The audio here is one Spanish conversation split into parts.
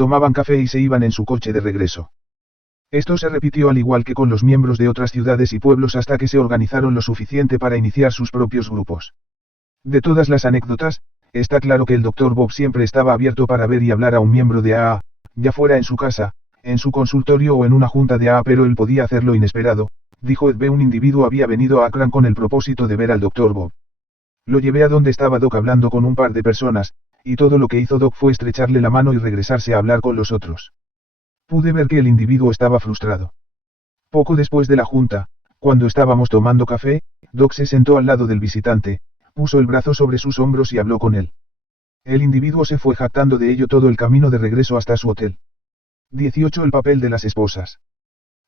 tomaban café y se iban en su coche de regreso. Esto se repitió al igual que con los miembros de otras ciudades y pueblos hasta que se organizaron lo suficiente para iniciar sus propios grupos. De todas las anécdotas, está claro que el Dr. Bob siempre estaba abierto para ver y hablar a un miembro de AA, ya fuera en su casa, en su consultorio o en una junta de AA, pero él podía hacerlo inesperado, dijo Ed B. Un individuo había venido a Akron con el propósito de ver al Dr. Bob. Lo llevé a donde estaba Doc hablando con un par de personas, y todo lo que hizo Doc fue estrecharle la mano y regresarse a hablar con los otros. Pude ver que el individuo estaba frustrado. Poco después de la junta, cuando estábamos tomando café, Doc se sentó al lado del visitante, puso el brazo sobre sus hombros y habló con él. El individuo se fue jactando de ello todo el camino de regreso hasta su hotel. 18. El papel de las esposas.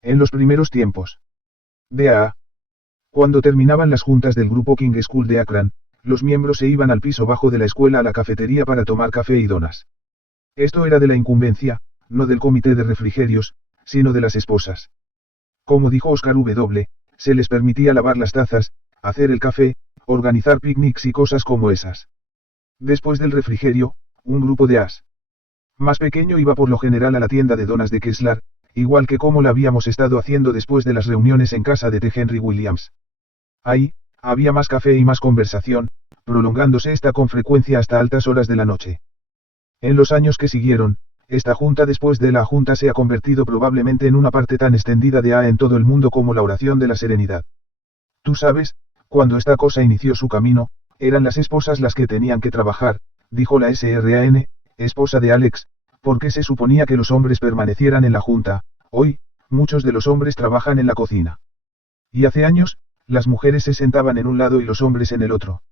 En los primeros tiempos. D.A. Cuando terminaban las juntas del grupo King School de Akron, los miembros se iban al piso bajo de la escuela a la cafetería para tomar café y donas. Esto era de la incumbencia, no del comité de refrigerios, sino de las esposas. Como dijo Oscar W., se les permitía lavar las tazas, hacer el café, organizar picnics y cosas como esas. Después del refrigerio, un grupo de as más pequeño iba por lo general a la tienda de donas de Kessler, igual que como la habíamos estado haciendo después de las reuniones en casa de T. Henry Williams. Ahí, había más café y más conversación, prolongándose esta con frecuencia hasta altas horas de la noche. En los años que siguieron, esta junta después de la junta se ha convertido probablemente en una parte tan extendida de AA en todo el mundo como la oración de la serenidad. Tú sabes, cuando esta cosa inició su camino, eran las esposas las que tenían que trabajar, dijo la SRAN, esposa de Alex, porque se suponía que los hombres permanecieran en la junta. Hoy, muchos de los hombres trabajan en la cocina. Y hace años, las mujeres se sentaban en un lado y los hombres en el otro.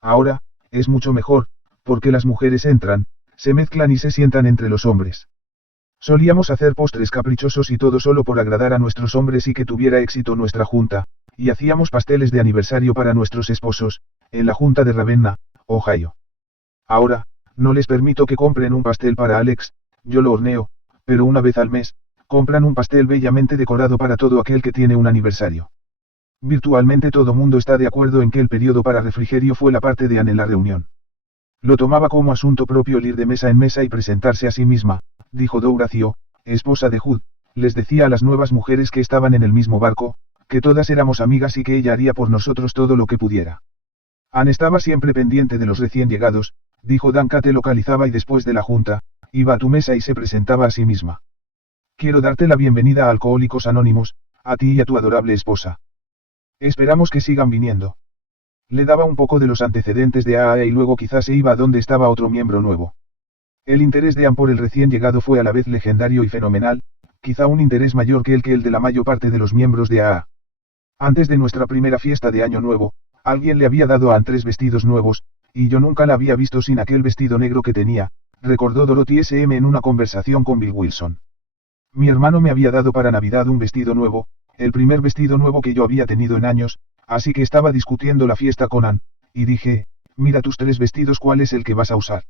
Ahora, es mucho mejor, porque las mujeres entran, se mezclan y se sientan entre los hombres. Solíamos hacer postres caprichosos y todo solo por agradar a nuestros hombres y que tuviera éxito nuestra junta, y hacíamos pasteles de aniversario para nuestros esposos, en la junta de Ravenna, Ohio. Ahora, no les permito que compren un pastel para Alex, yo lo horneo, pero una vez al mes, compran un pastel bellamente decorado para todo aquel que tiene un aniversario. Virtualmente todo mundo está de acuerdo en que el periodo para refrigerio fue la parte de Anne en la reunión. Lo tomaba como asunto propio el ir de mesa en mesa y presentarse a sí misma, dijo Douracio, esposa de Hood, les decía a las nuevas mujeres que estaban en el mismo barco, que todas éramos amigas y que ella haría por nosotros todo lo que pudiera. Anne estaba siempre pendiente de los recién llegados, dijo Dan Cate localizaba y después de la junta, iba a tu mesa y se presentaba a sí misma. Quiero darte la bienvenida a Alcohólicos Anónimos, a ti y a tu adorable esposa. Esperamos que sigan viniendo. Le daba un poco de los antecedentes de AA y luego quizás se iba a donde estaba otro miembro nuevo. El interés de Anne por el recién llegado fue a la vez legendario y fenomenal, quizá un interés mayor que el de la mayor parte de los miembros de AA. Antes de nuestra primera fiesta de Año Nuevo, alguien le había dado a Anne 3 vestidos nuevos, y yo nunca la había visto sin aquel vestido negro que tenía, recordó Dorothy S.M. en una conversación con Bill Wilson. Mi hermano me había dado para Navidad un vestido nuevo, el primer vestido nuevo que yo había tenido en años, así que estaba discutiendo la fiesta con Anne, y dije, mira tus 3 vestidos, ¿cuál es el que vas a usar?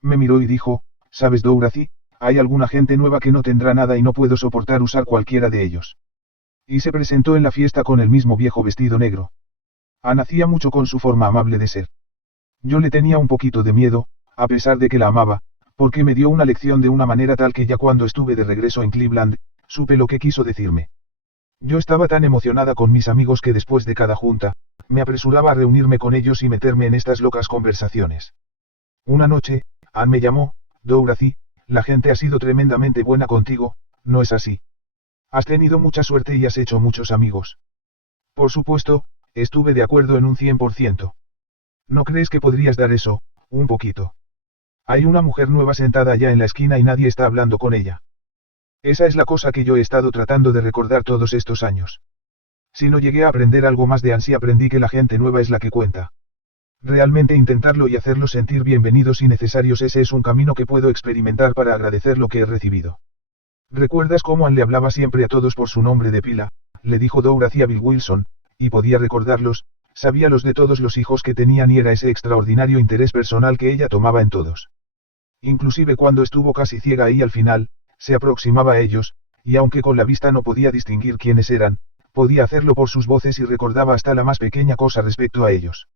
Me miró y dijo, ¿sabes Dorothy? Hay alguna gente nueva que no tendrá nada y no puedo soportar usar cualquiera de ellos. Y se presentó en la fiesta con el mismo viejo vestido negro. Anne hacía mucho con su forma amable de ser. Yo le tenía un poquito de miedo, a pesar de que la amaba, porque me dio una lección de una manera tal que ya cuando estuve de regreso en Cleveland, supe lo que quiso decirme. Yo estaba tan emocionada con mis amigos que después de cada junta, me apresuraba a reunirme con ellos y meterme en estas locas conversaciones. Una noche, Anne me llamó, Dorothy, la gente ha sido tremendamente buena contigo, ¿no es así? Has tenido mucha suerte y has hecho muchos amigos. Por supuesto, estuve de acuerdo en un 100%. ¿No crees que podrías dar eso, un poquito? Hay una mujer nueva sentada allá en la esquina y nadie está hablando con ella. Esa es la cosa que yo he estado tratando de recordar todos estos años. Si no llegué a aprender algo más de Anne, sí aprendí que la gente nueva es la que cuenta. Realmente intentarlo y hacerlos sentir bienvenidos y necesarios, ese es un camino que puedo experimentar para agradecer lo que he recibido. ¿Recuerdas cómo Anne le hablaba siempre a todos por su nombre de pila? Le dijo Dorothy a Bill Wilson, y podía recordarlos, sabía los de todos los hijos que tenían y era ese extraordinario interés personal que ella tomaba en todos. Inclusive cuando estuvo casi ciega ahí al final, se aproximaba a ellos, y aunque con la vista no podía distinguir quiénes eran, podía hacerlo por sus voces y recordaba hasta la más pequeña cosa respecto a ellos.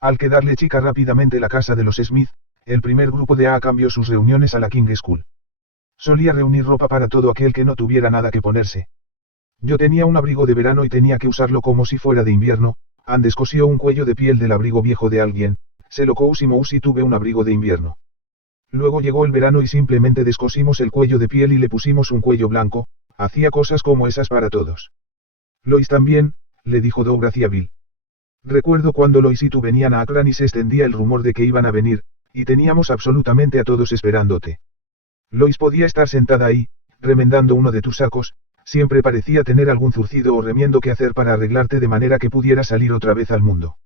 Al quedarle chica rápidamente la casa de los Smith, el primer grupo de AA cambió sus reuniones a la King School. Solía reunir ropa para todo aquel que no tuviera nada que ponerse. Yo tenía un abrigo de verano y tenía que usarlo como si fuera de invierno. Andes cosió un cuello de piel del abrigo viejo de alguien, se lo cosimos y tuve un abrigo de invierno. Luego llegó el verano y simplemente descosimos el cuello de piel y le pusimos un cuello blanco, hacía cosas como esas para todos. Lois también, le dijo Dobra hacia Bill. Recuerdo cuando Lois y tú venían a Akron y se extendía el rumor de que iban a venir, y teníamos absolutamente a todos esperándote. Lois podía estar sentada ahí, remendando uno de tus sacos, siempre parecía tener algún zurcido o remiendo que hacer para arreglarte de manera que pudiera salir otra vez al mundo.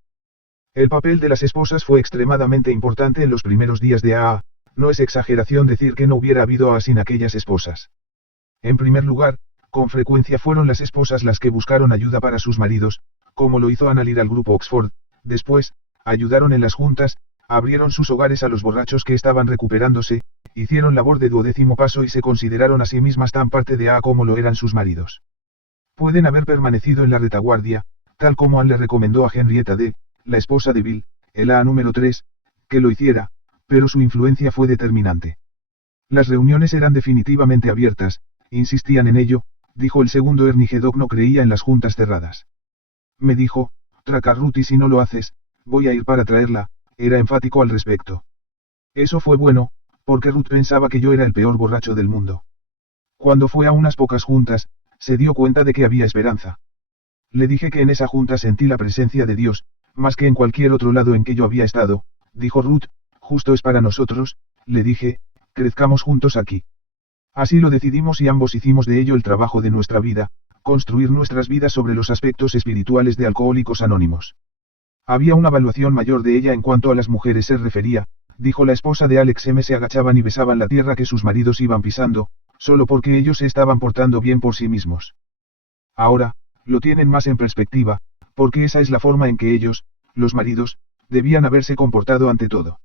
El papel de las esposas fue extremadamente importante en los primeros días de AA, no es exageración decir que no hubiera habido AA sin aquellas esposas. En primer lugar, con frecuencia fueron las esposas las que buscaron ayuda para sus maridos, como lo hizo Anna al ir al grupo Oxford, después, ayudaron en las juntas, abrieron sus hogares a los borrachos que estaban recuperándose, hicieron labor de 12º paso y se consideraron a sí mismas tan parte de AA como lo eran sus maridos. Pueden haber permanecido en la retaguardia, tal como Anne le recomendó a Henrietta D., la esposa de Bill, el AA número 3, que lo hiciera, pero su influencia fue determinante. Las reuniones eran definitivamente abiertas, insistían en ello, dijo el segundo Ernie Heddock no creía en las juntas cerradas. Me dijo, traca Ruth y si no lo haces, voy a ir para traerla, era enfático al respecto. Eso fue bueno, porque Ruth pensaba que yo era el peor borracho del mundo. Cuando fue a unas pocas juntas, se dio cuenta de que había esperanza. Le dije que en esa junta sentí la presencia de Dios, más que en cualquier otro lado en que yo había estado, dijo Ruth, justo es para nosotros, le dije, crezcamos juntos aquí. Así lo decidimos y ambos hicimos de ello el trabajo de nuestra vida, construir nuestras vidas sobre los aspectos espirituales de Alcohólicos Anónimos. Había una evaluación mayor de ella en cuanto a las mujeres se refería, dijo la esposa de Alex M. Se agachaban y besaban la tierra que sus maridos iban pisando, solo porque ellos se estaban portando bien por sí mismos. Ahora, lo tienen más en perspectiva, porque esa es la forma en que ellos, los maridos, debían haberse comportado ante todo.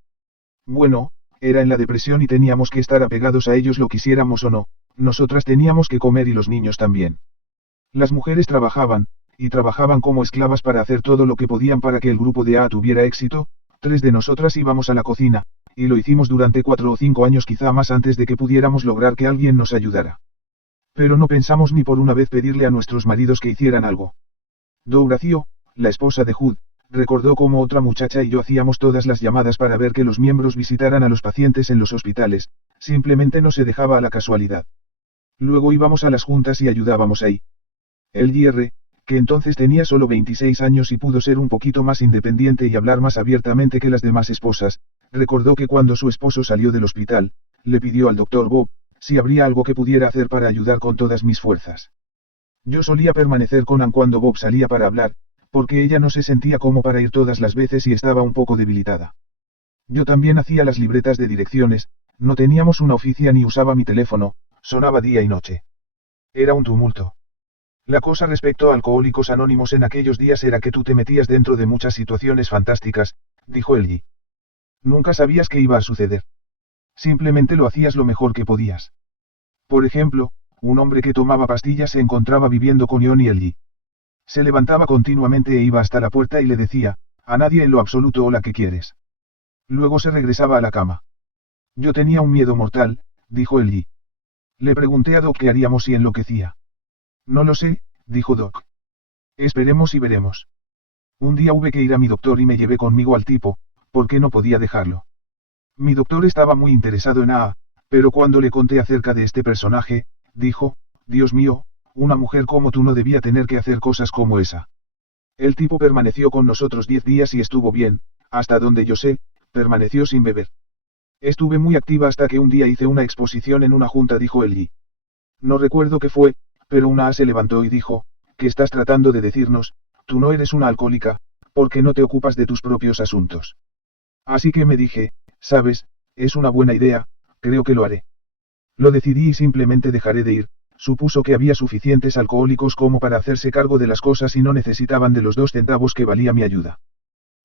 Bueno, era en la depresión y teníamos que estar apegados a ellos lo quisiéramos o no, nosotras teníamos que comer y los niños también. Las mujeres trabajaban, y trabajaban como esclavas para hacer todo lo que podían para que el grupo de AA tuviera éxito, 3 de nosotras íbamos a la cocina, y lo hicimos durante 4 o 5 años quizá más antes de que pudiéramos lograr que alguien nos ayudara. Pero no pensamos ni por una vez pedirle a nuestros maridos que hicieran algo. Douracio, la esposa de Hood, recordó cómo otra muchacha y yo hacíamos todas las llamadas para ver que los miembros visitaran a los pacientes en los hospitales, simplemente no se dejaba a la casualidad. Luego íbamos a las juntas y ayudábamos ahí. El J.R., que entonces tenía solo 26 años y pudo ser un poquito más independiente y hablar más abiertamente que las demás esposas, recordó que cuando su esposo salió del hospital, le pidió al doctor Bob, si habría algo que pudiera hacer para ayudar con todas mis fuerzas. Yo solía permanecer con Ann cuando Bob salía para hablar, porque ella no se sentía como para ir todas las veces y estaba un poco debilitada. Yo también hacía las libretas de direcciones, no teníamos una oficina ni usaba mi teléfono, sonaba día y noche. Era un tumulto. La cosa respecto a Alcohólicos Anónimos en aquellos días era que tú te metías dentro de muchas situaciones fantásticas, dijo Elgie. Nunca sabías qué iba a suceder. Simplemente lo hacías lo mejor que podías. Por ejemplo, un hombre que tomaba pastillas se encontraba viviendo con Ion y Elgie. Se levantaba continuamente e iba hasta la puerta y le decía, a nadie en lo absoluto hola ¿qué quieres? Luego se regresaba a la cama. Yo tenía un miedo mortal, dijo Elgie. Le pregunté a Doc qué haríamos si enloquecía. No lo sé, dijo Doc. Esperemos y veremos. Un día hubo que ir a mi doctor y me llevé conmigo al tipo, porque no podía dejarlo. Mi doctor estaba muy interesado en AA, pero cuando le conté acerca de este personaje, dijo, Dios mío, una mujer como tú no debía tener que hacer cosas como esa. El tipo permaneció con nosotros 10 días y estuvo bien, hasta donde yo sé, permaneció sin beber. Estuve muy activa hasta que un día hice una exposición en una junta, dijo Elgie. No recuerdo qué fue, pero una A se levantó y dijo, ¿qué estás tratando de decirnos? Tú no eres una alcohólica, porque no te ocupas de tus propios asuntos. Así que me dije, sabes, es una buena idea, creo que lo haré. Lo decidí y simplemente dejaré de ir, supuso que había suficientes alcohólicos como para hacerse cargo de las cosas y no necesitaban de los 2 centavos que valía mi ayuda.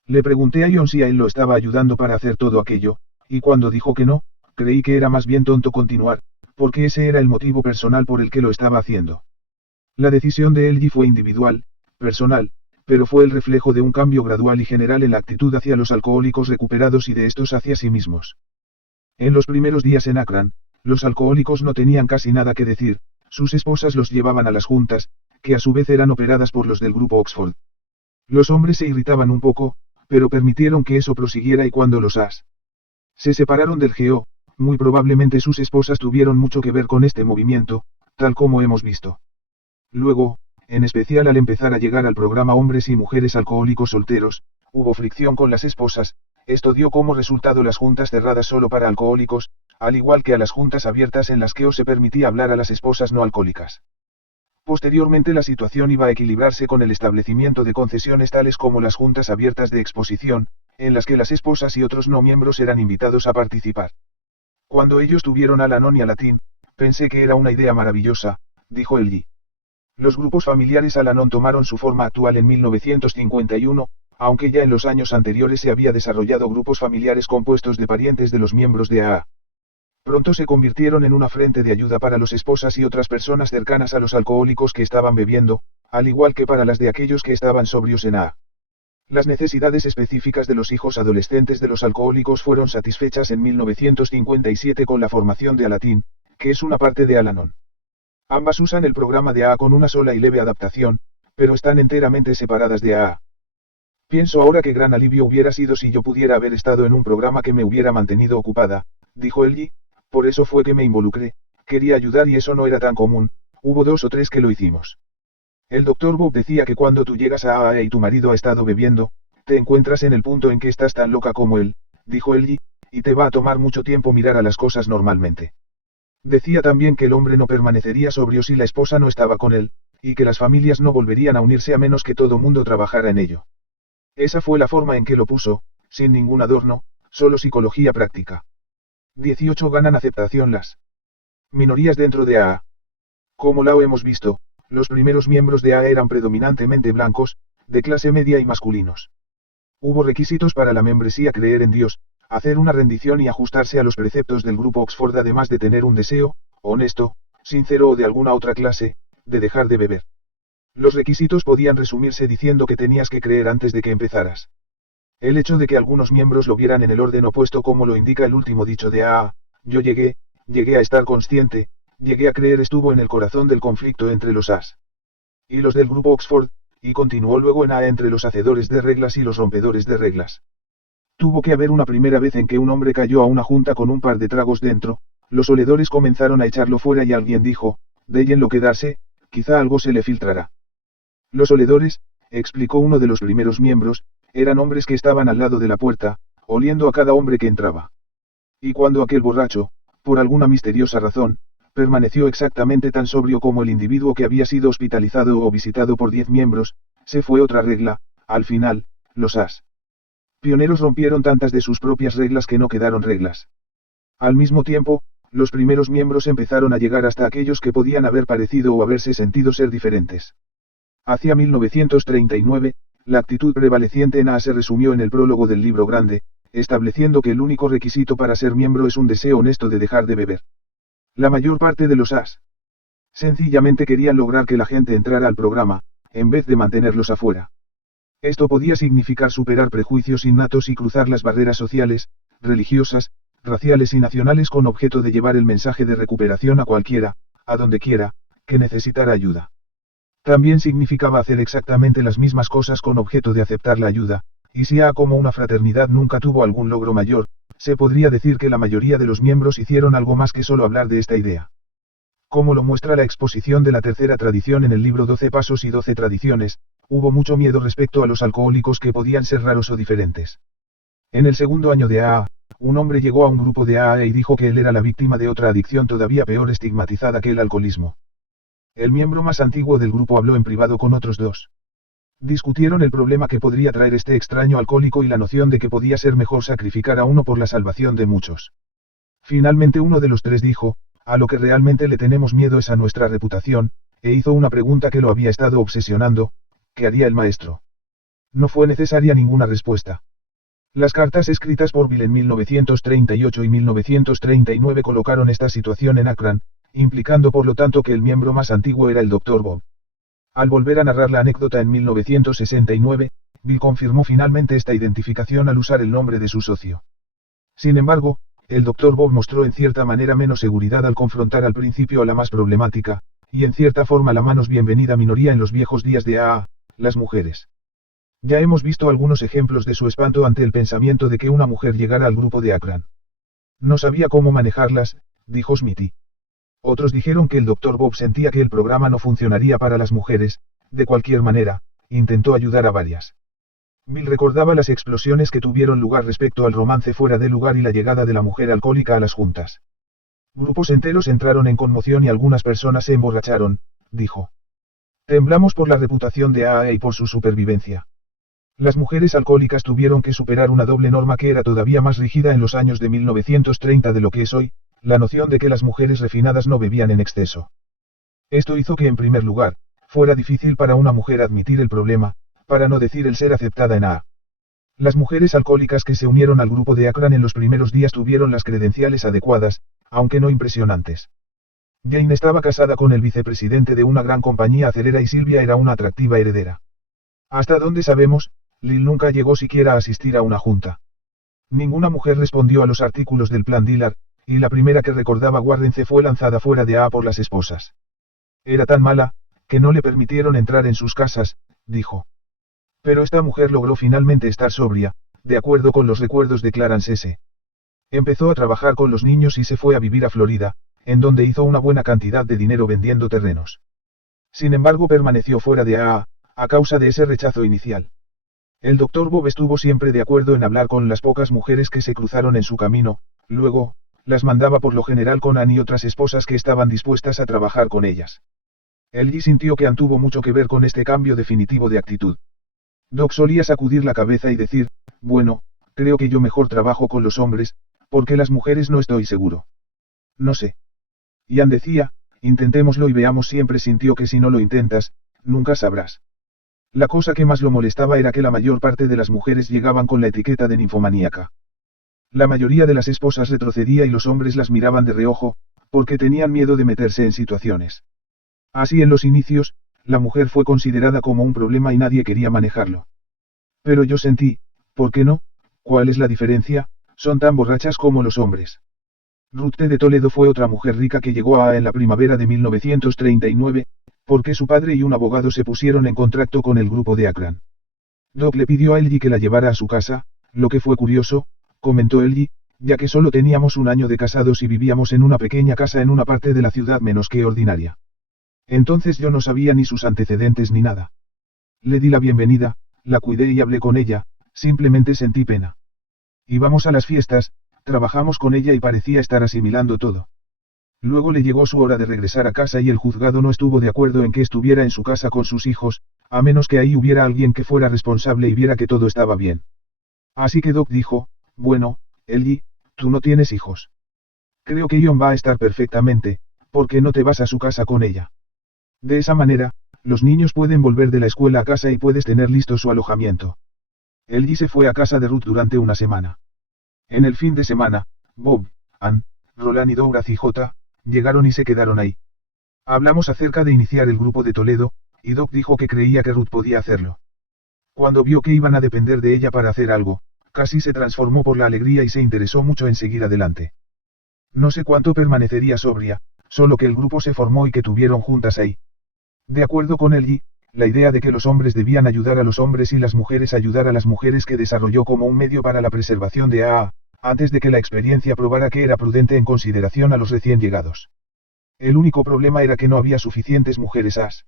Le pregunté a Ion si a él lo estaba ayudando para hacer todo aquello, y cuando dijo que no, creí que era más bien tonto continuar, porque ese era el motivo personal por el que lo estaba haciendo. La decisión de Elgie fue individual, personal, pero fue el reflejo de un cambio gradual y general en la actitud hacia los alcohólicos recuperados y de estos hacia sí mismos. En los primeros días en Akron, Los alcohólicos no tenían casi nada que decir, sus esposas los llevaban a las juntas, que a su vez eran operadas por los del grupo Oxford. Los hombres se irritaban un poco, pero permitieron que eso prosiguiera y cuando los as se separaron del GO, muy probablemente sus esposas tuvieron mucho que ver con este movimiento, tal como hemos visto. Luego, en especial al empezar a llegar al programa hombres y mujeres alcohólicos solteros, hubo fricción con las esposas, esto dio como resultado las juntas cerradas solo para alcohólicos, al igual que a las juntas abiertas en las que se permitía hablar a las esposas no alcohólicas. Posteriormente la situación iba a equilibrarse con el establecimiento de concesiones tales como las juntas abiertas de exposición, en las que las esposas y otros no miembros eran invitados a participar. Cuando ellos tuvieron Al-Anon y Al-Atin, pensé que era una idea maravillosa, dijo Elgi. Los grupos familiares Al-Anon tomaron su forma actual en 1951, aunque ya en los años anteriores se había desarrollado grupos familiares compuestos de parientes de los miembros de AA. Pronto se convirtieron en una frente de ayuda para las esposas y otras personas cercanas a los alcohólicos que estaban bebiendo, al igual que para las de aquellos que estaban sobrios en AA. Las necesidades específicas de los hijos adolescentes de los alcohólicos fueron satisfechas en 1957 con la formación de Al-Atin, que es una parte de Al-Anon. Ambas usan el programa de AA con una sola y leve adaptación, pero están enteramente separadas de AA. Pienso ahora que gran alivio hubiera sido si yo pudiera haber estado en un programa que me hubiera mantenido ocupada, dijo Elgi, por eso fue que me involucré, quería ayudar y eso no era tan común, hubo 2 o 3 que lo hicimos. El Dr. Bob decía que cuando tú llegas a AA y tu marido ha estado bebiendo, te encuentras en el punto en que estás tan loca como él, dijo Elgi, y te va a tomar mucho tiempo mirar a las cosas normalmente. Decía también que el hombre no permanecería sobrio si la esposa no estaba con él, y que las familias no volverían a unirse a menos que todo mundo trabajara en ello. Esa fue la forma en que lo puso, sin ningún adorno, solo psicología práctica. 18 ganan aceptación las minorías dentro de AA. Como la hemos visto, los primeros miembros de AA eran predominantemente blancos, de clase media y masculinos. Hubo requisitos para la membresía: creer en Dios, hacer una rendición y ajustarse a los preceptos del grupo Oxford, además de tener un deseo, honesto, sincero o de alguna otra clase, de dejar de beber. Los requisitos podían resumirse diciendo que tenías que creer antes de que empezaras. El hecho de que algunos miembros lo vieran en el orden opuesto, como lo indica el último dicho de AA, yo llegué a estar consciente, llegué a creer, estuvo en el corazón del conflicto entre los as y los del grupo Oxford, y continuó luego en AA entre los hacedores de reglas y los rompedores de reglas. Tuvo que haber una primera vez en que un hombre cayó a una junta con un par de tragos dentro, los oledores comenzaron a echarlo fuera y alguien dijo, déjenlo quedarse, quizá algo se le filtrará. Los oledores, explicó uno de los primeros miembros, eran hombres que estaban al lado de la puerta, oliendo a cada hombre que entraba. Y cuando aquel borracho, por alguna misteriosa razón, permaneció exactamente tan sobrio como el individuo que había sido hospitalizado o visitado por 10 miembros, se fue otra regla, al final, los as pioneros rompieron tantas de sus propias reglas que no quedaron reglas. Al mismo tiempo, los primeros miembros empezaron a llegar hasta aquellos que podían haber parecido o haberse sentido ser diferentes. Hacia 1939, la actitud prevaleciente en AA se resumió en el prólogo del Libro Grande, estableciendo que el único requisito para ser miembro es un deseo honesto de dejar de beber. La mayor parte de los as sencillamente querían lograr que la gente entrara al programa, en vez de mantenerlos afuera. Esto podía significar superar prejuicios innatos y cruzar las barreras sociales, religiosas, raciales y nacionales con objeto de llevar el mensaje de recuperación a cualquiera, a donde quiera, que necesitara ayuda. También significaba hacer exactamente las mismas cosas con objeto de aceptar la ayuda, y si AA como una fraternidad nunca tuvo algún logro mayor, se podría decir que la mayoría de los miembros hicieron algo más que solo hablar de esta idea. Como lo muestra la exposición de la tercera tradición en el libro 12 Pasos y 12 Tradiciones, hubo mucho miedo respecto a los alcohólicos que podían ser raros o diferentes. En el segundo año de AA, un hombre llegó a un grupo de AA y dijo que él era la víctima de otra adicción todavía peor estigmatizada que el alcoholismo. El miembro más antiguo del grupo habló en privado con otros 2. Discutieron el problema que podría traer este extraño alcohólico y la noción de que podía ser mejor sacrificar a uno por la salvación de muchos. Finalmente uno de los 3 dijo, a lo que realmente le tenemos miedo es a nuestra reputación, e hizo una pregunta que lo había estado obsesionando, ¿qué haría el maestro? No fue necesaria ninguna respuesta. Las cartas escritas por Bill en 1938 y 1939 colocaron esta situación en Akron, implicando por lo tanto que el miembro más antiguo era el Dr. Bob. Al volver a narrar la anécdota en 1969, Bill confirmó finalmente esta identificación al usar el nombre de su socio. Sin embargo, el Dr. Bob mostró en cierta manera menos seguridad al confrontar al principio a la más problemática, y en cierta forma la menos bienvenida minoría en los viejos días de AA, las mujeres. Ya hemos visto algunos ejemplos de su espanto ante el pensamiento de que una mujer llegara al grupo de Akron. No sabía cómo manejarlas, dijo Smithy. Otros dijeron que el Dr. Bob sentía que el programa no funcionaría para las mujeres, de cualquier manera, intentó ayudar a varias. Bill recordaba las explosiones que tuvieron lugar respecto al romance fuera de lugar y la llegada de la mujer alcohólica a las juntas. Grupos enteros entraron en conmoción y algunas personas se emborracharon, dijo. Temblamos por la reputación de AA y por su supervivencia. Las mujeres alcohólicas tuvieron que superar una doble norma que era todavía más rígida en los años de 1930 de lo que es hoy, la noción de que las mujeres refinadas no bebían en exceso. Esto hizo que en primer lugar, fuera difícil para una mujer admitir el problema, para no decir el ser aceptada en AA. Las mujeres alcohólicas que se unieron al grupo de Akron en los primeros días tuvieron las credenciales adecuadas, aunque no impresionantes. Jane estaba casada con el vicepresidente de una gran compañía acerera y Sylvia era una atractiva heredera. Hasta donde sabemos, Lil nunca llegó siquiera a asistir a una junta. Ninguna mujer respondió a los artículos del plan Dillard, y la primera que recordaba Warrence fue lanzada fuera de AA por las esposas. Era tan mala, que no le permitieron entrar en sus casas, dijo. Pero esta mujer logró finalmente estar sobria, de acuerdo con los recuerdos de Clarence S. Empezó a trabajar con los niños y se fue a vivir a Florida, en donde hizo una buena cantidad de dinero vendiendo terrenos. Sin embargo, permaneció fuera de AA, a causa de ese rechazo inicial. El Dr. Bob estuvo siempre de acuerdo en hablar con las pocas mujeres que se cruzaron en su camino, luego, las mandaba por lo general con Ann y otras esposas que estaban dispuestas a trabajar con ellas. Ellie sintió que Ann tuvo mucho que ver con este cambio definitivo de actitud. Doc solía sacudir la cabeza y decir, bueno, creo que yo mejor trabajo con los hombres, porque las mujeres no estoy seguro. No sé. Y Ann decía, intentémoslo y veamos. Siempre sintió que si no lo intentas, nunca sabrás. La cosa que más lo molestaba era que la mayor parte de las mujeres llegaban con la etiqueta de ninfomaníaca. La mayoría de las esposas retrocedía y los hombres las miraban de reojo, porque tenían miedo de meterse en situaciones. Así en los inicios, la mujer fue considerada como un problema y nadie quería manejarlo. Pero yo sentí, ¿por qué no? ¿Cuál es la diferencia? Son tan borrachas como los hombres. Ruth de Toledo fue otra mujer rica que llegó a AA en la primavera de 1939, porque su padre y un abogado se pusieron en contacto con el grupo de Akron. Doc le pidió a Ellie que la llevara a su casa, lo que fue curioso, comentó Ellie, ya que solo teníamos un año de casados y vivíamos en una pequeña casa en una parte de la ciudad menos que ordinaria. Entonces yo no sabía ni sus antecedentes ni nada. Le di la bienvenida, la cuidé y hablé con ella, simplemente sentí pena. Íbamos a las fiestas, trabajamos con ella y parecía estar asimilando todo. Luego le llegó su hora de regresar a casa y el juzgado no estuvo de acuerdo en que estuviera en su casa con sus hijos, a menos que ahí hubiera alguien que fuera responsable y viera que todo estaba bien. Así que Doc dijo, bueno, Ellie, tú no tienes hijos. Creo que Ion va a estar perfectamente, ¿por qué no te vas a su casa con ella? De esa manera, los niños pueden volver de la escuela a casa y puedes tener listo su alojamiento. Ellie se fue a casa de Ruth durante una semana. En el fin de semana, Bob, Ann, Roland y Dorothy J. llegaron y se quedaron ahí. Hablamos acerca de iniciar el grupo de Toledo, y Doc dijo que creía que Ruth podía hacerlo. Cuando vio que iban a depender de ella para hacer algo, casi se transformó por la alegría y se interesó mucho en seguir adelante. No sé cuánto permanecería sobria, solo que el grupo se formó y que tuvieron juntas ahí. De acuerdo con Ellie, la idea de que los hombres debían ayudar a los hombres y las mujeres ayudar a las mujeres que desarrolló como un medio para la preservación de AA, antes de que la experiencia probara que era prudente en consideración a los recién llegados. El único problema era que no había suficientes mujeres as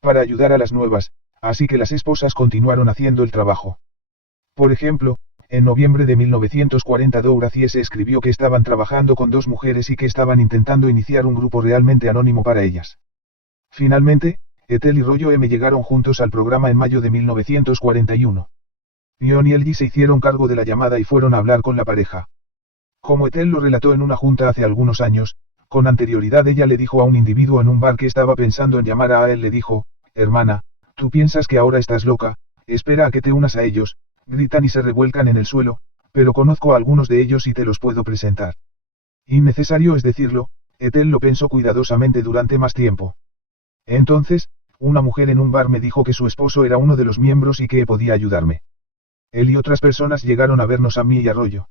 para ayudar a las nuevas, así que las esposas continuaron haciendo el trabajo. Por ejemplo, en noviembre de 1940 Dorothy se escribió que estaban trabajando con 2 mujeres y que estaban intentando iniciar un grupo realmente anónimo para ellas. Finalmente, Ethel y Rollo M llegaron juntos al programa en mayo de 1941. Ion y Ellie se hicieron cargo de la llamada y fueron a hablar con la pareja. Como Ethel lo relató en una junta hace algunos años, con anterioridad ella le dijo a un individuo en un bar que estaba pensando en llamar a él, le dijo, hermana, tú piensas que ahora estás loca, espera a que te unas a ellos, gritan y se revuelcan en el suelo, pero conozco a algunos de ellos y te los puedo presentar. Innecesario es decirlo, Ethel lo pensó cuidadosamente durante más tiempo. Entonces, una mujer en un bar me dijo que su esposo era uno de los miembros y que podía ayudarme. Él y otras personas llegaron a vernos a mí y a Rollo.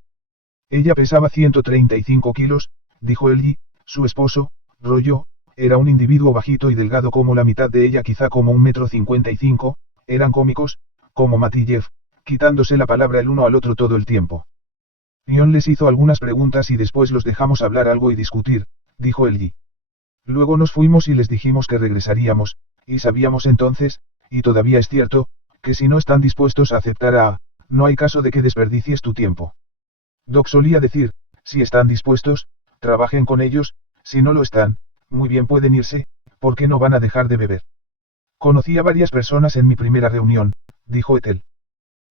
Ella pesaba 135 kilos, dijo Ellie. Su esposo, Rollo, era un individuo bajito y delgado como la mitad de ella, quizá como 1,55 m, eran cómicos, como Matt y Jeff, quitándose la palabra el uno al otro todo el tiempo. Ion les hizo algunas preguntas y después los dejamos hablar algo y discutir, dijo Ellie. Luego nos fuimos y les dijimos que regresaríamos, y sabíamos entonces, y todavía es cierto, que si no están dispuestos a aceptar no hay caso de que desperdicies tu tiempo. Doc solía decir, si están dispuestos, trabajen con ellos, si no lo están, muy bien pueden irse, porque no van a dejar de beber. Conocí a varias personas en mi primera reunión, dijo Ethel.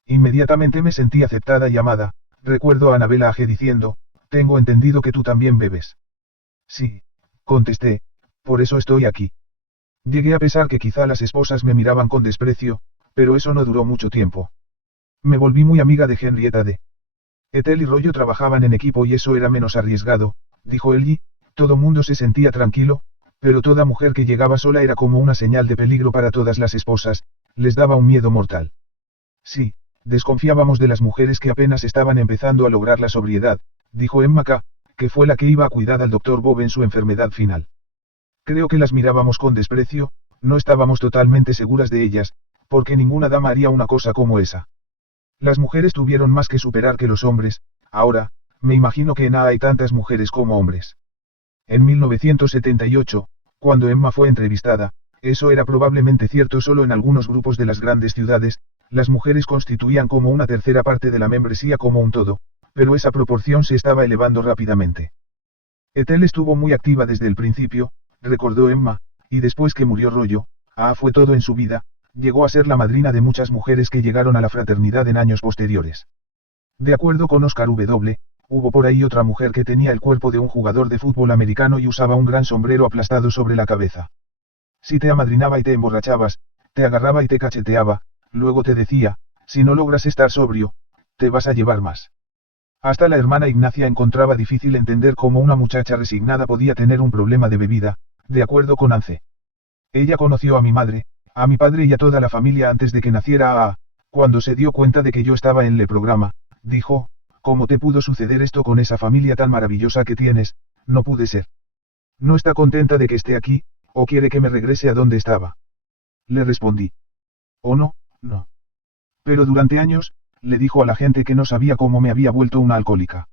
Inmediatamente me sentí aceptada y amada. Recuerdo a Annabella Age diciendo, tengo entendido que tú también bebes. Sí, contesté, por eso estoy aquí. Llegué a pensar que quizá las esposas me miraban con desprecio, pero eso no duró mucho tiempo. Me volví muy amiga de Henrietta D. Ethel y Rollo trabajaban en equipo y eso era menos arriesgado, dijo Ellie. Todo mundo se sentía tranquilo, pero toda mujer que llegaba sola era como una señal de peligro para todas las esposas, les daba un miedo mortal. Sí, desconfiábamos de las mujeres que apenas estaban empezando a lograr la sobriedad, dijo Emma K., que fue la que iba a cuidar al Dr. Bob en su enfermedad final. Creo que las mirábamos con desprecio, no estábamos totalmente seguras de ellas, porque ninguna dama haría una cosa como esa. Las mujeres tuvieron más que superar que los hombres, ahora, me imagino que en A hay tantas mujeres como hombres. En 1978, cuando Emma fue entrevistada, eso era probablemente cierto solo en algunos grupos de las grandes ciudades, las mujeres constituían como una tercera parte de la membresía como un todo, pero esa proporción se estaba elevando rápidamente. Ethel estuvo muy activa desde el principio, recordó Emma, y después que murió Rollo, fue todo en su vida, llegó a ser la madrina de muchas mujeres que llegaron a la fraternidad en años posteriores. De acuerdo con Oscar W., hubo por ahí otra mujer que tenía el cuerpo de un jugador de fútbol americano y usaba un gran sombrero aplastado sobre la cabeza. Si te amadrinaba y te emborrachabas, te agarraba y te cacheteaba, luego te decía, si no logras estar sobrio, te vas a llevar más. Hasta la hermana Ignacia encontraba difícil entender cómo una muchacha resignada podía tener un problema de bebida, de acuerdo con Ance. Ella conoció a mi madre, a mi padre y a toda la familia antes de que naciera cuando se dio cuenta de que yo estaba en el programa, dijo, ¿cómo te pudo suceder esto con esa familia tan maravillosa que tienes? No pude ser. No está contenta de que esté aquí, o quiere que me regrese a donde estaba. Le respondí. Oh no, no. Pero durante años, le dijo a la gente que no sabía cómo me había vuelto una alcohólica.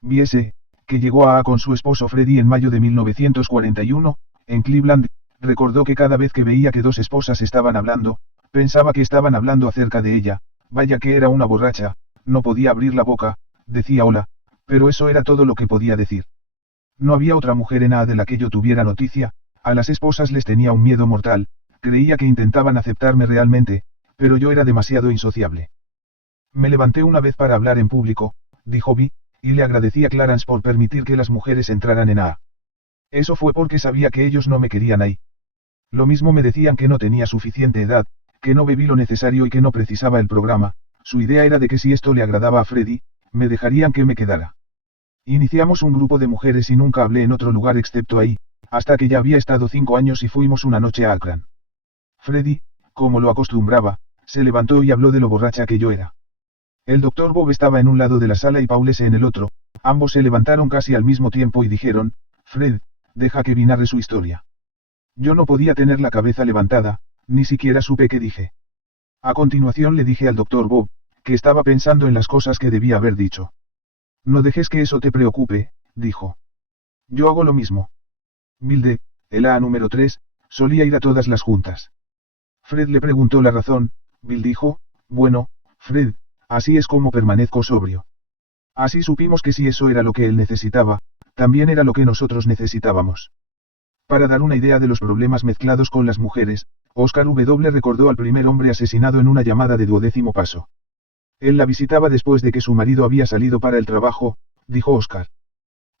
Viese, que llegó a con su esposo Freddie en mayo de 1941, en Cleveland, recordó que cada vez que veía que dos esposas estaban hablando, pensaba que estaban hablando acerca de ella, vaya que era una borracha, no podía abrir la boca, decía hola, pero eso era todo lo que podía decir. No había otra mujer en A de la que yo tuviera noticia, a las esposas les tenía un miedo mortal, creía que intentaban aceptarme realmente, pero yo era demasiado insociable. Me levanté una vez para hablar en público, dijo Vi, y le agradecí a Clarence por permitir que las mujeres entraran en A. Eso fue porque sabía que ellos no me querían ahí. Lo mismo me decían que no tenía suficiente edad, que no bebí lo necesario y que no precisaba el programa. Su idea era de que si esto le agradaba a Freddie, me dejarían que me quedara. Iniciamos un grupo de mujeres y nunca hablé en otro lugar excepto ahí, hasta que ya había estado 5 años y fuimos una noche a Akron. Freddie, como lo acostumbraba, se levantó y habló de lo borracha que yo era. El Dr. Bob estaba en un lado de la sala y Paulese en el otro, ambos se levantaron casi al mismo tiempo y dijeron, Fred, deja que Vi narre su historia. Yo no podía tener la cabeza levantada, ni siquiera supe qué dije. A continuación le dije al Dr. Bob, que estaba pensando en las cosas que debía haber dicho. No dejes que eso te preocupe, dijo. Yo hago lo mismo. Bilde, el A número 3, solía ir a todas las juntas. Fred le preguntó la razón, Bill dijo, bueno, Fred, así es como permanezco sobrio. Así supimos que si eso era lo que él necesitaba, también era lo que nosotros necesitábamos. Para dar una idea de los problemas mezclados con las mujeres, Oscar W. recordó al primer hombre asesinado en una llamada de 12º paso. Él la visitaba después de que su marido había salido para el trabajo, dijo Oscar.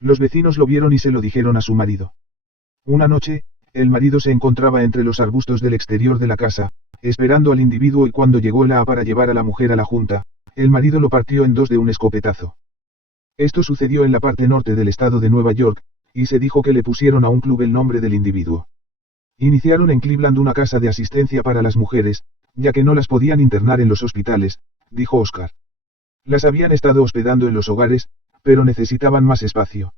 Los vecinos lo vieron y se lo dijeron a su marido. Una noche, el marido se encontraba entre los arbustos del exterior de la casa, esperando al individuo y cuando llegó el A para llevar a la mujer a la junta, el marido lo partió en dos de un escopetazo. Esto sucedió en la parte norte del estado de Nueva York, y se dijo que le pusieron a un club el nombre del individuo. Iniciaron en Cleveland una casa de asistencia para las mujeres, ya que no las podían internar en los hospitales, dijo Oscar. Las habían estado hospedando en los hogares, pero necesitaban más espacio.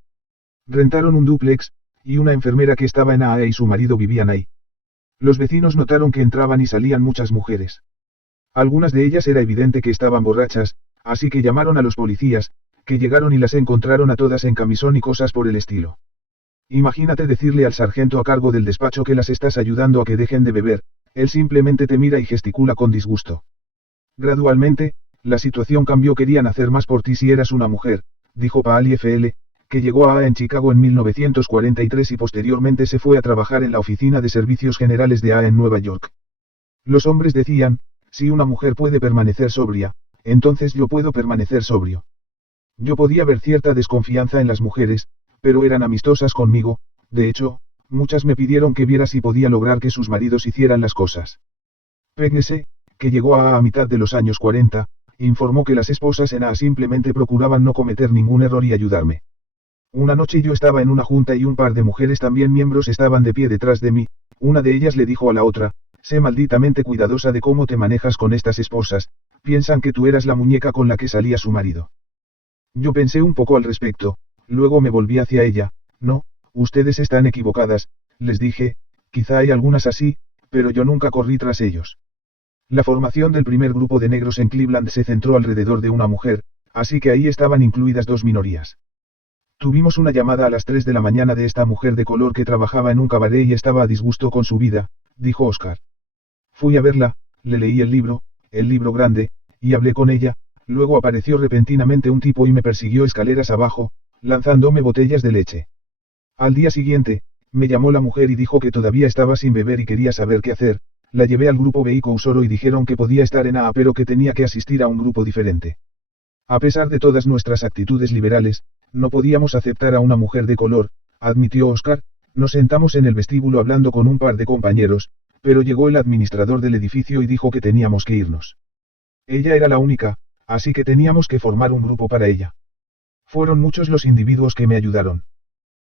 Rentaron un dúplex, y una enfermera que estaba en AA y su marido vivían ahí. Los vecinos notaron que entraban y salían muchas mujeres. Algunas de ellas era evidente que estaban borrachas, así que llamaron a los policías, que llegaron y las encontraron a todas en camisón y cosas por el estilo. Imagínate decirle al sargento a cargo del despacho que las estás ayudando a que dejen de beber, él simplemente te mira y gesticula con disgusto. Gradualmente, la situación cambió. Querían hacer más por ti si eras una mujer, dijo Paali FL, que llegó a AA en Chicago en 1943 y posteriormente se fue a trabajar en la Oficina de Servicios Generales de AA en Nueva York. Los hombres decían, si una mujer puede permanecer sobria, entonces yo puedo permanecer sobrio. Yo podía ver cierta desconfianza en las mujeres, pero eran amistosas conmigo. De hecho, muchas me pidieron que viera si podía lograr que sus maridos hicieran las cosas. Pegese, que llegó a AA a mitad de los años 40, informó que las esposas en AA simplemente procuraban no cometer ningún error y ayudarme. Una noche yo estaba en una junta y un par de mujeres también miembros estaban de pie detrás de mí. Una de ellas le dijo a la otra, sé malditamente cuidadosa de cómo te manejas con estas esposas, piensan que tú eras la muñeca con la que salía su marido. Yo pensé un poco al respecto, luego me volví hacia ella, no, ustedes están equivocadas, les dije, quizá hay algunas así, pero yo nunca corrí tras ellos. La formación del primer grupo de negros en Cleveland se centró alrededor de una mujer, así que ahí estaban incluidas dos minorías. Tuvimos una llamada a las 3 de la mañana de esta mujer de color que trabajaba en un cabaret y estaba a disgusto con su vida, dijo Oscar. Fui a verla, le leí el libro grande, y hablé con ella. Luego apareció repentinamente un tipo y me persiguió escaleras abajo, lanzándome botellas de leche. Al día siguiente, me llamó la mujer y dijo que todavía estaba sin beber y quería saber qué hacer. La llevé al grupo Beico Usoro y dijeron que podía estar en AA pero que tenía que asistir a un grupo diferente. A pesar de todas nuestras actitudes liberales, no podíamos aceptar a una mujer de color, admitió Oscar. Nos sentamos en el vestíbulo hablando con un par de compañeros, pero llegó el administrador del edificio y dijo que teníamos que irnos. Ella era la única, así que teníamos que formar un grupo para ella. Fueron muchos los individuos que me ayudaron.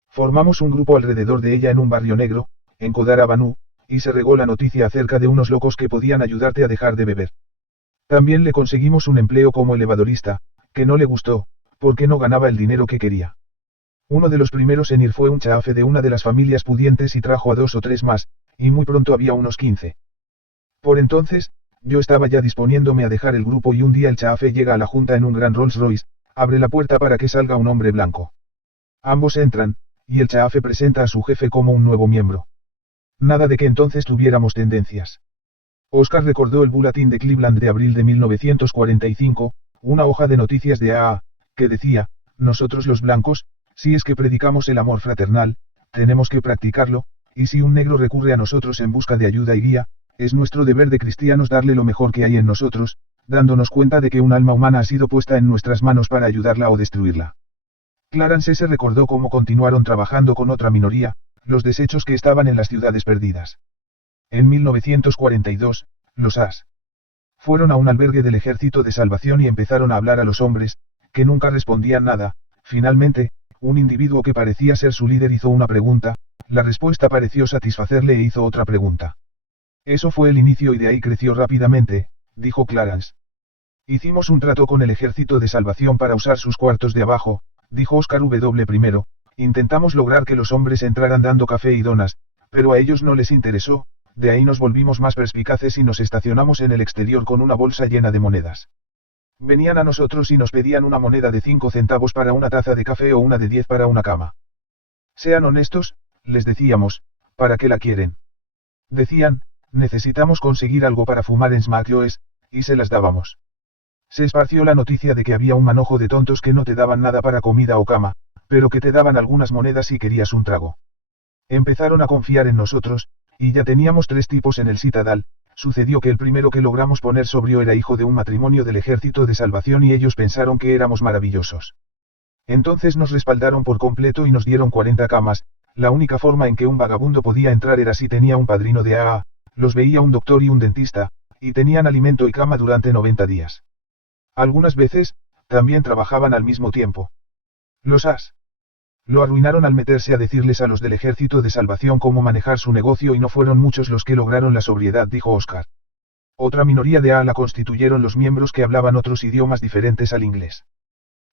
Formamos un grupo alrededor de ella en un barrio negro, en Kodara Banu, y se regó la noticia acerca de unos locos que podían ayudarte a dejar de beber. También le conseguimos un empleo como elevadorista, que no le gustó, porque no ganaba el dinero que quería. Uno de los primeros en ir fue un chaafe de una de las familias pudientes y trajo a 2 o 3 más, y muy pronto había unos 15. Por entonces, yo estaba ya disponiéndome a dejar el grupo y un día el chaafe llega a la junta en un gran Rolls Royce, abre la puerta para que salga un hombre blanco. Ambos entran, y el chaafe presenta a su jefe como un nuevo miembro. Nada de que entonces tuviéramos tendencias. Oscar recordó el Bulletin de Cleveland de abril de 1945, una hoja de noticias de AA, que decía, nosotros los blancos, si es que predicamos el amor fraternal, tenemos que practicarlo, y si un negro recurre a nosotros en busca de ayuda y guía, es nuestro deber de cristianos darle lo mejor que hay en nosotros, dándonos cuenta de que un alma humana ha sido puesta en nuestras manos para ayudarla o destruirla. Clarence se recordó cómo continuaron trabajando con otra minoría, los desechos que estaban en las ciudades perdidas. En 1942, los AS fueron a un albergue del Ejército de Salvación y empezaron a hablar a los hombres, que nunca respondían nada. Finalmente, un individuo que parecía ser su líder hizo una pregunta, la respuesta pareció satisfacerle e hizo otra pregunta. Eso fue el inicio y de ahí creció rápidamente, dijo Clarence. Hicimos un trato con el Ejército de Salvación para usar sus cuartos de abajo, dijo Oscar W. Primero, intentamos lograr que los hombres entraran dando café y donas, pero a ellos no les interesó, de ahí nos volvimos más perspicaces y nos estacionamos en el exterior con una bolsa llena de monedas. Venían a nosotros y nos pedían una moneda de 5 centavos para una taza de café o una de 10 para una cama. Sean honestos, les decíamos, ¿para qué la quieren? Decían, necesitamos conseguir algo para fumar en Smackjoes, y se las dábamos. Se esparció la noticia de que había un manojo de tontos que no te daban nada para comida o cama, pero que te daban algunas monedas si querías un trago. Empezaron a confiar en nosotros, y ya teníamos 3 tipos en el Citadel. Sucedió que el primero que logramos poner sobrio era hijo de un matrimonio del Ejército de Salvación y ellos pensaron que éramos maravillosos. Entonces nos respaldaron por completo y nos dieron 40 camas. La única forma en que un vagabundo podía entrar era si tenía un padrino de AA, los veía un doctor y un dentista, y tenían alimento y cama durante 90 días. Algunas veces, también trabajaban al mismo tiempo. Los AS lo arruinaron al meterse a decirles a los del Ejército de Salvación cómo manejar su negocio y no fueron muchos los que lograron la sobriedad, dijo Oscar. Otra minoría de AA la constituyeron los miembros que hablaban otros idiomas diferentes al inglés.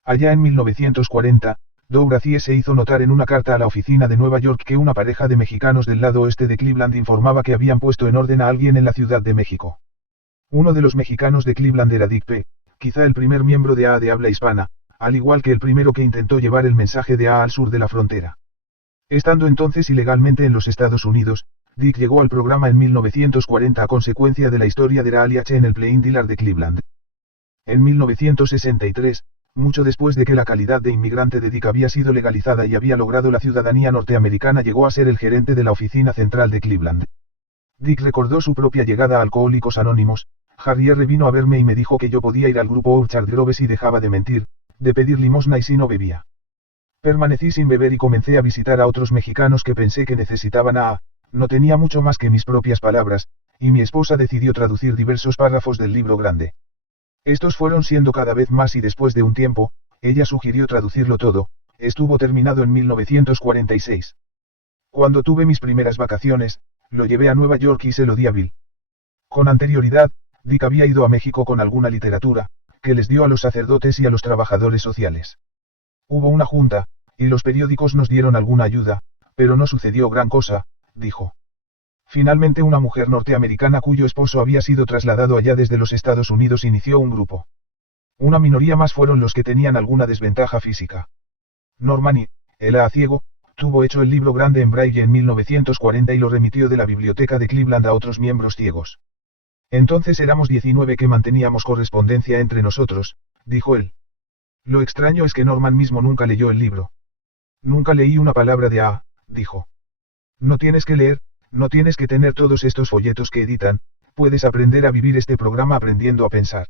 Allá en 1940, Doug Brazier se hizo notar en una carta a la oficina de Nueva York que una pareja de mexicanos del lado oeste de Cleveland informaba que habían puesto en orden a alguien en la Ciudad de México. Uno de los mexicanos de Cleveland era Dick P., quizá el primer miembro de AA de habla hispana, al igual que el primero que intentó llevar el mensaje de AA al sur de la frontera. Estando entonces ilegalmente en los Estados Unidos, Dick llegó al programa en 1940 a consecuencia de la historia de Raleigh H. en el Plain Dealer de Cleveland. En 1963, mucho después de que la calidad de inmigrante de Dick había sido legalizada y había logrado la ciudadanía norteamericana, llegó a ser el gerente de la oficina central de Cleveland. Dick recordó su propia llegada a Alcohólicos Anónimos. Harry R. vino a verme y me dijo que yo podía ir al grupo Orchard Grove si dejaba de mentir, de pedir limosna y si no bebía. Permanecí sin beber y comencé a visitar a otros mexicanos que pensé que necesitaban AA, no tenía mucho más que mis propias palabras, y mi esposa decidió traducir diversos párrafos del libro grande. Estos fueron siendo cada vez más y después de un tiempo, ella sugirió traducirlo todo, estuvo terminado en 1946. Cuando tuve mis primeras vacaciones, lo llevé a Nueva York y se lo di a Bill. Con anterioridad, Dick había ido a México con alguna literatura, que les dio a los sacerdotes y a los trabajadores sociales. Hubo una junta, y los periódicos nos dieron alguna ayuda, pero no sucedió gran cosa, dijo. Finalmente una mujer norteamericana cuyo esposo había sido trasladado allá desde los Estados Unidos inició un grupo. Una minoría más fueron los que tenían alguna desventaja física. Norman, el AA ciego, tuvo hecho el libro grande en braille en 1940 y lo remitió de la biblioteca de Cleveland a otros miembros ciegos. Entonces éramos 19 que manteníamos correspondencia entre nosotros, dijo él. Lo extraño es que Norman mismo nunca leyó el libro. Nunca leí una palabra de AA, dijo. No tienes que leer, no tienes que tener todos estos folletos que editan, puedes aprender a vivir este programa aprendiendo a pensar.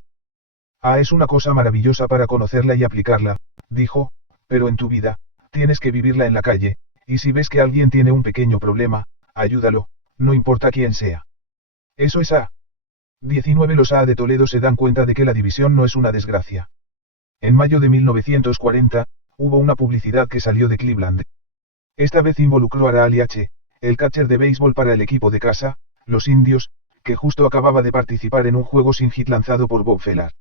AA es una cosa maravillosa para conocerla y aplicarla, dijo, pero en tu vida, tienes que vivirla en la calle, y si ves que alguien tiene un pequeño problema, ayúdalo, no importa quién sea. Eso es AA. 19 Los AA de Toledo se dan cuenta de que la división no es una desgracia. En mayo de 1940, hubo una publicidad que salió de Cleveland. Esta vez involucró a Raleigh H., el catcher de béisbol para el equipo de casa, los Indios, que justo acababa de participar en un juego sin hit lanzado por Bob Feller.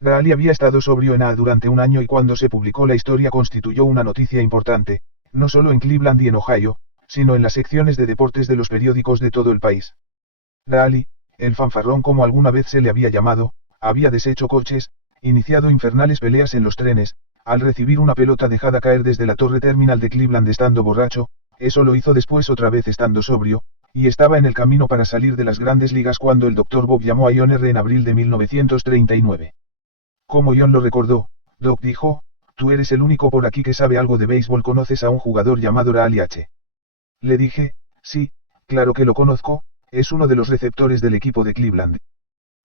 Raleigh había estado sobrio en AA durante un año y cuando se publicó la historia constituyó una noticia importante, no solo en Cleveland y en Ohio, sino en las secciones de deportes de los periódicos de todo el país. Raleigh, el fanfarrón como alguna vez se le había llamado, había deshecho coches, iniciado infernales peleas en los trenes, al recibir una pelota dejada caer desde la torre terminal de Cleveland estando borracho, eso lo hizo después otra vez estando sobrio, y estaba en el camino para salir de las grandes ligas cuando el Dr. Bob llamó a John R. en abril de 1939. Como John lo recordó, Doc dijo, tú eres el único por aquí que sabe algo de béisbol, ¿conoces a un jugador llamado Raleigh H? Le dije, sí, claro que lo conozco, es uno de los receptores del equipo de Cleveland.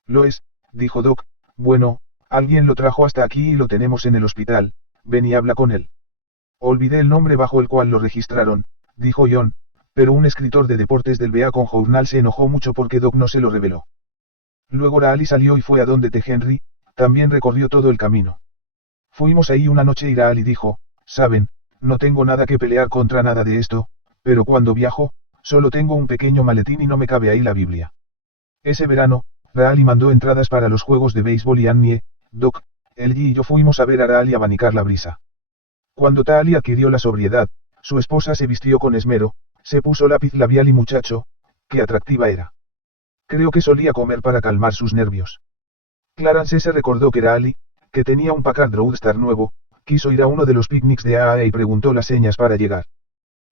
Lo es, dijo Doc, bueno, alguien lo trajo hasta aquí y lo tenemos en el hospital, ven y habla con él. Olvidé el nombre bajo el cual lo registraron, dijo John, pero un escritor de deportes del Beacon Journal se enojó mucho porque Doc no se lo reveló. Luego Raleigh salió y fue a donde T. Henry, también recorrió todo el camino. Fuimos ahí una noche y Raleigh dijo, saben, no tengo nada que pelear contra nada de esto, pero cuando viajo, solo tengo un pequeño maletín y no me cabe ahí la Biblia. Ese verano, Raleigh mandó entradas para los juegos de béisbol y Annie, Doc, él y yo fuimos a ver a Raleigh abanicar la brisa. Cuando Raleigh adquirió la sobriedad, su esposa se vistió con esmero, se puso lápiz labial y muchacho, qué atractiva era. Creo que solía comer para calmar sus nervios. Clarence se recordó que Raleigh, que tenía un Packard Roadster nuevo, quiso ir a uno de los picnics de AA y preguntó las señas para llegar.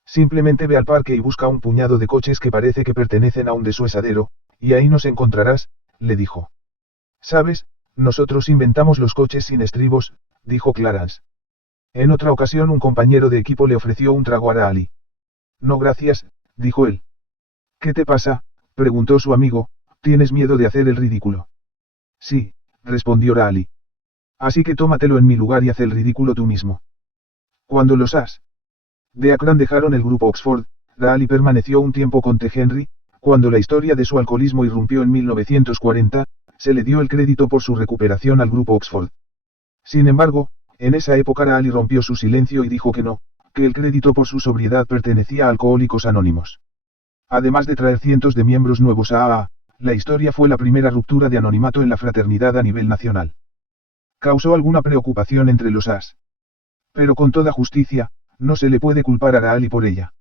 Simplemente ve al parque y busca un puñado de coches que parece que pertenecen a un desuesadero, y ahí nos encontrarás, le dijo. ¿Sabes? Nosotros inventamos los coches sin estribos, dijo Clarence. En otra ocasión un compañero de equipo le ofreció un trago a Raleigh. No gracias, dijo él. ¿Qué te pasa? Preguntó su amigo, ¿tienes miedo de hacer el ridículo? Sí, respondió Raleigh. Así que tómatelo en mi lugar y haz el ridículo tú mismo. ¿Cuándo los has? De Akron dejaron el grupo Oxford, Raleigh permaneció un tiempo con T. Henry, cuando la historia de su alcoholismo irrumpió en 1940, se le dio el crédito por su recuperación al grupo Oxford. Sin embargo, en esa época Raleigh rompió su silencio y dijo que no, que el crédito por su sobriedad pertenecía a Alcohólicos Anónimos. Además de traer cientos de miembros nuevos a AA, la historia fue la primera ruptura de anonimato en la fraternidad a nivel nacional. causó alguna preocupación entre los As. Pero con toda justicia, no se le puede culpar a Raleigh por ella.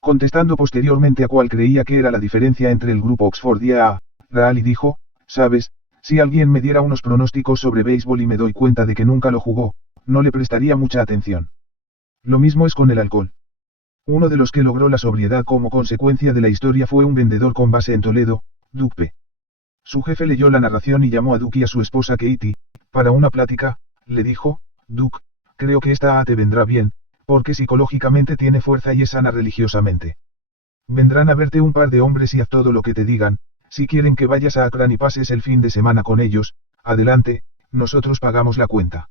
Contestando posteriormente a cuál creía que era la diferencia entre el grupo Oxford y AA, Raleigh dijo, sabes, si alguien me diera unos pronósticos sobre béisbol y me doy cuenta de que nunca lo jugó, no le prestaría mucha atención. Lo mismo es con el alcohol. Uno de los que logró la sobriedad como consecuencia de la historia fue un vendedor con base en Toledo, Duke P. Su jefe leyó la narración y llamó a Duke y a su esposa Katie, para una plática, le dijo, Duke, creo que esta te vendrá bien, porque psicológicamente tiene fuerza y es sana religiosamente. Vendrán a verte un par de hombres y haz todo lo que te digan, si quieren que vayas a Akron y pases el fin de semana con ellos, adelante, nosotros pagamos la cuenta.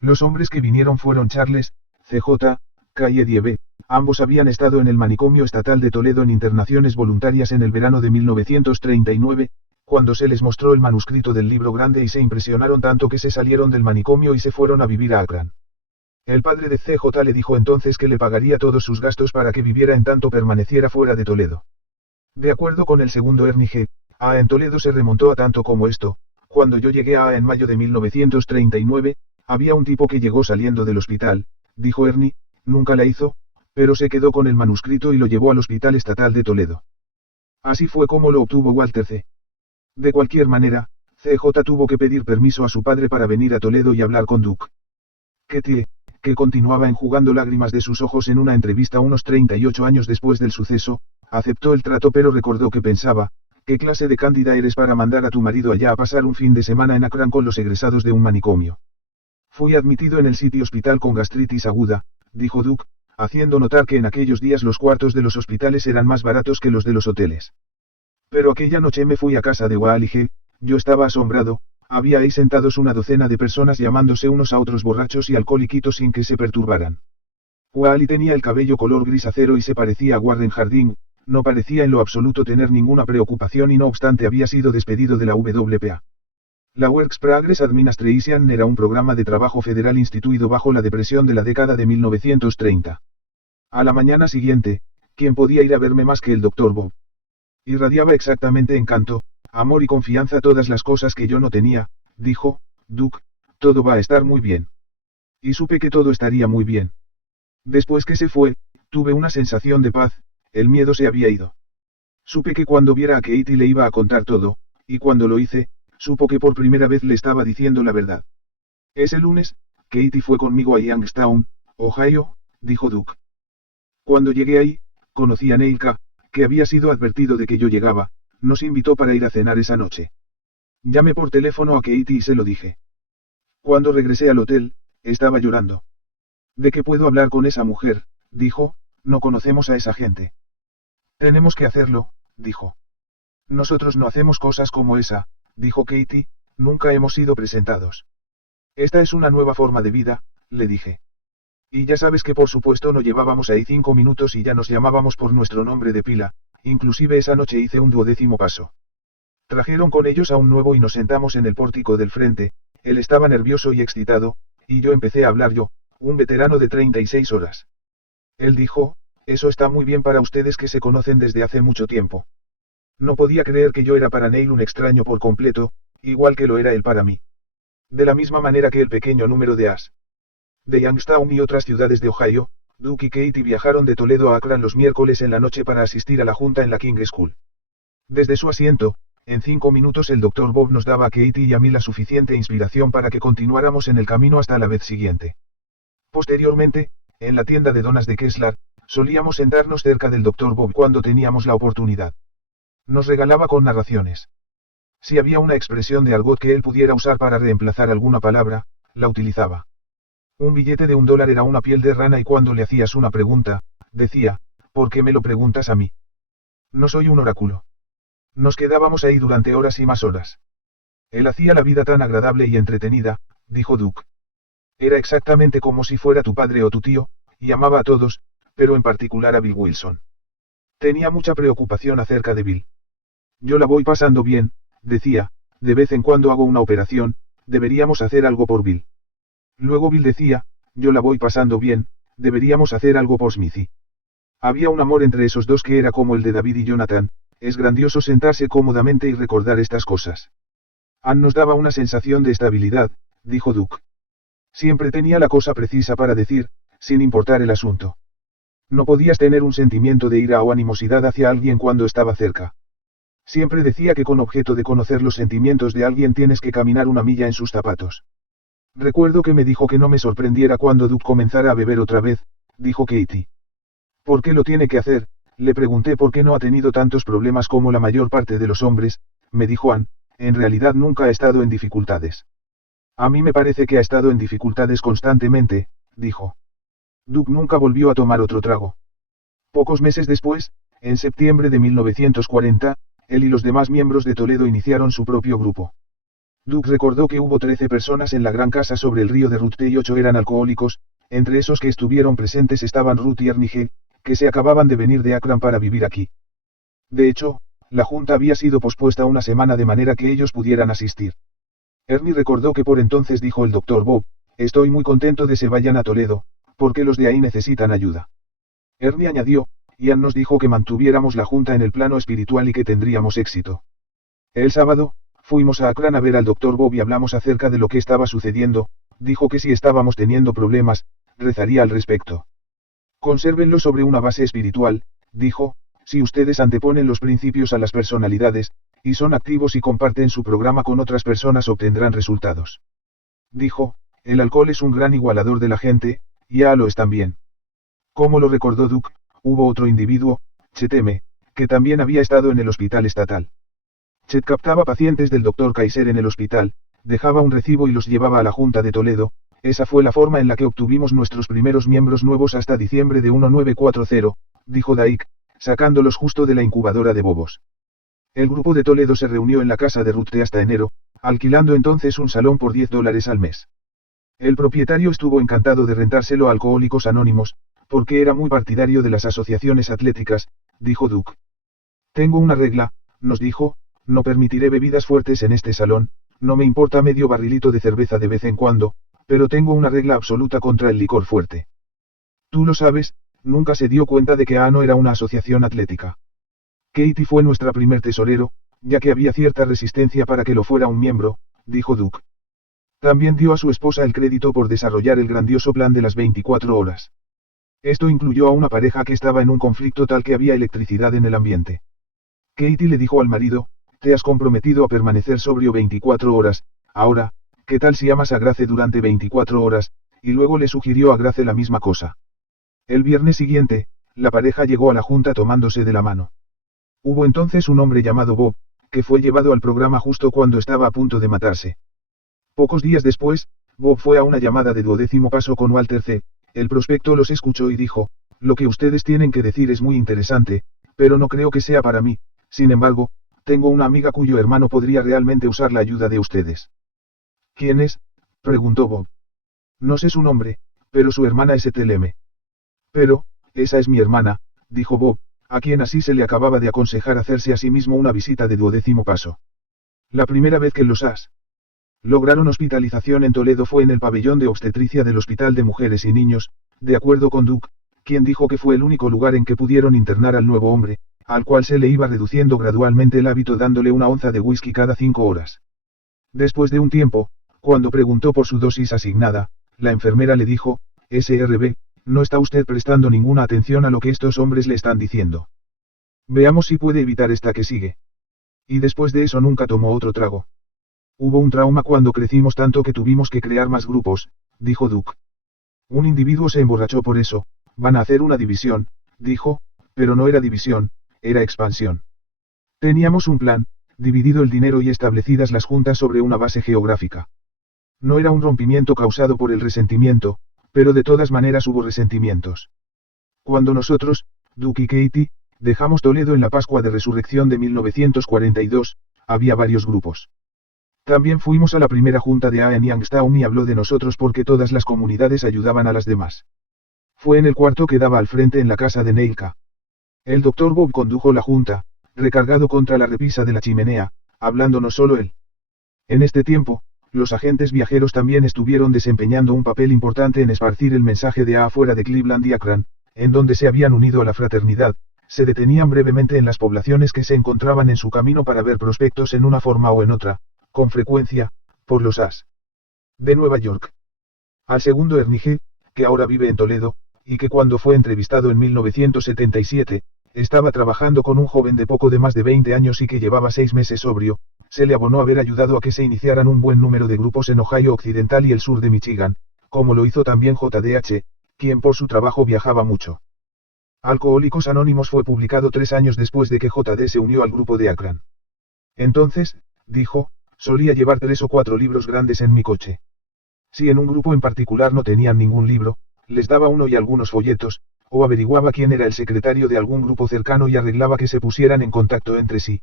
Los hombres que vinieron fueron Charles, CJ, Kay y Diebe, ambos habían estado en el manicomio estatal de Toledo en internaciones voluntarias en el verano de 1939, cuando se les mostró el manuscrito del libro grande y se impresionaron tanto que se salieron del manicomio y se fueron a vivir a Akron. El padre de CJ le dijo entonces que le pagaría todos sus gastos para que viviera en tanto permaneciera fuera de Toledo. De acuerdo con el segundo Ernie G., AA en Toledo se remontó a tanto como esto, cuando yo llegué a AA en mayo de 1939, había un tipo que llegó saliendo del hospital, dijo Ernie, nunca la hizo, pero se quedó con el manuscrito y lo llevó al Hospital Estatal de Toledo. Así fue como lo obtuvo Walter C. De cualquier manera, CJ tuvo que pedir permiso a su padre para venir a Toledo y hablar con Duke. Katie, que continuaba enjugando lágrimas de sus ojos en una entrevista unos 38 años después del suceso, aceptó el trato pero recordó que pensaba, ¿qué clase de cándida eres para mandar a tu marido allá a pasar un fin de semana en Akron con los egresados de un manicomio? Fui admitido en el City Hospital con gastritis aguda, dijo Duke, haciendo notar que en aquellos días los cuartos de los hospitales eran más baratos que los de los hoteles. Pero aquella noche me fui a casa de Wally G., yo estaba asombrado, había ahí sentados una docena de personas llamándose unos a otros borrachos y alcohólicos sin que se perturbaran. Wally tenía el cabello color gris acero y se parecía a Warren Harding, no parecía en lo absoluto tener ninguna preocupación y no obstante había sido despedido de la WPA. La Works Progress Administration era un programa de trabajo federal instituido bajo la depresión de la década de 1930. A la mañana siguiente, ¿quién podía ir a verme más que el Dr. Bob? Irradiaba exactamente encanto, amor y confianza, todas las cosas que yo no tenía, dijo, Duke, todo va a estar muy bien. Y supe que todo estaría muy bien. Después que se fue, tuve una sensación de paz, el miedo se había ido. Supe que cuando viera a Katie le iba a contar todo, y cuando lo hice, supo que por primera vez le estaba diciendo la verdad. Ese lunes, Katie fue conmigo a Youngstown, Ohio, dijo Duke. Cuando llegué ahí, conocí a Neil K., que había sido advertido de que yo llegaba, nos invitó para ir a cenar esa noche. Llamé por teléfono a Katie y se lo dije. Cuando regresé al hotel, estaba llorando. ¿De qué puedo hablar con esa mujer?, dijo, no conocemos a esa gente. Tenemos que hacerlo, dijo. Nosotros no hacemos cosas como esa, dijo Katie, nunca hemos sido presentados. Esta es una nueva forma de vida, le dije. Y ya sabes que por supuesto no llevábamos ahí 5 minutos y ya nos llamábamos por nuestro nombre de pila, inclusive esa noche hice un 12º paso. Trajeron con ellos a un nuevo y nos sentamos en el pórtico del frente, él estaba nervioso y excitado, y yo empecé a hablar yo, un veterano de 36 horas. Él dijo, eso está muy bien para ustedes que se conocen desde hace mucho tiempo. No podía creer que yo era para Neil un extraño por completo, igual que lo era él para mí. De la misma manera que el pequeño número de As. De Youngstown y otras ciudades de Ohio, Duke y Katie viajaron de Toledo a Akron los miércoles en la noche para asistir a la junta en la King School. Desde su asiento, en 5 minutos el Dr. Bob nos daba a Katie y a mí la suficiente inspiración para que continuáramos en el camino hasta la vez siguiente. Posteriormente, en la tienda de donas de Kessler, solíamos sentarnos cerca del Dr. Bob cuando teníamos la oportunidad. Nos regalaba con narraciones. Si había una expresión de argot que él pudiera usar para reemplazar alguna palabra, la utilizaba. Un billete de $1 era una piel de rana y cuando le hacías una pregunta, decía, ¿por qué me lo preguntas a mí? No soy un oráculo. Nos quedábamos ahí durante horas y más horas. Él hacía la vida tan agradable y entretenida, dijo Duke. Era exactamente como si fuera tu padre o tu tío, y amaba a todos, pero en particular a Bill Wilson. Tenía mucha preocupación acerca de Bill. Yo la voy pasando bien, decía, de vez en cuando hago una operación, deberíamos hacer algo por Bill. Luego Bill decía, yo la voy pasando bien, deberíamos hacer algo por Smithy. Había un amor entre esos dos que era como el de David y Jonathan, es grandioso sentarse cómodamente y recordar estas cosas. Ann nos daba una sensación de estabilidad, dijo Duke. Siempre tenía la cosa precisa para decir, sin importar el asunto. No podías tener un sentimiento de ira o animosidad hacia alguien cuando estaba cerca. Siempre decía que con objeto de conocer los sentimientos de alguien tienes que caminar una milla en sus zapatos. Recuerdo que me dijo que no me sorprendiera cuando Duke comenzara a beber otra vez, dijo Katie. ¿Por qué lo tiene que hacer? Le pregunté por qué no ha tenido tantos problemas como la mayor parte de los hombres, me dijo Ann, en realidad nunca ha estado en dificultades. A mí me parece que ha estado en dificultades constantemente, dijo. Duke nunca volvió a tomar otro trago. Pocos meses después, en septiembre de 1940, él y los demás miembros de Toledo iniciaron su propio grupo. Duke recordó que hubo 13 personas en la gran casa sobre el río de Ruth y 8 eran alcohólicos, entre esos que estuvieron presentes estaban Ruth y Ernie G., que se acababan de venir de Akron para vivir aquí. De hecho, la junta había sido pospuesta una semana de manera que ellos pudieran asistir. Ernie recordó que por entonces dijo el Dr. Bob, estoy muy contento de se vayan a Toledo, porque los de ahí necesitan ayuda. Ernie añadió, Ian nos dijo que mantuviéramos la junta en el plano espiritual y que tendríamos éxito. El sábado, fuimos a Akron a ver al Dr. Bob y hablamos acerca de lo que estaba sucediendo, dijo que si estábamos teniendo problemas, rezaría al respecto. Consérvenlo sobre una base espiritual, dijo, si ustedes anteponen los principios a las personalidades, y son activos y comparten su programa con otras personas obtendrán resultados. Dijo, el alcohol es un gran igualador de la gente, y ya lo es también. Como lo recordó Duke, hubo otro individuo, Chet M., que también había estado en el hospital estatal. Chet captaba pacientes del Dr. Kaiser en el hospital, dejaba un recibo y los llevaba a la Junta de Toledo, esa fue la forma en la que obtuvimos nuestros primeros miembros nuevos hasta diciembre de 1940, dijo Dyke, sacándolos justo de la incubadora de bobos. El grupo de Toledo se reunió en la casa de Ruth hasta enero, alquilando entonces un salón por $10 al mes. El propietario estuvo encantado de rentárselo a Alcohólicos Anónimos, porque era muy partidario de las asociaciones atléticas, dijo Duke. Tengo una regla, nos dijo, no permitiré bebidas fuertes en este salón, no me importa medio barrilito de cerveza de vez en cuando, pero tengo una regla absoluta contra el licor fuerte. Tú lo sabes, nunca se dio cuenta de que ANO era una asociación atlética. Katie fue nuestra primer tesorero, ya que había cierta resistencia para que lo fuera un miembro, dijo Duke. También dio a su esposa el crédito por desarrollar el grandioso plan de las 24 horas. Esto incluyó a una pareja que estaba en un conflicto tal que había electricidad en el ambiente. Katie le dijo al marido, te has comprometido a permanecer sobrio 24 horas, ahora, ¿qué tal si amas a Grace durante 24 horas? Y luego le sugirió a Grace la misma cosa. El viernes siguiente, la pareja llegó a la junta tomándose de la mano. Hubo entonces un hombre llamado Bob, que fue llevado al programa justo cuando estaba a punto de matarse. Pocos días después, Bob fue a una llamada de 12º paso con Walter C., el prospecto los escuchó y dijo, lo que ustedes tienen que decir es muy interesante, pero no creo que sea para mí, sin embargo, tengo una amiga cuyo hermano podría realmente usar la ayuda de ustedes. ¿Quién es? Preguntó Bob. No sé su nombre, pero su hermana es Ethel M. Pero, esa es mi hermana, dijo Bob, a quien así se le acababa de aconsejar hacerse a sí mismo una visita de 12º paso. La primera vez que los has lograron hospitalización en Toledo fue en el pabellón de obstetricia del Hospital de Mujeres y Niños, de acuerdo con Duke, quien dijo que fue el único lugar en que pudieron internar al nuevo hombre, al cual se le iba reduciendo gradualmente el hábito dándole una onza de whisky cada 5 horas. Después de un tiempo, cuando preguntó por su dosis asignada, la enfermera le dijo, SRB, no está usted prestando ninguna atención a lo que estos hombres le están diciendo. Veamos si puede evitar esta que sigue. Y después de eso nunca tomó otro trago. Hubo un trauma cuando crecimos tanto que tuvimos que crear más grupos, dijo Duke. Un individuo se emborrachó por eso, van a hacer una división, dijo, pero no era división, era expansión. Teníamos un plan, dividido el dinero y establecidas las juntas sobre una base geográfica. No era un rompimiento causado por el resentimiento, pero de todas maneras hubo resentimientos. Cuando nosotros, Duke y Katie, dejamos Toledo en la Pascua de Resurrección de 1942, había varios grupos. También fuimos a la primera junta de en Youngstown y habló de nosotros porque todas las comunidades ayudaban a las demás. Fue en el cuarto que daba al frente en la casa de Neilka. El Dr. Bob condujo la junta, recargado contra la repisa de la chimenea, hablando no solo él. En este tiempo, los agentes viajeros también estuvieron desempeñando un papel importante en esparcir el mensaje de afuera de Cleveland y Akron, en donde se habían unido a la fraternidad, se detenían brevemente en las poblaciones que se encontraban en su camino para ver prospectos en una forma o en otra, con frecuencia, por los as. De Nueva York. Al segundo Ernige, que ahora vive en Toledo, y que cuando fue entrevistado en 1977, estaba trabajando con un joven de poco de más de 20 años y que llevaba 6 meses sobrio, se le abonó haber ayudado a que se iniciaran un buen número de grupos en Ohio Occidental y el sur de Michigan, como lo hizo también JDH, quien por su trabajo viajaba mucho. Alcohólicos Anónimos fue publicado 3 años después de que JD se unió al grupo de Akron. Entonces, dijo, solía llevar 3 o 4 libros grandes en mi coche. Si en un grupo en particular no tenían ningún libro, les daba uno y algunos folletos, o averiguaba quién era el secretario de algún grupo cercano y arreglaba que se pusieran en contacto entre sí.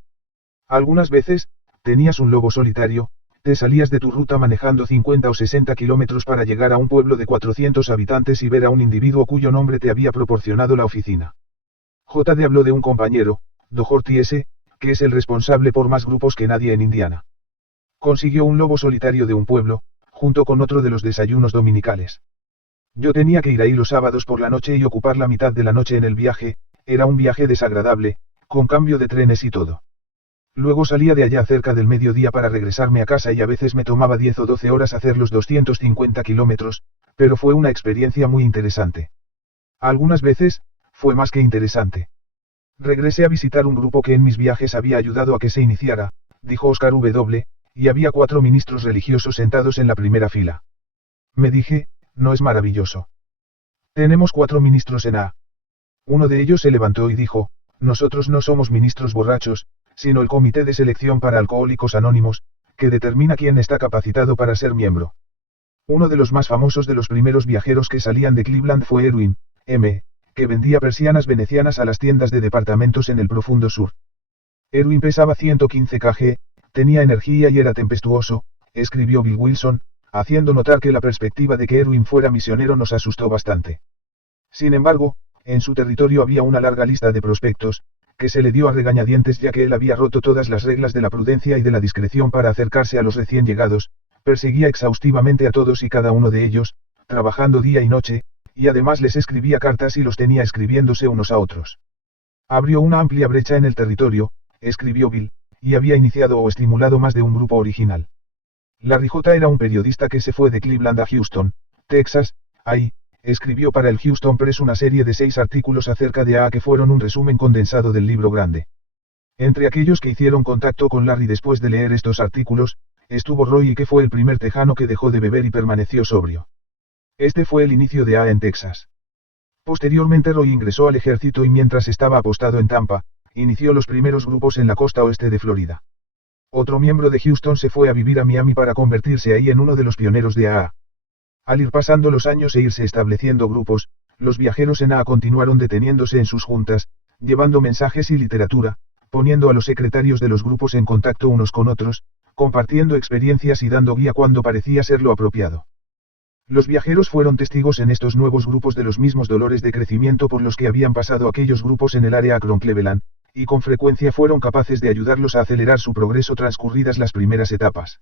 Algunas veces, tenías un lobo solitario, te salías de tu ruta manejando 50 o 60 kilómetros para llegar a un pueblo de 400 habitantes y ver a un individuo cuyo nombre te había proporcionado la oficina. JD habló de un compañero, Doherty S., que es el responsable por más grupos que nadie en Indiana. Consiguió un lobo solitario de un pueblo, junto con otro de los desayunos dominicales. Yo tenía que ir ahí los sábados por la noche y ocupar la mitad de la noche en el viaje, era un viaje desagradable, con cambio de trenes y todo. Luego salía de allá cerca del mediodía para regresarme a casa y a veces me tomaba 10 o 12 horas hacer los 250 kilómetros, pero fue una experiencia muy interesante. Algunas veces, fue más que interesante. Regresé a visitar un grupo que en mis viajes había ayudado a que se iniciara, dijo Oscar W., y había 4 ministros religiosos sentados en la primera fila. Me dije, ¿no es maravilloso? Tenemos 4 ministros en A. Uno de ellos se levantó y dijo, nosotros no somos ministros borrachos, sino el Comité de Selección para Alcohólicos Anónimos, que determina quién está capacitado para ser miembro. Uno de los más famosos de los primeros viajeros que salían de Cleveland fue Erwin M., que vendía persianas venecianas a las tiendas de departamentos en el profundo sur. Erwin pesaba 115 kg, tenía energía y era tempestuoso, escribió Bill Wilson, haciendo notar que la perspectiva de que Erwin fuera misionero nos asustó bastante. Sin embargo, en su territorio había una larga lista de prospectos, que se le dio a regañadientes ya que él había roto todas las reglas de la prudencia y de la discreción para acercarse a los recién llegados, perseguía exhaustivamente a todos y cada uno de ellos, trabajando día y noche, y además les escribía cartas y los tenía escribiéndose unos a otros. Abrió una amplia brecha en el territorio, escribió Bill, y había iniciado o estimulado más de un grupo original. Larry J. era un periodista que se fue de Cleveland a Houston, Texas, ahí, escribió para el Houston Press una serie de 6 artículos acerca de AA que fueron un resumen condensado del libro grande. Entre aquellos que hicieron contacto con Larry después de leer estos artículos, estuvo Roy y que fue el primer tejano que dejó de beber y permaneció sobrio. Este fue el inicio de AA en Texas. Posteriormente Roy ingresó al ejército y mientras estaba apostado en Tampa, inició los primeros grupos en la costa oeste de Florida. Otro miembro de Houston se fue a vivir a Miami para convertirse ahí en uno de los pioneros de AA. Al ir pasando los años e irse estableciendo grupos, los viajeros en AA continuaron deteniéndose en sus juntas, llevando mensajes y literatura, poniendo a los secretarios de los grupos en contacto unos con otros, compartiendo experiencias y dando guía cuando parecía ser lo apropiado. Los viajeros fueron testigos en estos nuevos grupos de los mismos dolores de crecimiento por los que habían pasado aquellos grupos en el área Akron-Cleveland, y con frecuencia fueron capaces de ayudarlos a acelerar su progreso transcurridas las primeras etapas.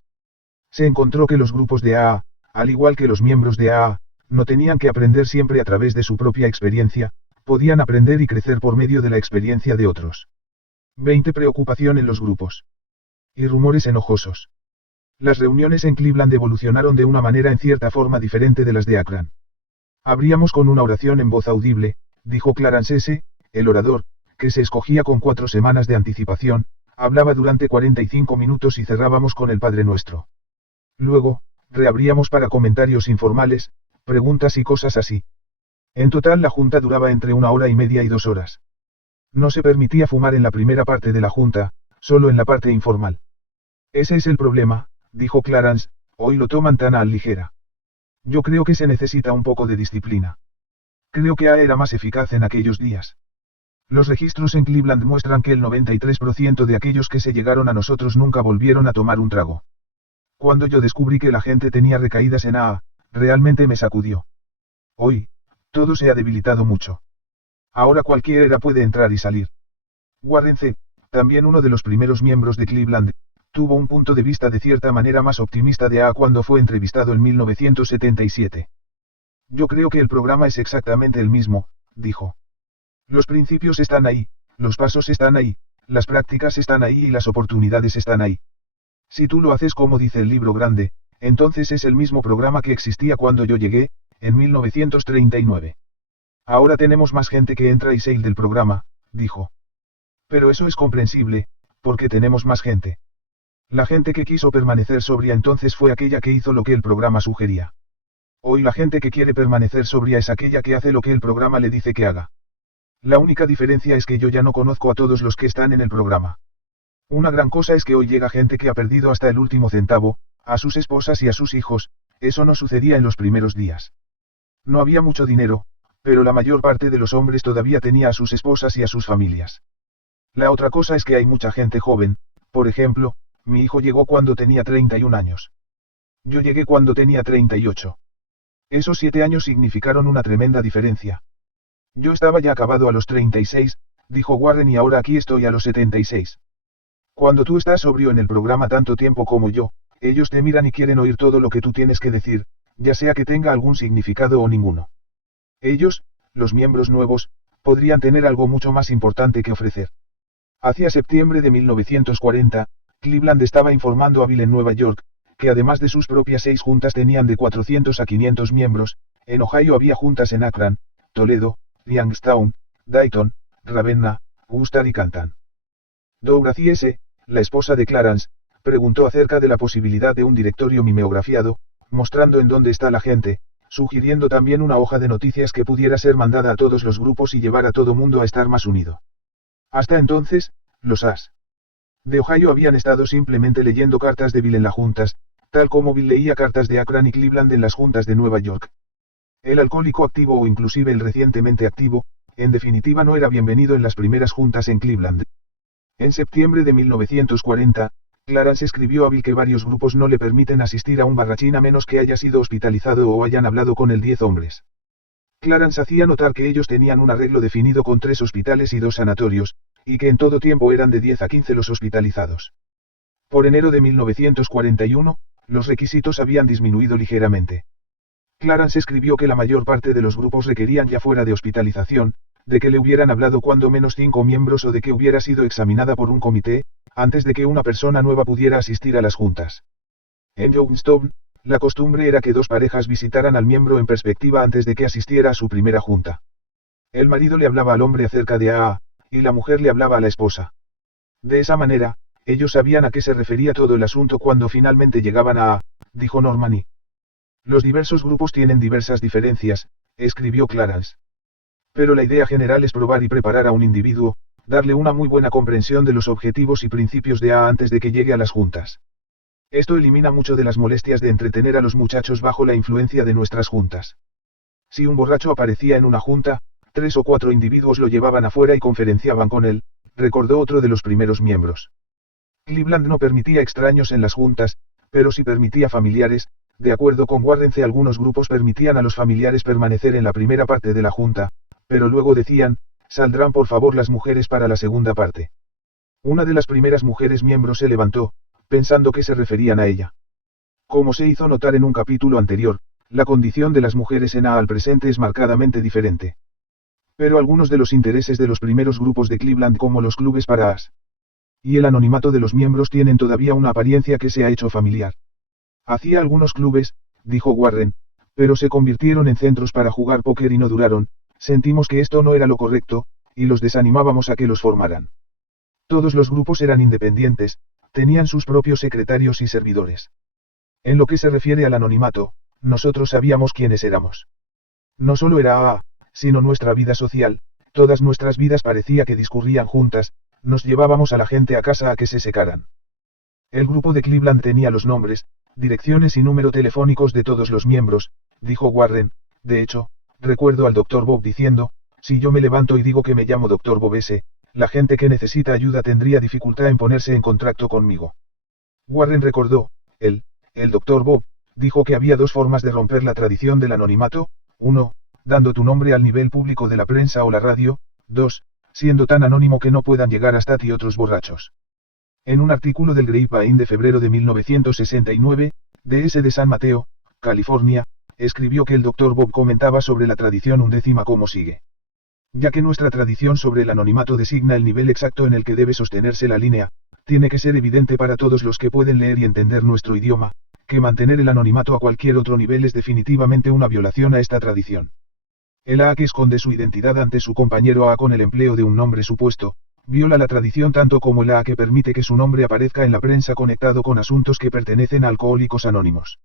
Se encontró que los grupos de AA, al igual que los miembros de AA, no tenían que aprender siempre a través de su propia experiencia, podían aprender y crecer por medio de la experiencia de otros. 20. Preocupación en los grupos. Y rumores enojosos. Las reuniones en Cleveland evolucionaron de una manera en cierta forma diferente de las de Akron. Abríamos con una oración en voz audible, dijo Clarence S., el orador, que se escogía con 4 semanas de anticipación, hablaba durante 45 minutos y cerrábamos con el Padre Nuestro. Luego, reabríamos para comentarios informales, preguntas y cosas así. En total la junta duraba entre 1 hora y media y 2 horas. No se permitía fumar en la primera parte de la junta, solo en la parte informal. Ese es el problema, dijo Clarence, hoy lo toman tan a la ligera. Yo creo que se necesita un poco de disciplina. Creo que AA era más eficaz en aquellos días. Los registros en Cleveland muestran que el 93% de aquellos que se llegaron a nosotros nunca volvieron a tomar un trago. Cuando yo descubrí que la gente tenía recaídas en AA, realmente me sacudió. Hoy, todo se ha debilitado mucho. Ahora cualquiera puede entrar y salir. Warren C., también uno de los primeros miembros de Cleveland, tuvo un punto de vista de cierta manera más optimista de AA cuando fue entrevistado en 1977. Yo creo que el programa es exactamente el mismo, dijo. Los principios están ahí, los pasos están ahí, las prácticas están ahí y las oportunidades están ahí. Si tú lo haces como dice el libro grande, Entonces es el mismo programa que existía cuando yo llegué, en 1939. Ahora tenemos más gente que entra y sale del programa, dijo. Pero eso es comprensible, porque tenemos más gente. La gente que quiso permanecer sobria entonces fue aquella que hizo lo que el programa sugería. Hoy la gente que quiere permanecer sobria es aquella que hace lo que el programa le dice que haga. La única diferencia es que yo ya no conozco a todos los que están en el programa. Una gran cosa es que hoy llega gente que ha perdido hasta el último centavo, a sus esposas y a sus hijos, eso no sucedía en los primeros días. No había mucho dinero, pero la mayor parte de los hombres todavía tenía a sus esposas y a sus familias. La otra cosa es que hay mucha gente joven, por ejemplo, mi hijo llegó cuando tenía 31 años. Yo llegué cuando tenía 38. Esos 7 años significaron una tremenda diferencia. Yo estaba ya acabado a los 36, dijo Warren, y ahora aquí estoy a los 76. Cuando tú estás sobrio en el programa tanto tiempo como yo, ellos te miran y quieren oír todo lo que tú tienes que decir, ya sea que tenga algún significado o ninguno. Ellos, los miembros nuevos, podrían tener algo mucho más importante que ofrecer. Hacia septiembre de 1940, Cleveland estaba informando a Bill en Nueva York, que además de sus propias 6 juntas tenían de 400 a 500 miembros, en Ohio había juntas en Akron, Toledo, Youngstown, Dayton, Ravenna, Worcester y Canton. Dora C.S., la esposa de Clarence, preguntó acerca de la posibilidad de un directorio mimeografiado, mostrando en dónde está la gente, sugiriendo también una hoja de noticias que pudiera ser mandada a todos los grupos y llevar a todo mundo a estar más unido. Hasta entonces, los As de Ohio habían estado simplemente leyendo cartas de Bill en las juntas, tal como Bill leía cartas de Akron y Cleveland en las juntas de Nueva York. El alcohólico activo o inclusive el recientemente activo, en definitiva no era bienvenido en las primeras juntas en Cleveland. En septiembre de 1940, Clarence escribió a Bill que varios grupos no le permiten asistir a un barrachín a menos que haya sido hospitalizado o hayan hablado con el 10 hombres. Clarence hacía notar que ellos tenían un arreglo definido con 3 hospitales y 2 sanatorios, y que en todo tiempo eran de 10 a 15 los hospitalizados. Por enero de 1941, los requisitos habían disminuido ligeramente. Clarence escribió que la mayor parte de los grupos requerían ya fuera de hospitalización, de que le hubieran hablado cuando menos 5 miembros o de que hubiera sido examinada por un comité, antes de que una persona nueva pudiera asistir a las juntas. En Youngstown, la costumbre era que 2 parejas visitaran al miembro en perspectiva antes de que asistiera a su primera junta. El marido le hablaba al hombre acerca de AA, y la mujer le hablaba a la esposa. De esa manera, ellos sabían a qué se refería todo el asunto cuando finalmente llegaban a AA, dijo Normani. Los diversos grupos tienen diversas diferencias, escribió Clarence. Pero la idea general es probar y preparar a un individuo, darle una muy buena comprensión de los objetivos y principios de AA antes de que llegue a las juntas. Esto elimina mucho de las molestias de entretener a los muchachos bajo la influencia de nuestras juntas. Si un borracho aparecía en una junta, 3 o 4 individuos lo llevaban afuera y conferenciaban con él, recordó otro de los primeros miembros. Cleveland no permitía extraños en las juntas, pero sí permitía familiares. De acuerdo con Warren C, algunos grupos permitían a los familiares permanecer en la primera parte de la junta, pero luego decían, saldrán por favor las mujeres para la segunda parte. Una de las primeras mujeres miembros se levantó, pensando que se referían a ella. Como se hizo notar en un capítulo anterior, la condición de las mujeres en AA al presente es marcadamente diferente. Pero algunos de los intereses de los primeros grupos de Cleveland, como los clubes para As y el anonimato de los miembros, tienen todavía una apariencia que se ha hecho familiar. Hacía algunos clubes, dijo Warren, pero se convirtieron en centros para jugar póker y no duraron. Sentimos que esto no era lo correcto, y los desanimábamos a que los formaran. Todos los grupos eran independientes, tenían sus propios secretarios y servidores. En lo que se refiere al anonimato, nosotros sabíamos quiénes éramos. No solo era AA, sino nuestra vida social, todas nuestras vidas parecía que discurrían juntas, nos llevábamos a la gente a casa a que se secaran. El grupo de Cleveland tenía los nombres, direcciones y número telefónicos de todos los miembros, dijo Warren. De hecho, recuerdo al Dr. Bob diciendo, si yo me levanto y digo que me llamo Dr. Bob S., la gente que necesita ayuda tendría dificultad en ponerse en contacto conmigo. Warren recordó, el Dr. Bob, dijo que había 2 formas de romper la tradición del anonimato: 1, dando tu nombre al nivel público de la prensa o la radio; 2, siendo tan anónimo que no puedan llegar hasta ti otros borrachos. En un artículo del Grapevine de febrero de 1969, DS de San Mateo, California, escribió que el Dr. Bob comentaba sobre la tradición undécima como sigue. Ya que nuestra tradición sobre el anonimato designa el nivel exacto en el que debe sostenerse la línea, tiene que ser evidente para todos los que pueden leer y entender nuestro idioma, que mantener el anonimato a cualquier otro nivel es definitivamente una violación a esta tradición. El A que esconde su identidad ante su compañero A con el empleo de un nombre supuesto, viola la tradición tanto como el A que permite que su nombre aparezca en la prensa conectado con asuntos que pertenecen a Alcohólicos Anónimos.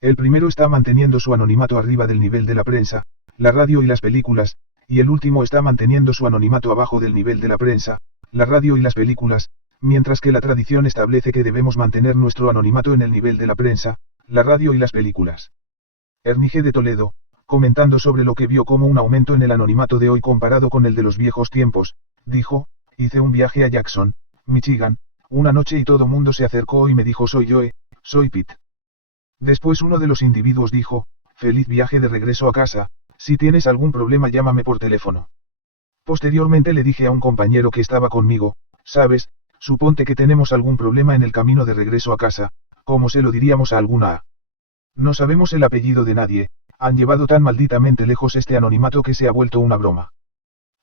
El primero está manteniendo su anonimato arriba del nivel de la prensa, la radio y las películas, y el último está manteniendo su anonimato abajo del nivel de la prensa, la radio y las películas, mientras que la tradición establece que debemos mantener nuestro anonimato en el nivel de la prensa, la radio y las películas. Ernige de Toledo, comentando sobre lo que vio como un aumento en el anonimato de hoy comparado con el de los viejos tiempos, dijo: hice un viaje a Jackson, Michigan, una noche y todo mundo se acercó y me dijo: soy Joe, soy Pete. Después uno de los individuos dijo: feliz viaje de regreso a casa, si tienes algún problema llámame por teléfono. Posteriormente le dije a un compañero que estaba conmigo: sabes, suponte que tenemos algún problema en el camino de regreso a casa, ¿cómo se lo diríamos a alguna A? No sabemos el apellido de nadie, han llevado tan malditamente lejos este anonimato que se ha vuelto una broma.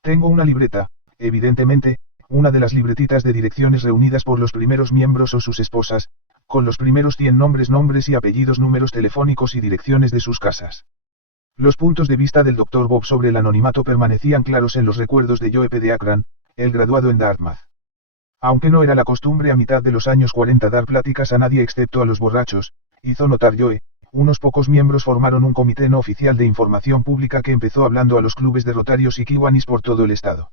Tengo una libreta, evidentemente, una de las libretitas de direcciones reunidas por los primeros miembros o sus esposas, con los primeros 100 nombres y apellidos, números telefónicos y direcciones de sus casas. Los puntos de vista del Dr. Bob sobre el anonimato permanecían claros en los recuerdos de Joe P. de Akron, el graduado en Dartmouth. Aunque no era la costumbre a mitad de los años 40 dar pláticas a nadie excepto a los borrachos, hizo notar Joe, unos pocos miembros formaron un comité no oficial de información pública que empezó hablando a los clubes de Rotarios y Kiwanis por todo el estado.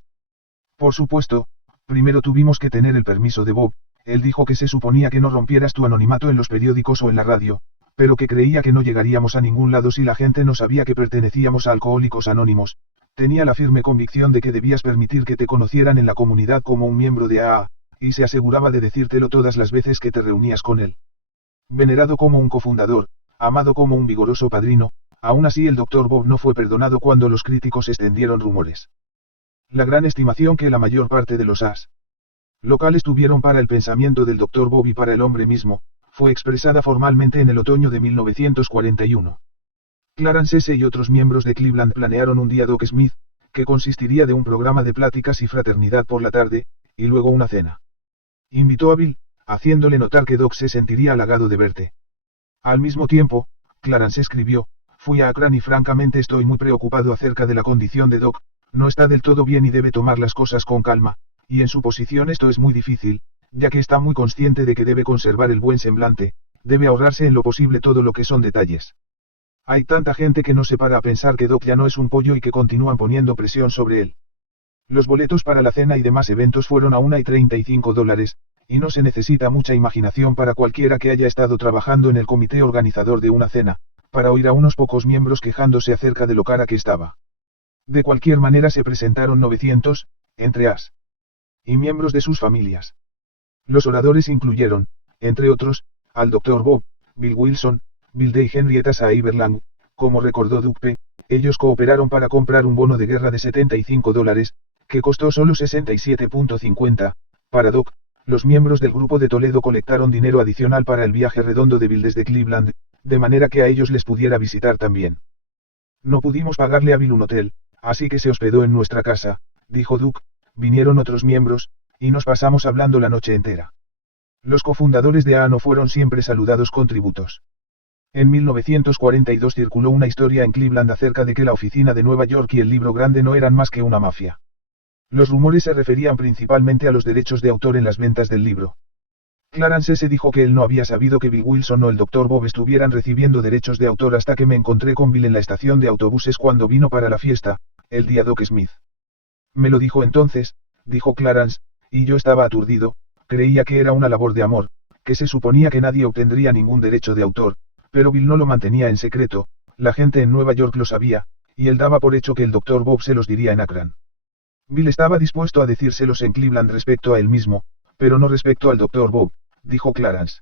Por supuesto, primero tuvimos que tener el permiso de Bob. Él dijo que se suponía que no rompieras tu anonimato en los periódicos o en la radio, pero que creía que no llegaríamos a ningún lado si la gente no sabía que pertenecíamos a Alcohólicos Anónimos. Tenía la firme convicción de que debías permitir que te conocieran en la comunidad como un miembro de AA, y se aseguraba de decírtelo todas las veces que te reunías con él. Venerado como un cofundador, amado como un vigoroso padrino, aún así el Dr. Bob no fue perdonado cuando los críticos extendieron rumores. La gran estimación que la mayor parte de los As locales tuvieron para el pensamiento del Dr. Bob y para el hombre mismo, fue expresada formalmente en el otoño de 1941. Clarence S. y otros miembros de Cleveland planearon un día Doc Smith, que consistiría de un programa de pláticas y fraternidad por la tarde, y luego una cena. Invitó a Bill, haciéndole notar que Doc se sentiría halagado de verte. Al mismo tiempo, Clarence escribió: fui a Akron y francamente estoy muy preocupado acerca de la condición de Doc, no está del todo bien y debe tomar las cosas con calma, y en su posición esto es muy difícil, ya que está muy consciente de que debe conservar el buen semblante, debe ahorrarse en lo posible todo lo que son detalles. Hay tanta gente que no se para a pensar que Doc ya no es un pollo y que continúan poniendo presión sobre él. Los boletos para la cena y demás eventos fueron a $1.35, y no se necesita mucha imaginación para cualquiera que haya estado trabajando en el comité organizador de una cena, para oír a unos pocos miembros quejándose acerca de lo cara que estaba. De cualquier manera se presentaron 900, entre As y miembros de sus familias. Los oradores incluyeron, entre otros, al Dr. Bob, Bill Wilson, Bill Day y Henrietta A. Iberlang. Como recordó Dupe, ellos cooperaron para comprar un bono de guerra de $75, que costó solo 67.50, para Doc. Los miembros del grupo de Toledo colectaron dinero adicional para el viaje redondo de Bill desde Cleveland, de manera que a ellos les pudiera visitar también. No pudimos pagarle a Bill un hotel, así que se hospedó en nuestra casa, dijo Duke. Vinieron otros miembros, y nos pasamos hablando la noche entera. Los cofundadores de AA no fueron siempre saludados con tributos. En 1942 circuló una historia en Cleveland acerca de que la oficina de Nueva York y el Libro Grande no eran más que una mafia. Los rumores se referían principalmente a los derechos de autor en las ventas del libro. Clarence se dijo que él no había sabido que Bill Wilson o el Dr. Bob estuvieran recibiendo derechos de autor hasta que me encontré con Bill en la estación de autobuses cuando vino para la fiesta, el día Doc Smith. Me lo dijo entonces, dijo Clarence, y yo estaba aturdido, creía que era una labor de amor, que se suponía que nadie obtendría ningún derecho de autor, pero Bill no lo mantenía en secreto, la gente en Nueva York lo sabía, y él daba por hecho que el Dr. Bob se los diría en Akron. Bill estaba dispuesto a decírselos en Cleveland respecto a él mismo, pero no respecto al Dr. Bob, dijo Clarence.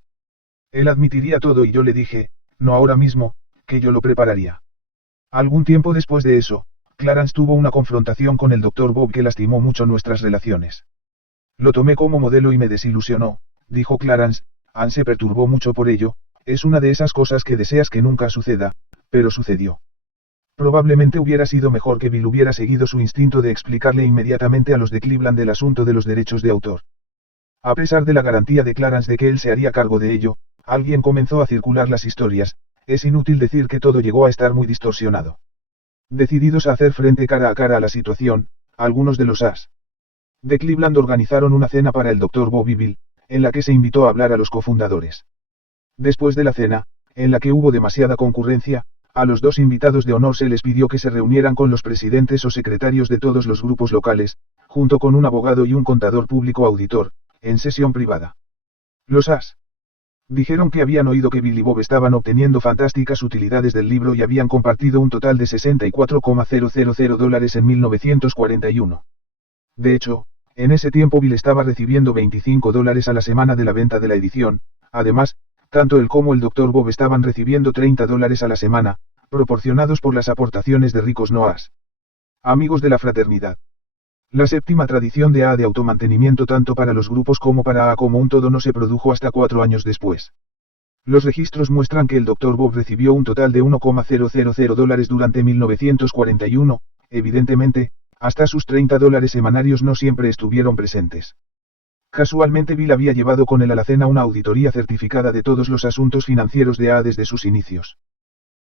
Él admitiría todo y yo le dije, no ahora mismo, que yo lo prepararía. Algún tiempo después de eso, Clarence tuvo una confrontación con el Dr. Bob que lastimó mucho nuestras relaciones. Lo tomé como modelo y me desilusionó, dijo Clarence. Anne se perturbó mucho por ello, es una de esas cosas que deseas que nunca suceda, pero sucedió. Probablemente hubiera sido mejor que Bill hubiera seguido su instinto de explicarle inmediatamente a los de Cleveland el asunto de los derechos de autor. A pesar de la garantía de Clarence de que él se haría cargo de ello, alguien comenzó a circular las historias, es inútil decir que todo llegó a estar muy distorsionado. Decididos a hacer frente cara a cara a la situación, algunos de los as de Cleveland organizaron una cena para el Dr. Bobby Bill, en la que se invitó a hablar a los cofundadores. Después de la cena, en la que hubo demasiada concurrencia, a los dos invitados de honor se les pidió que se reunieran con los presidentes o secretarios de todos los grupos locales, junto con un abogado y un contador público auditor, en sesión privada. Los as dijeron que habían oído que Bill y Bob estaban obteniendo fantásticas utilidades del libro y habían compartido un total de $64,000 en 1941. De hecho, en ese tiempo Bill estaba recibiendo $25 a la semana de la venta de la edición. Además, tanto él como el Dr. Bob estaban recibiendo $30 a la semana, proporcionados por las aportaciones de ricos noas. Amigos de la fraternidad. La séptima tradición de AA de automantenimiento tanto para los grupos como para AA como un todo no se produjo hasta 4 años después. Los registros muestran que el Dr. Bob recibió un total de $1,000 durante 1941, evidentemente, hasta sus $30 semanarios no siempre estuvieron presentes. Casualmente Bill había llevado con él a la cena una auditoría certificada de todos los asuntos financieros de AA desde sus inicios.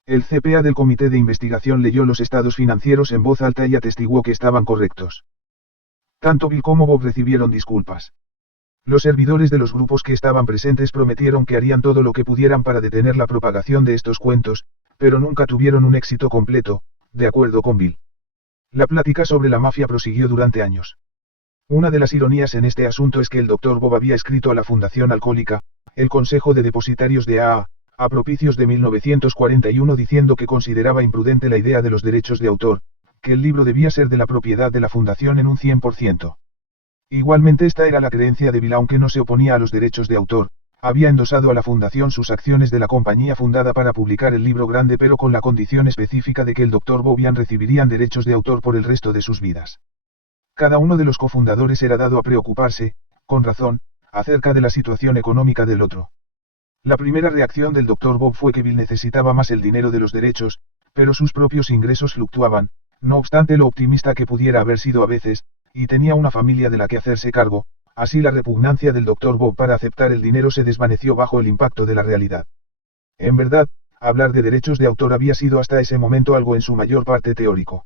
El CPA del Comité de Investigación leyó los estados financieros en voz alta y atestiguó que estaban correctos. Tanto Bill como Bob recibieron disculpas. Los servidores de los grupos que estaban presentes prometieron que harían todo lo que pudieran para detener la propagación de estos cuentos, pero nunca tuvieron un éxito completo, de acuerdo con Bill. La plática sobre la mafia prosiguió durante años. Una de las ironías en este asunto es que el Dr. Bob había escrito a la Fundación Alcohólica, el Consejo de Depositarios de AA, a propicios de 1941 diciendo que consideraba imprudente la idea de los derechos de autor, que el libro debía ser de la propiedad de la Fundación en un 100%. Igualmente esta era la creencia de Bill aunque no se oponía a los derechos de autor, había endosado a la Fundación sus acciones de la compañía fundada para publicar el libro grande pero con la condición específica de que el Dr. Bob y Ann recibirían derechos de autor por el resto de sus vidas. Cada uno de los cofundadores era dado a preocuparse, con razón, acerca de la situación económica del otro. La primera reacción del Dr. Bob fue que Bill necesitaba más el dinero de los derechos, pero sus propios ingresos fluctuaban, no obstante lo optimista que pudiera haber sido a veces, y tenía una familia de la que hacerse cargo, así la repugnancia del Dr. Bob para aceptar el dinero se desvaneció bajo el impacto de la realidad. En verdad, hablar de derechos de autor había sido hasta ese momento algo en su mayor parte teórico.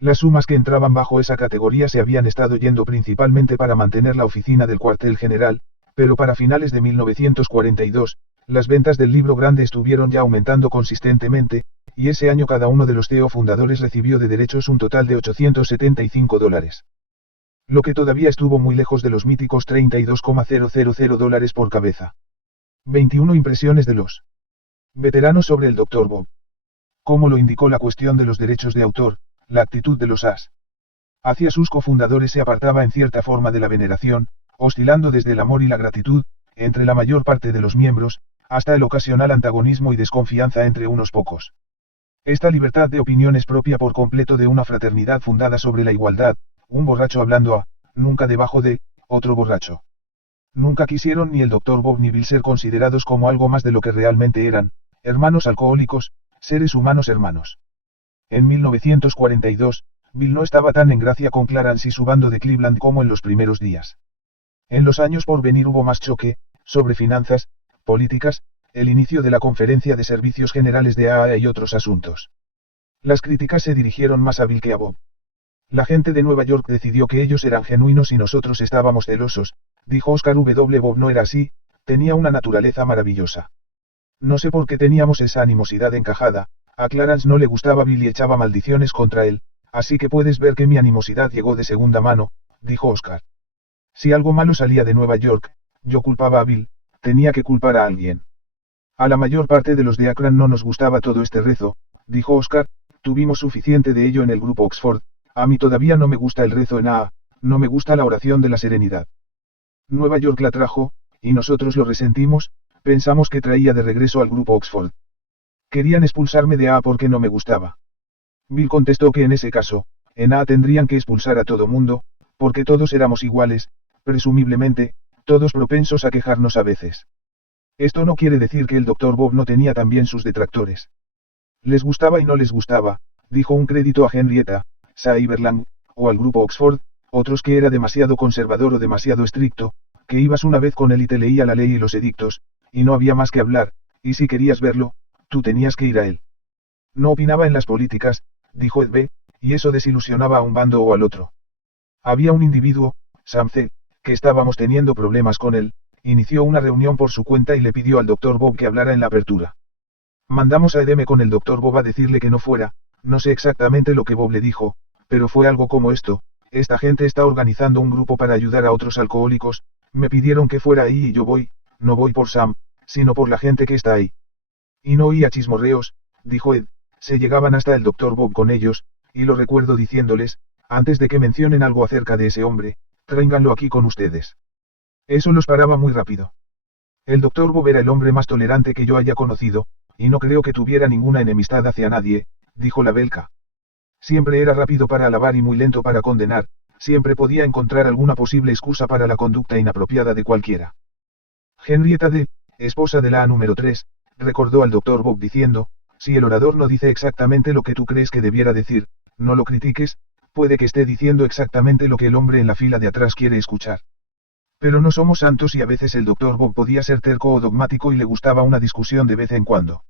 Las sumas que entraban bajo esa categoría se habían estado yendo principalmente para mantener la oficina del cuartel general, pero para finales de 1942, las ventas del libro grande estuvieron ya aumentando consistentemente, y ese año cada uno de los CEO fundadores recibió de derechos un total de $875. Lo que todavía estuvo muy lejos de los míticos $32,000 por cabeza. 21 impresiones de los veteranos sobre el Dr. Bob. Como lo indicó la cuestión de los derechos de autor, la actitud de los as hacia sus cofundadores se apartaba en cierta forma de la veneración, oscilando desde el amor y la gratitud, entre la mayor parte de los miembros, hasta el ocasional antagonismo y desconfianza entre unos pocos. Esta libertad de opinión es propia por completo de una fraternidad fundada sobre la igualdad, un borracho hablando a, nunca debajo de, otro borracho. Nunca quisieron ni el Dr. Bob ni Bill ser considerados como algo más de lo que realmente eran, hermanos alcohólicos, seres humanos hermanos. En 1942, Bill no estaba tan en gracia con Clarence y su bando de Cleveland como en los primeros días. En los años por venir hubo más choque, sobre finanzas, políticas, el inicio de la Conferencia de Servicios Generales de AA y otros asuntos. Las críticas se dirigieron más a Bill que a Bob. La gente de Nueva York decidió que ellos eran genuinos y nosotros estábamos celosos, dijo Oscar W. Bob no era así, tenía una naturaleza maravillosa. No sé por qué teníamos esa animosidad encajada, a Clarence no le gustaba Bill y echaba maldiciones contra él, así que puedes ver que mi animosidad llegó de segunda mano, dijo Oscar. Si algo malo salía de Nueva York, yo culpaba a Bill, tenía que culpar a alguien. A la mayor parte de los de Akron no nos gustaba todo este rezo, dijo Oscar, tuvimos suficiente de ello en el grupo Oxford, a mí todavía no me gusta el rezo en AA, no me gusta la oración de la serenidad. Nueva York la trajo, y nosotros lo resentimos, pensamos que traía de regreso al grupo Oxford. Querían expulsarme de AA porque no me gustaba. Bill contestó que en ese caso, en AA tendrían que expulsar a todo mundo, porque todos éramos iguales, presumiblemente, todos propensos a quejarnos a veces. Esto no quiere decir que el Dr. Bob no tenía también sus detractores. Les gustaba y no les gustaba, dijo un crédito a Henrietta, Seiberland, o al grupo Oxford, otros que era demasiado conservador o demasiado estricto, que ibas una vez con él y te leía la ley y los edictos, y no había más que hablar, y si querías verlo, tú tenías que ir a él. No opinaba en las políticas, dijo Edbe, y eso desilusionaba a un bando o al otro. Había un individuo, Sam C., que estábamos teniendo problemas con él, inició una reunión por su cuenta y le pidió al Dr. Bob que hablara en la apertura. Mandamos a Edme con el Dr. Bob a decirle que no fuera, no sé exactamente lo que Bob le dijo, pero fue algo como esto: esta gente está organizando un grupo para ayudar a otros alcohólicos, me pidieron que fuera ahí y yo voy, no voy por Sam, sino por la gente que está ahí. Y no oía chismorreos, dijo Ed, se llegaban hasta el Dr. Bob con ellos, y lo recuerdo diciéndoles, antes de que mencionen algo acerca de ese hombre, tráiganlo aquí con ustedes. Eso los paraba muy rápido. El Dr. Bob era el hombre más tolerante que yo haya conocido, y no creo que tuviera ninguna enemistad hacia nadie, dijo la Belka. Siempre era rápido para alabar y muy lento para condenar, siempre podía encontrar alguna posible excusa para la conducta inapropiada de cualquiera. Henrietta D., esposa de la número 3, recordó al Dr. Bob diciendo, si el orador no dice exactamente lo que tú crees que debiera decir, no lo critiques, puede que esté diciendo exactamente lo que el hombre en la fila de atrás quiere escuchar. Pero no somos santos y a veces el Dr. Bob podía ser terco o dogmático y le gustaba una discusión de vez en cuando.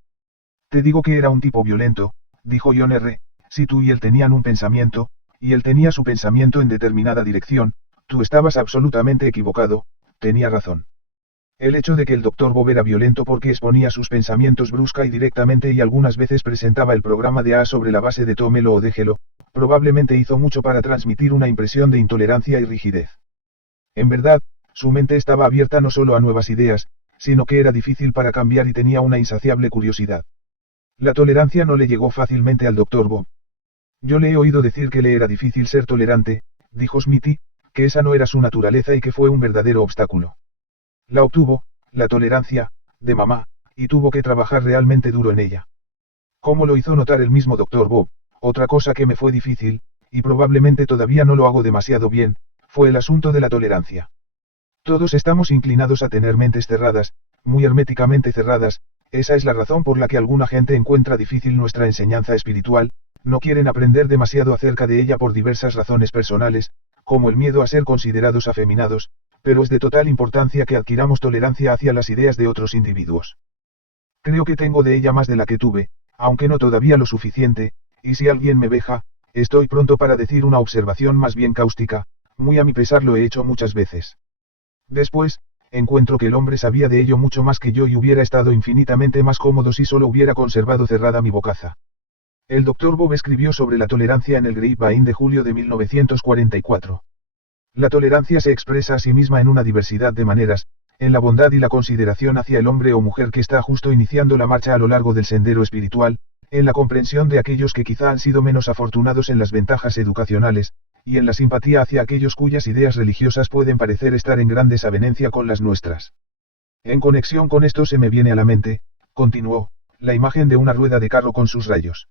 Te digo que era un tipo violento, dijo John R., si tú y él tenían un pensamiento, y él tenía su pensamiento en determinada dirección, tú estabas absolutamente equivocado, tenía razón. El hecho de que el Dr. Bob era violento porque exponía sus pensamientos brusca y directamente y algunas veces presentaba el programa de A sobre la base de tómelo o déjelo, probablemente hizo mucho para transmitir una impresión de intolerancia y rigidez. En verdad, su mente estaba abierta no solo a nuevas ideas, sino que era difícil para cambiar y tenía una insaciable curiosidad. La tolerancia no le llegó fácilmente al Dr. Bob. Yo le he oído decir que le era difícil ser tolerante, dijo Smithy, que esa no era su naturaleza y que fue un verdadero obstáculo. La obtuvo, la tolerancia, de mamá, y tuvo que trabajar realmente duro en ella. Como lo hizo notar el mismo Dr. Bob, otra cosa que me fue difícil, y probablemente todavía no lo hago demasiado bien, fue el asunto de la tolerancia. Todos estamos inclinados a tener mentes cerradas, muy herméticamente cerradas, esa es la razón por la que alguna gente encuentra difícil nuestra enseñanza espiritual, no quieren aprender demasiado acerca de ella por diversas razones personales, como el miedo a ser considerados afeminados, pero es de total importancia que adquiramos tolerancia hacia las ideas de otros individuos. Creo que tengo de ella más de la que tuve, aunque no todavía lo suficiente, y si alguien me veja, estoy pronto para decir una observación más bien cáustica, muy a mi pesar lo he hecho muchas veces. Después, encuentro que el hombre sabía de ello mucho más que yo y hubiera estado infinitamente más cómodo si solo hubiera conservado cerrada mi bocaza. El Dr. Bob escribió sobre la tolerancia en el Grapevine de julio de 1944. La tolerancia se expresa a sí misma en una diversidad de maneras, en la bondad y la consideración hacia el hombre o mujer que está justo iniciando la marcha a lo largo del sendero espiritual, en la comprensión de aquellos que quizá han sido menos afortunados en las ventajas educacionales, y en la simpatía hacia aquellos cuyas ideas religiosas pueden parecer estar en gran desavenencia con las nuestras. En conexión con esto se me viene a la mente, continuó, la imagen de una rueda de carro con sus rayos.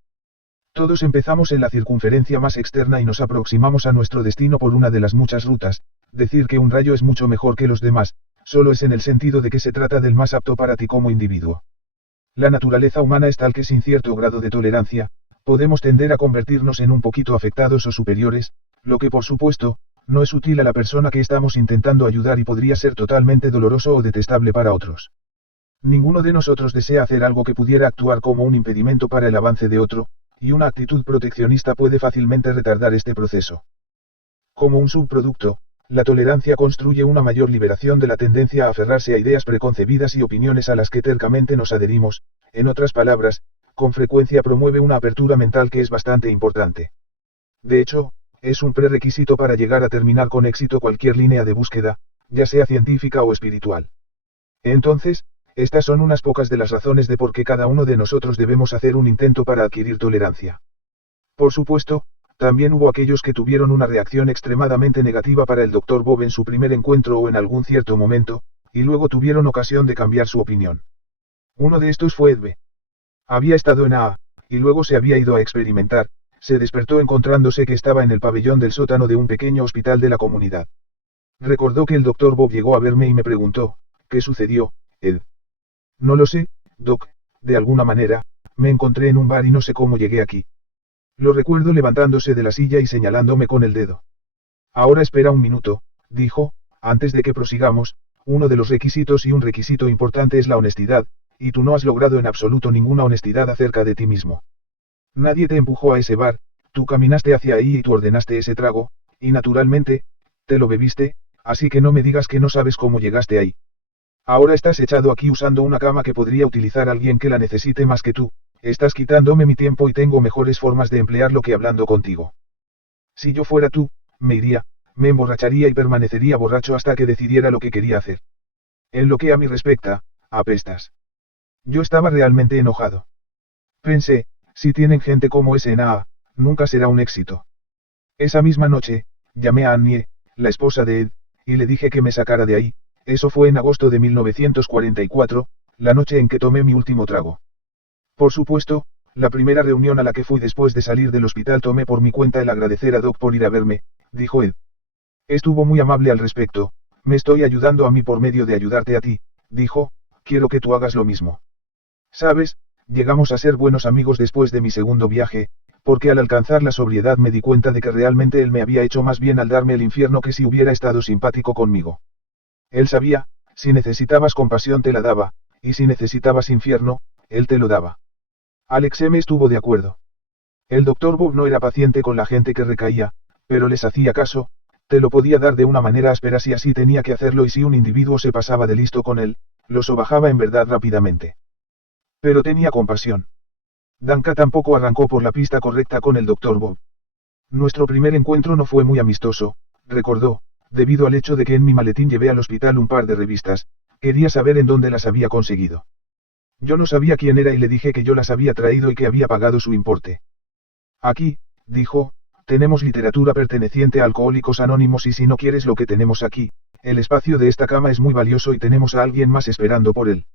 Todos empezamos en la circunferencia más externa y nos aproximamos a nuestro destino por una de las muchas rutas. Decir que un rayo es mucho mejor que los demás, solo es en el sentido de que se trata del más apto para ti como individuo. La naturaleza humana es tal que sin cierto grado de tolerancia, podemos tender a convertirnos en un poquito afectados o superiores, lo que por supuesto, no es útil a la persona que estamos intentando ayudar y podría ser totalmente doloroso o detestable para otros. Ninguno de nosotros desea hacer algo que pudiera actuar como un impedimento para el avance de otro, y una actitud proteccionista puede fácilmente retardar este proceso. Como un subproducto, la tolerancia construye una mayor liberación de la tendencia a aferrarse a ideas preconcebidas y opiniones a las que tercamente nos adherimos, en otras palabras, con frecuencia promueve una apertura mental que es bastante importante. De hecho, es un prerequisito para llegar a terminar con éxito cualquier línea de búsqueda, ya sea científica o espiritual. Entonces, estas son unas pocas de las razones de por qué cada uno de nosotros debemos hacer un intento para adquirir tolerancia. Por supuesto, también hubo aquellos que tuvieron una reacción extremadamente negativa para el Dr. Bob en su primer encuentro o en algún cierto momento, y luego tuvieron ocasión de cambiar su opinión. Uno de estos fue Edbe. Había estado en AA, y luego se había ido a experimentar, se despertó encontrándose que estaba en el pabellón del sótano de un pequeño hospital de la comunidad. Recordó que el Dr. Bob llegó a verme y me preguntó, ¿qué sucedió, Ed? No lo sé, Doc, de alguna manera, me encontré en un bar y no sé cómo llegué aquí. Lo recuerdo levantándose de la silla y señalándome con el dedo. Ahora espera un minuto, dijo, antes de que prosigamos, Uno de los requisitos y un requisito importante es la honestidad, y tú no has logrado en absoluto ninguna honestidad acerca de ti mismo. Nadie te empujó a ese bar, tú caminaste hacia ahí y tú ordenaste ese trago, y naturalmente, te lo bebiste, así que no me digas que no sabes cómo llegaste ahí. Ahora estás echado aquí usando una cama que podría utilizar alguien que la necesite más que tú, estás quitándome mi tiempo y tengo mejores formas de emplearlo que hablando contigo. Si yo fuera tú, me iría, me emborracharía y permanecería borracho hasta que decidiera lo que quería hacer. En lo que a mí respecta, apestas. Yo estaba realmente enojado. Pensé, si tienen gente como ese en AA, nunca será un éxito. Esa misma noche, llamé a Annie, la esposa de Ed, y le dije que me sacara de ahí. Eso fue en agosto de 1944, la noche en que tomé mi último trago. Por supuesto, la primera reunión a la que fui después de salir del hospital tomé por mi cuenta el agradecer a Doc por ir a verme, dijo Ed. Estuvo muy amable al respecto, me estoy ayudando a mí por medio de ayudarte a ti, dijo, quiero que tú hagas lo mismo. Sabes, llegamos a ser buenos amigos después de mi segundo viaje, porque al alcanzar la sobriedad me di cuenta de que realmente él me había hecho más bien al darme el infierno que si hubiera estado simpático conmigo. Él sabía, si necesitabas compasión te la daba, y si necesitabas infierno, él te lo daba. Alex M. estuvo de acuerdo. El doctor Bob no era paciente con la gente que recaía, pero les hacía caso, te lo podía dar de una manera áspera si así tenía que hacerlo y si un individuo se pasaba de listo con él, lo sobajaba en verdad rápidamente. Pero tenía compasión. Danka tampoco arrancó por la pista correcta con el doctor Bob. Nuestro primer encuentro no fue muy amistoso, recordó, debido al hecho de que en mi maletín llevé al hospital un par de revistas, quería saber en dónde las había conseguido. Yo no sabía quién era y le dije que yo las había traído y que había pagado su importe. Aquí, dijo, tenemos literatura perteneciente a Alcohólicos Anónimos y si no quieres lo que tenemos aquí, el espacio de esta cama es muy valioso y tenemos a alguien más esperando por él.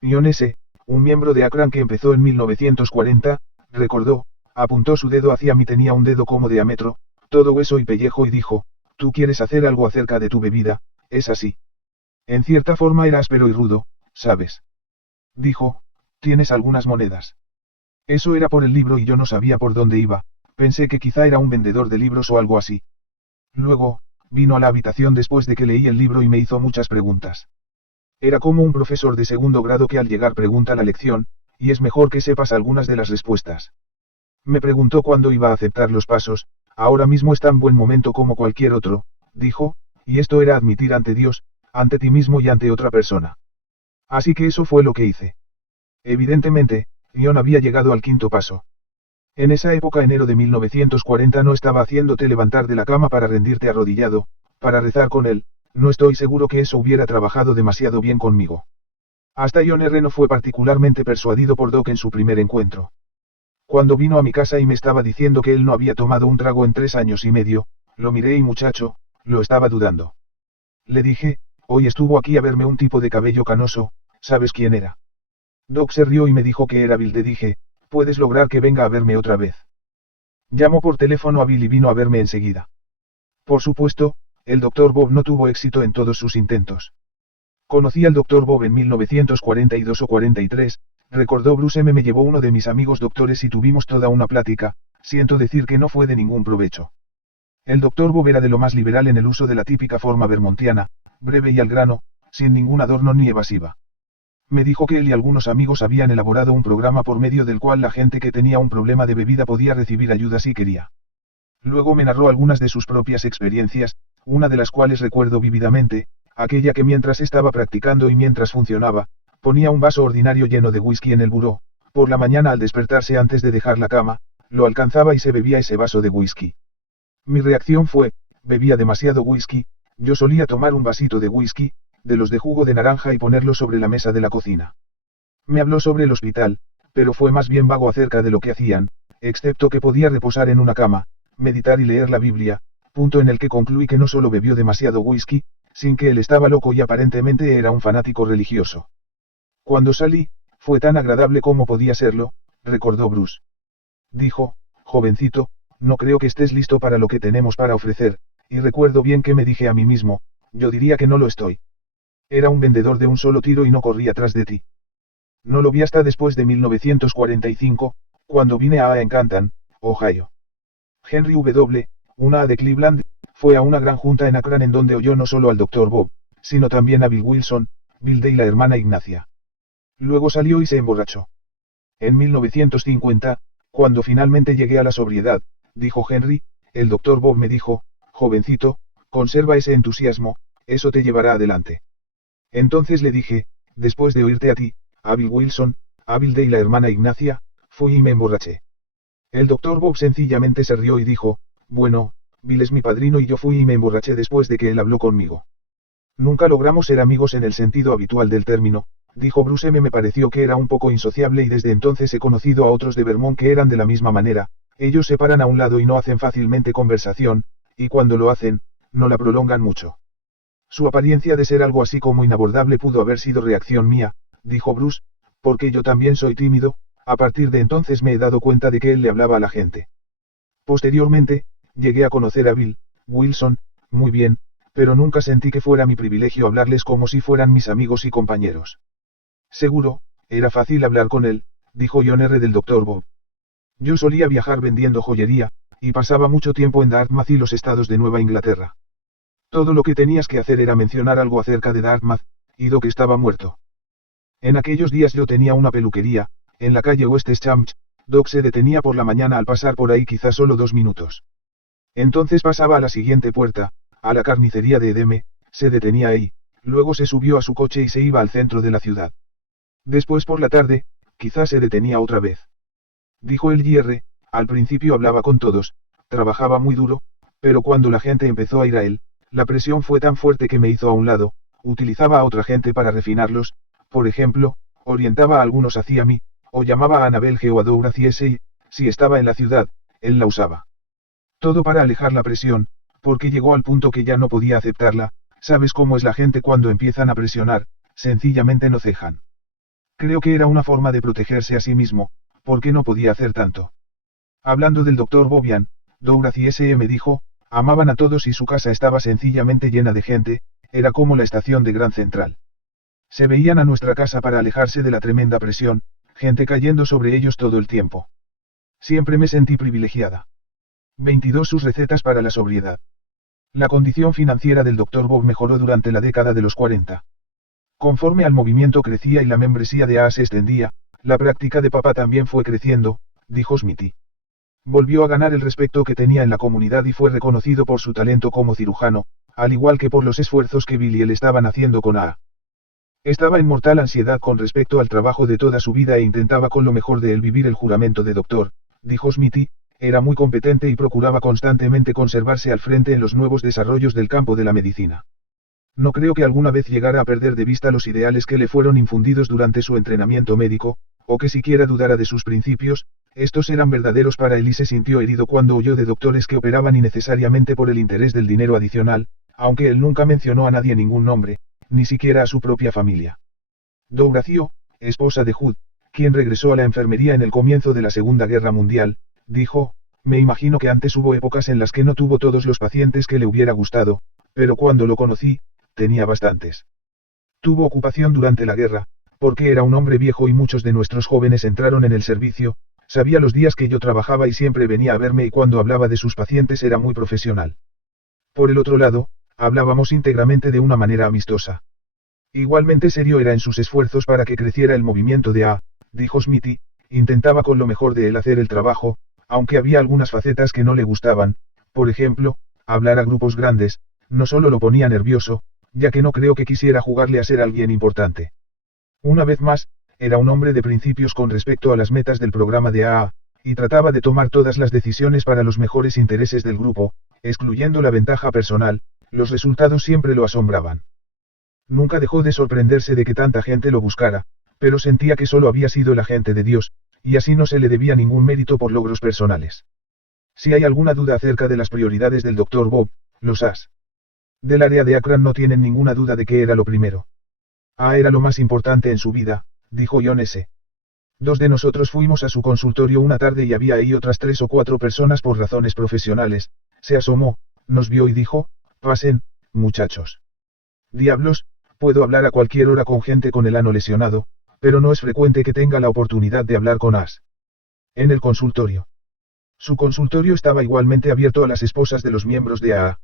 Ion S., un miembro de Akran que empezó en 1940, recordó, apuntó su dedo hacia mí, tenía un dedo como diámetro, todo hueso y pellejo y dijo, tú quieres hacer algo acerca de tu bebida, es así. En cierta forma era áspero y rudo, ¿sabes? Dijo, tienes algunas monedas. Eso era por el libro y yo no sabía por dónde iba, pensé que quizá era un vendedor de libros o algo así. Luego, vino a la habitación después de que leí el libro y me hizo muchas preguntas. Era como un profesor de segundo grado que al llegar pregunta la lección, y es mejor que sepas algunas de las respuestas. Me preguntó cuándo iba a aceptar los pasos, ahora mismo es tan buen momento como cualquier otro, dijo, y esto era admitir ante Dios, ante ti mismo y ante otra persona. Así que eso fue lo que hice. Evidentemente, Ion había llegado al quinto paso. En esa época, enero de 1940, no estaba haciéndote levantar de la cama para rendirte arrodillado, para rezar con él, no estoy seguro que eso hubiera trabajado demasiado bien conmigo. Hasta Ion R. no fue particularmente persuadido por Doc en su primer encuentro. Cuando vino a mi casa y me estaba diciendo que él no había tomado un trago en 3 años y medio, lo miré y muchacho, lo estaba dudando. Le dije, hoy estuvo aquí a verme un tipo de cabello canoso, ¿sabes quién era? Doc se rió y me dijo que era Bill. Le dije, puedes lograr que venga a verme otra vez. Llamó por teléfono a Bill y vino a verme enseguida. Por supuesto, el Dr. Bob no tuvo éxito en todos sus intentos. Conocí al Dr. Bob en 1942 o 43, recordó Bruce M. Me llevó uno de mis amigos doctores y tuvimos toda una plática, siento decir que no fue de ningún provecho. El Dr. Bob era de lo más liberal en el uso de la típica forma vermontiana, breve y al grano, sin ningún adorno ni evasiva. Me dijo que él y algunos amigos habían elaborado un programa por medio del cual la gente que tenía un problema de bebida podía recibir ayuda si quería. Luego me narró algunas de sus propias experiencias, una de las cuales recuerdo vívidamente, aquella que mientras estaba practicando y mientras funcionaba, ponía un vaso ordinario lleno de whisky en el buró, por la mañana al despertarse antes de dejar la cama, lo alcanzaba y se bebía ese vaso de whisky. Mi reacción fue, bebía demasiado whisky, yo solía tomar un vasito de whisky, de los de jugo de naranja y ponerlo sobre la mesa de la cocina. Me habló sobre el hospital, pero fue más bien vago acerca de lo que hacían, excepto que podía reposar en una cama, meditar y leer la Biblia, punto en el que concluí que no solo bebió demasiado whisky, sin que él estaba loco y aparentemente era un fanático religioso. Cuando salí, fue tan agradable como podía serlo, recordó Bruce. Dijo, jovencito, no creo que estés listo para lo que tenemos para ofrecer, y recuerdo bien que me dije a mí mismo, yo diría que no lo estoy. Era un vendedor de un solo tiro y no corría tras de ti. No lo vi hasta después de 1945, cuando vine a en Canton, Ohio. Henry W., una de Cleveland, fue a una gran junta en Akron en donde oyó no solo al Dr. Bob, sino también a Bill Wilson, Vilde y la hermana Ignacia. Luego salió y se emborrachó. En 1950, cuando finalmente llegué a la sobriedad, dijo Henry, el doctor Bob me dijo, jovencito, conserva ese entusiasmo, eso te llevará adelante. Entonces le dije, después de oírte a ti, a Bill Wilson, a Vilde y la hermana Ignacia, fui y me emborraché. El doctor Bob sencillamente se rió y dijo, bueno, Bill es mi padrino y yo fui y me emborraché después de que él habló conmigo. Nunca logramos ser amigos en el sentido habitual del término, dijo Bruce M. Me pareció que era un poco insociable y desde entonces he conocido a otros de Vermont que eran de la misma manera, ellos se paran a un lado y no hacen fácilmente conversación, y cuando lo hacen, no la prolongan mucho. Su apariencia de ser algo así como inabordable pudo haber sido reacción mía, dijo Bruce, porque yo también soy tímido, a partir de entonces me he dado cuenta de que él le hablaba a la gente. Posteriormente, llegué a conocer a Bill Wilson, muy bien, pero nunca sentí que fuera mi privilegio hablarles como si fueran mis amigos y compañeros. Seguro, era fácil hablar con él, dijo John R. del Dr. Bob. Yo solía viajar vendiendo joyería, y pasaba mucho tiempo en Dartmouth y los estados de Nueva Inglaterra. Todo lo que tenías que hacer era mencionar algo acerca de Dartmouth, y Doc estaba muerto. En aquellos días yo tenía una peluquería, en la calle West Champs, Doc se detenía por la mañana al pasar por ahí quizás solo 2 minutos. Entonces pasaba a la siguiente puerta, a la carnicería de Edeme, se detenía ahí, luego se subió a su coche y se iba al centro de la ciudad. Después por la tarde, quizás se detenía otra vez. Dijo el Jr., al principio hablaba con todos, trabajaba muy duro, pero cuando la gente empezó a ir a él, la presión fue tan fuerte que me hizo a un lado, utilizaba a otra gente para refinarlos, por ejemplo, orientaba a algunos hacia mí, o llamaba a Annabel G. o a Dorothy S. y, si estaba en la ciudad, él la usaba. Todo para alejar la presión, porque llegó al punto que ya no podía aceptarla, sabes cómo es la gente cuando empiezan a presionar, sencillamente no cejan. Creo que era una forma de protegerse a sí mismo, porque no podía hacer tanto. Hablando del doctor Bobian, Dorothy S. me dijo, amaban a todos y su casa estaba sencillamente llena de gente, era como la estación de Gran Central. Se veían a nuestra casa para alejarse de la tremenda presión, gente cayendo sobre ellos todo el tiempo. Siempre me sentí privilegiada. 22 Sus recetas para la sobriedad. La condición financiera del Dr. Bob mejoró durante la década de los 40. Conforme al movimiento crecía y la membresía de AA se extendía, la práctica de papá también fue creciendo, dijo Smithy. Volvió a ganar el respeto que tenía en la comunidad y fue reconocido por su talento como cirujano, al igual que por los esfuerzos que Bill y él estaban haciendo con AA. Estaba en mortal ansiedad con respecto al trabajo de toda su vida e intentaba con lo mejor de él vivir el juramento de doctor, dijo Smithy, era muy competente y procuraba constantemente conservarse al frente en los nuevos desarrollos del campo de la medicina. No creo que alguna vez llegara a perder de vista los ideales que le fueron infundidos durante su entrenamiento médico, o que siquiera dudara de sus principios, estos eran verdaderos para él y se sintió herido cuando oyó de doctores que operaban innecesariamente por el interés del dinero adicional, aunque él nunca mencionó a nadie ningún nombre, ni siquiera a su propia familia. Douracio, esposa de Hood, quien regresó a la enfermería en el comienzo de la Segunda Guerra Mundial, dijo, me imagino que antes hubo épocas en las que no tuvo todos los pacientes que le hubiera gustado, pero cuando lo conocí, tenía bastantes. Tuvo ocupación durante la guerra, porque era un hombre viejo y muchos de nuestros jóvenes entraron en el servicio, sabía los días que yo trabajaba y siempre venía a verme y cuando hablaba de sus pacientes era muy profesional. Por el otro lado, hablábamos íntegramente de una manera amistosa. Igualmente serio era en sus esfuerzos para que creciera el movimiento de AA, dijo Smithy, intentaba con lo mejor de él hacer el trabajo, aunque había algunas facetas que no le gustaban, por ejemplo, hablar a grupos grandes, no solo lo ponía nervioso, ya que no creo que quisiera jugarle a ser alguien importante. Una vez más, era un hombre de principios con respecto a las metas del programa de AA, y trataba de tomar todas las decisiones para los mejores intereses del grupo, excluyendo la ventaja personal, los resultados siempre lo asombraban. Nunca dejó de sorprenderse de que tanta gente lo buscara, pero sentía que solo había sido el agente de Dios, y así no se le debía ningún mérito por logros personales. Si hay alguna duda acerca de las prioridades del Dr. Bob, los As del área de Akron no tienen ninguna duda de que era lo primero. Era lo más importante en su vida, dijo John S. 2 de nosotros fuimos a su consultorio una tarde y había ahí otras 3 o 4 personas por razones profesionales, se asomó, nos vio y dijo, pasen, muchachos. Diablos, puedo hablar a cualquier hora con gente con el ano lesionado, pero no es frecuente que tenga la oportunidad de hablar con As. En el consultorio. Su consultorio estaba igualmente abierto a las esposas de los miembros de AA.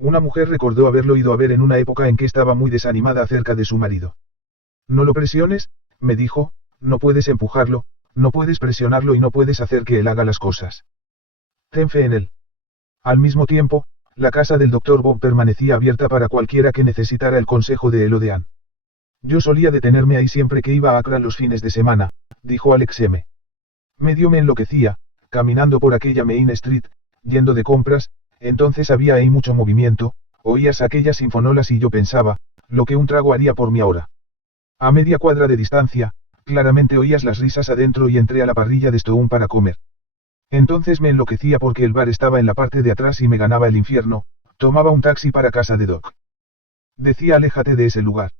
Una mujer recordó haberlo ido a ver en una época en que estaba muy desanimada acerca de su marido. No lo presiones, me dijo, no puedes empujarlo, no puedes presionarlo y no puedes hacer que él haga las cosas. Ten fe en él. Al mismo tiempo, la casa del Dr. Bob permanecía abierta para cualquiera que necesitara el consejo de él o de Ann. Yo solía detenerme ahí siempre que iba a Accra los fines de semana, dijo Alex M. Medio me enloquecía, caminando por aquella Main Street, yendo de compras, entonces había ahí mucho movimiento, oías aquellas sinfonolas y yo pensaba, lo que un trago haría por mí ahora. A media cuadra de distancia, claramente oías las risas adentro y entré a la parrilla de Stone para comer. Entonces me enloquecía porque el bar estaba en la parte de atrás y me ganaba el infierno, tomaba un taxi para casa de Doc. Decía aléjate de ese lugar.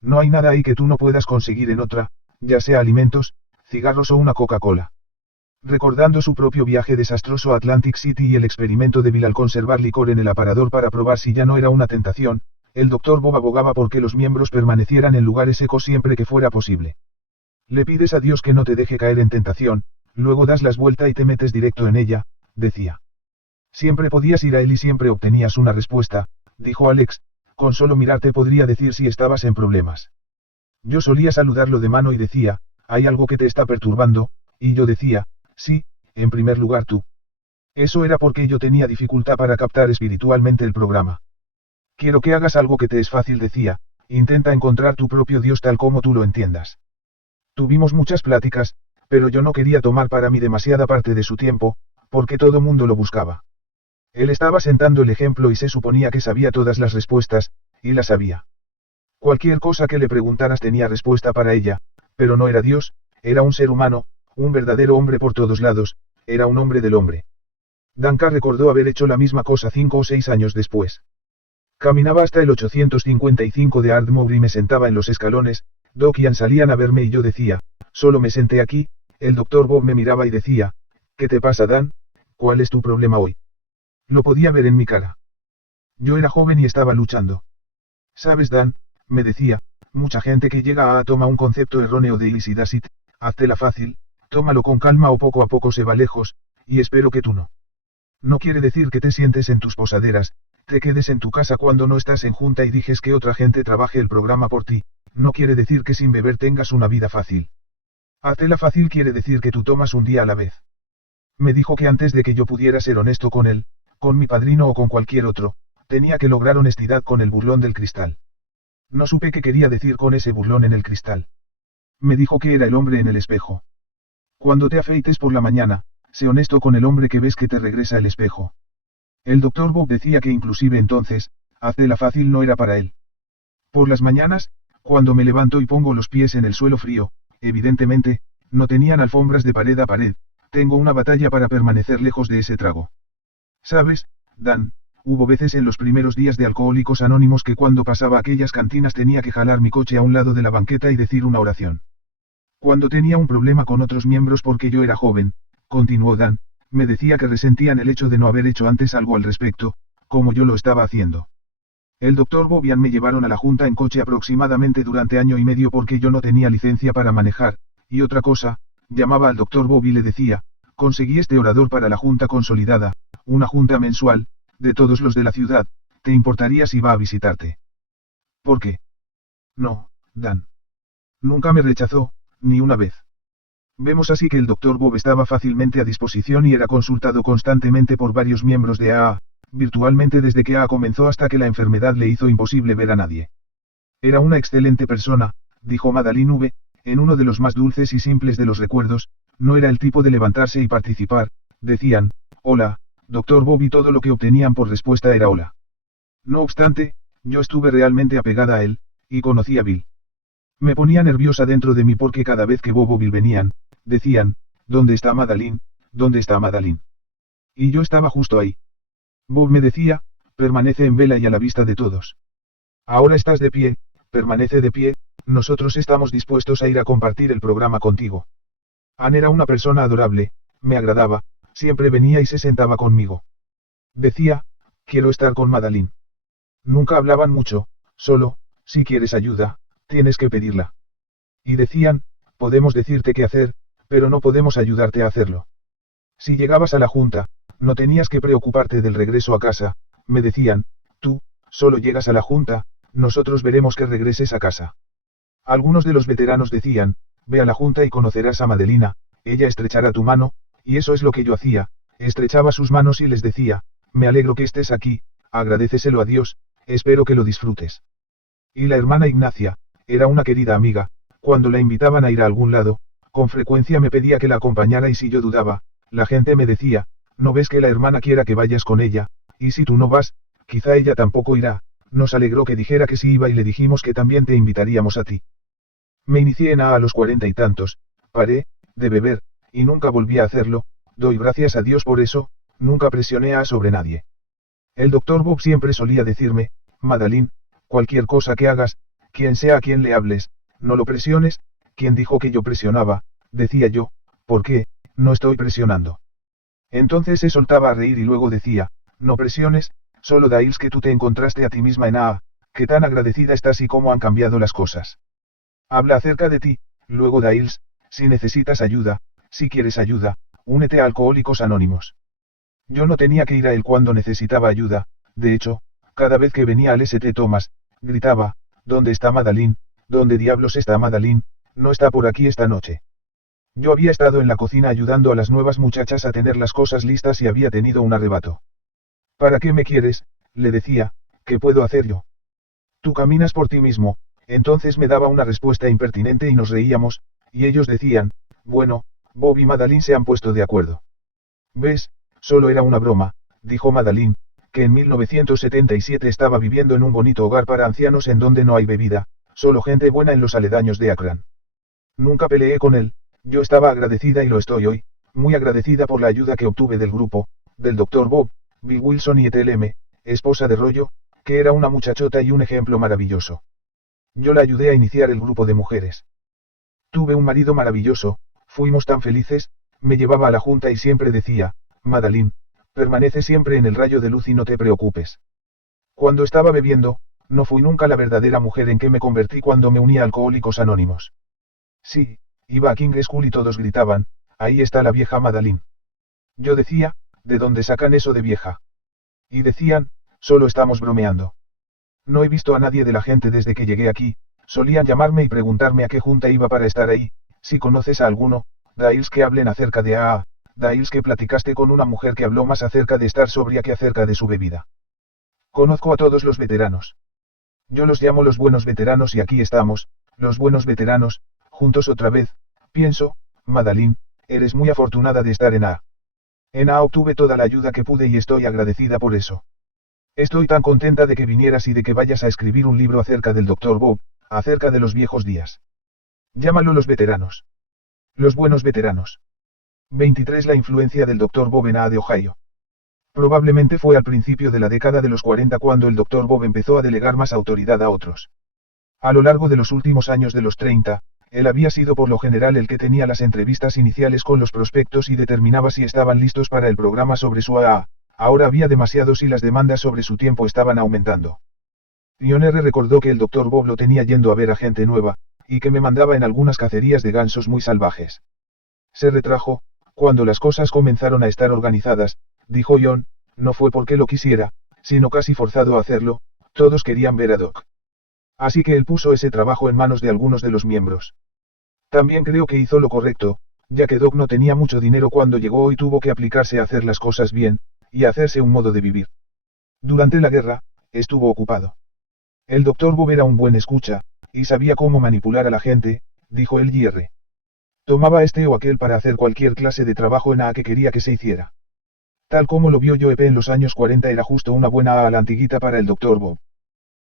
No hay nada ahí que tú no puedas conseguir en otra, ya sea alimentos, cigarros o una Coca-Cola. Recordando su propio viaje desastroso a Atlantic City y el experimento de Bill al conservar licor en el aparador para probar si ya no era una tentación, el Dr. Bob abogaba porque los miembros permanecieran en lugares secos siempre que fuera posible. Le pides a Dios que no te deje caer en tentación, luego das las vueltas y te metes directo en ella, decía. Siempre podías ir a él y siempre obtenías una respuesta, dijo Alex, con solo mirarte podría decir si estabas en problemas. Yo solía saludarlo de mano y decía, ¿hay algo que te está perturbando? Y yo decía, sí, en primer lugar tú. Eso era porque yo tenía dificultad para captar espiritualmente el programa. Quiero que hagas algo que te es fácil, decía, intenta encontrar tu propio Dios tal como tú lo entiendas. Tuvimos muchas pláticas, pero yo no quería tomar para mí demasiada parte de su tiempo, porque todo mundo lo buscaba. Él estaba sentando el ejemplo y se suponía que sabía todas las respuestas, y las sabía. Cualquier cosa que le preguntaras tenía respuesta para ella, pero no era Dios, era un ser humano, un verdadero hombre por todos lados, era un hombre del hombre. Duncan recordó haber hecho la misma cosa 5 o 6 años después. Caminaba hasta el 855 de Ardmore y me sentaba en los escalones, Doc y Ann salían a verme y yo decía, solo me senté aquí, el Dr. Bob me miraba y decía, ¿qué te pasa, Dan? ¿Cuál es tu problema hoy? Lo podía ver en mi cara. Yo era joven y estaba luchando. ¿Sabes, Dan? Me decía, mucha gente que llega a toma un concepto erróneo de easy does it, háztela fácil, tómalo con calma o poco a poco se va lejos, y espero que tú no. No quiere decir que te sientes en tus posaderas, te quedes en tu casa cuando no estás en junta y dijes que otra gente trabaje el programa por ti, no quiere decir que sin beber tengas una vida fácil. Háztela fácil quiere decir que tú tomas un día a la vez. Me dijo que antes de que yo pudiera ser honesto con él, con mi padrino o con cualquier otro, tenía que lograr honestidad con el burlón del cristal. No supe qué quería decir con ese burlón en el cristal. Me dijo que era el hombre en el espejo. Cuando te afeites por la mañana, sé honesto con el hombre que ves que te regresa el espejo. El Dr. Bob decía que inclusive entonces, háztela fácil no era para él. Por las mañanas, cuando me levanto y pongo los pies en el suelo frío, evidentemente, no tenían alfombras de pared a pared, tengo una batalla para permanecer lejos de ese trago. ¿Sabes, Dan? Hubo veces en los primeros días de Alcohólicos Anónimos que cuando pasaba aquellas cantinas tenía que jalar mi coche a un lado de la banqueta y decir una oración. Cuando tenía un problema con otros miembros porque yo era joven, continuó Dan, me decía que resentían el hecho de no haber hecho antes algo al respecto, como yo lo estaba haciendo. El Dr. Bob y Ann me llevaron a la junta en coche aproximadamente durante año y medio porque yo no tenía licencia para manejar, y otra cosa, llamaba al Dr. Bob y le decía, conseguí este orador para la junta consolidada, una junta mensual, de todos los de la ciudad, ¿te importaría si va a visitarte? ¿Por qué? No, Dan. Nunca me rechazó, ni una vez. Vemos así que el Dr. Bob estaba fácilmente a disposición y era consultado constantemente por varios miembros de AA, virtualmente desde que AA comenzó hasta que la enfermedad le hizo imposible ver a nadie. Era una excelente persona, dijo Madeline V., en uno de los más dulces y simples de los recuerdos, no era el tipo de levantarse y participar, decían, hola, Dr. Bob y todo lo que obtenían por respuesta era hola. No obstante, yo estuve realmente apegada a él, y conocí a Bill. Me ponía nerviosa dentro de mí porque cada vez que Bob o Bill venían, decían, ¿dónde está Madeline? ¿Dónde está Madeline? Y yo estaba justo ahí. Bob me decía, permanece en vela y a la vista de todos. Ahora estás de pie, permanece de pie, nosotros estamos dispuestos a ir a compartir el programa contigo. Ann era una persona adorable, me agradaba, siempre venía y se sentaba conmigo. Decía, quiero estar con Madeline. Nunca hablaban mucho, solo, si quieres ayuda, tienes que pedirla. Y decían, podemos decirte qué hacer, pero no podemos ayudarte a hacerlo. Si llegabas a la junta, no tenías que preocuparte del regreso a casa, me decían, solo llegas a la junta, nosotros veremos que regreses a casa. Algunos de los veteranos decían, ve a la junta y conocerás a Madelina, ella estrechará tu mano, y eso es lo que yo hacía, estrechaba sus manos y les decía, me alegro que estés aquí, agradéceselo a Dios, espero que lo disfrutes. Y la hermana Ignacia, era una querida amiga, cuando la invitaban a ir a algún lado, con frecuencia me pedía que la acompañara y si yo dudaba, la gente me decía, ¿no ves que la hermana quiera que vayas con ella? Y si tú no vas, quizá ella tampoco irá. Nos alegró que dijera que sí iba y le dijimos que también te invitaríamos a ti. Me inicié en a los 40 y tantos, paré, de beber, y nunca volví a hacerlo, doy gracias a Dios por eso, nunca presioné a sobre nadie. El doctor Bob siempre solía decirme, Madeline, cualquier cosa que hagas, quien sea a quien le hables, no lo presiones, quien dijo que yo presionaba, decía yo, ¿por qué? No estoy presionando. Entonces se soltaba a reír y luego decía, no presiones, solo Dails que tú te encontraste a ti misma en AA, que tan agradecida estás y cómo han cambiado las cosas. Habla acerca de ti, luego Dails, si necesitas ayuda, si quieres ayuda, únete a Alcohólicos Anónimos. Yo no tenía que ir a él cuando necesitaba ayuda, de hecho, cada vez que venía al St. Thomas, gritaba, ¿dónde está Madeline? ¿Dónde diablos está Madeline? No está por aquí esta noche. Yo había estado en la cocina ayudando a las nuevas muchachas a tener las cosas listas y había tenido un arrebato. ¿Para qué me quieres? Le decía, ¿qué puedo hacer yo? Tú caminas por ti mismo, entonces me daba una respuesta impertinente y nos reíamos, y ellos decían, bueno, Bob y Madeline se han puesto de acuerdo. ¿Ves? Solo era una broma, dijo Madeline, que en 1977 estaba viviendo en un bonito hogar para ancianos en donde no hay bebida, solo gente buena en los aledaños de Akron. Nunca peleé con él, yo estaba agradecida y lo estoy hoy, muy agradecida por la ayuda que obtuve del grupo, del Dr. Bob, Bill Wilson y Ethel M., esposa de Rollo, que era una muchachota y un ejemplo maravilloso. Yo la ayudé a iniciar el grupo de mujeres. Tuve un marido maravilloso, fuimos tan felices, me llevaba a la junta y siempre decía, Madeline, permanece siempre en el rayo de luz y no te preocupes. Cuando estaba bebiendo, no fui nunca la verdadera mujer en que me convertí cuando me uní a Alcohólicos Anónimos. Sí, iba a King School y todos gritaban, ahí está la vieja Madeline. Yo decía, ¿de dónde sacan eso de vieja? Y decían, solo estamos bromeando. No he visto a nadie de la gente desde que llegué aquí, solían llamarme y preguntarme a qué junta iba para estar ahí, si conoces a alguno, Dails que hablen acerca de AA, Dails que platicaste con una mujer que habló más acerca de estar sobria que acerca de su bebida. Conozco a todos los veteranos. Yo los llamo los buenos veteranos y aquí estamos, los buenos veteranos, juntos otra vez, pienso, Madeline, eres muy afortunada de estar en AA. En AA obtuve toda la ayuda que pude y estoy agradecida por eso. Estoy tan contenta de que vinieras y de que vayas a escribir un libro acerca del Dr. Bob, acerca de los viejos días. Llámalo los veteranos. Los buenos veteranos. 23 La influencia del Dr. Bob en AA de Ohio. Probablemente fue al principio de la década de los 40 cuando el Dr. Bob empezó a delegar más autoridad a otros. A lo largo de los últimos años de los 30, él había sido por lo general el que tenía las entrevistas iniciales con los prospectos y determinaba si estaban listos para el programa sobre su AA. Ahora había demasiados y las demandas sobre su tiempo estaban aumentando. Ion R. recordó que el Dr. Bob lo tenía yendo a ver a gente nueva, y que me mandaba en algunas cacerías de gansos muy salvajes. Se retrajo, cuando las cosas comenzaron a estar organizadas, dijo Ion, no fue porque lo quisiera, sino casi forzado a hacerlo, todos querían ver a Doc. Así que él puso ese trabajo en manos de algunos de los miembros. También creo que hizo lo correcto, ya que Doc no tenía mucho dinero cuando llegó y tuvo que aplicarse a hacer las cosas bien, y a hacerse un modo de vivir. Durante la guerra, estuvo ocupado. El Dr. Bob era un buen escucha, y sabía cómo manipular a la gente, dijo el Jr. Tomaba este o aquel para hacer cualquier clase de trabajo en AA que quería que se hiciera. Tal como lo vio Joe P. en los años 40 era justo una buena AA a la antiguita para el Dr. Bob.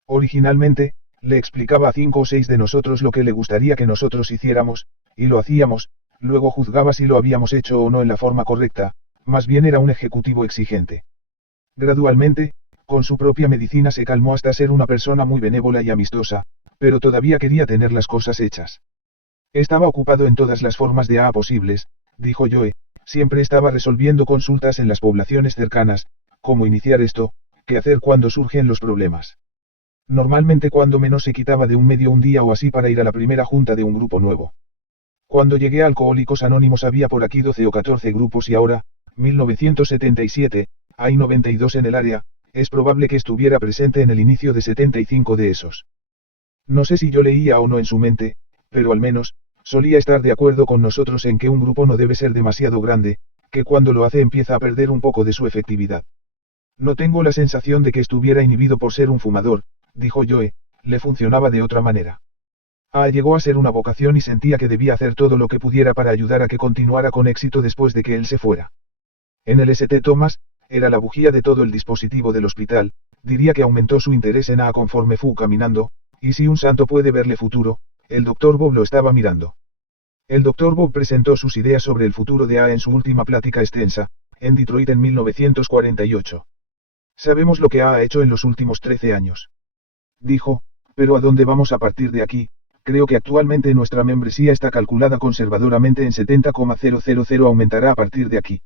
Originalmente, le explicaba a 5 o 6 de nosotros lo que le gustaría que nosotros hiciéramos, y lo hacíamos, luego juzgaba si lo habíamos hecho o no en la forma correcta, más bien era un ejecutivo exigente. Gradualmente, con su propia medicina se calmó hasta ser una persona muy benévola y amistosa, pero todavía quería tener las cosas hechas. Estaba ocupado en todas las formas de AA posibles, dijo Joe, siempre estaba resolviendo consultas en las poblaciones cercanas, cómo iniciar esto, qué hacer cuando surgen los problemas. Normalmente cuando menos se quitaba de un medio un día o así para ir a la primera junta de un grupo nuevo. Cuando llegué a Alcohólicos Anónimos había por aquí 12 o 14 grupos y ahora, 1977, hay 92 en el área, es probable que estuviera presente en el inicio de 75 de esos. No sé si yo leía o no en su mente, pero al menos, solía estar de acuerdo con nosotros en que un grupo no debe ser demasiado grande, que cuando lo hace empieza a perder un poco de su efectividad. No tengo la sensación de que estuviera inhibido por ser un fumador, dijo Joe, le funcionaba de otra manera. Llegó a ser una vocación y sentía que debía hacer todo lo que pudiera para ayudar a que continuara con éxito después de que él se fuera. En el St. Thomas, era la bujía de todo el dispositivo del hospital, diría que aumentó su interés en conforme fue caminando, y si un santo puede verle futuro, el Dr. Bob lo estaba mirando. El Dr. Bob presentó sus ideas sobre el futuro de en su última plática extensa, en Detroit en 1948. Sabemos lo que ha hecho en los últimos 13 años. Dijo, pero ¿a dónde vamos a partir de aquí? Creo que actualmente nuestra membresía está calculada conservadoramente en 70,000, aumentará a partir de aquí.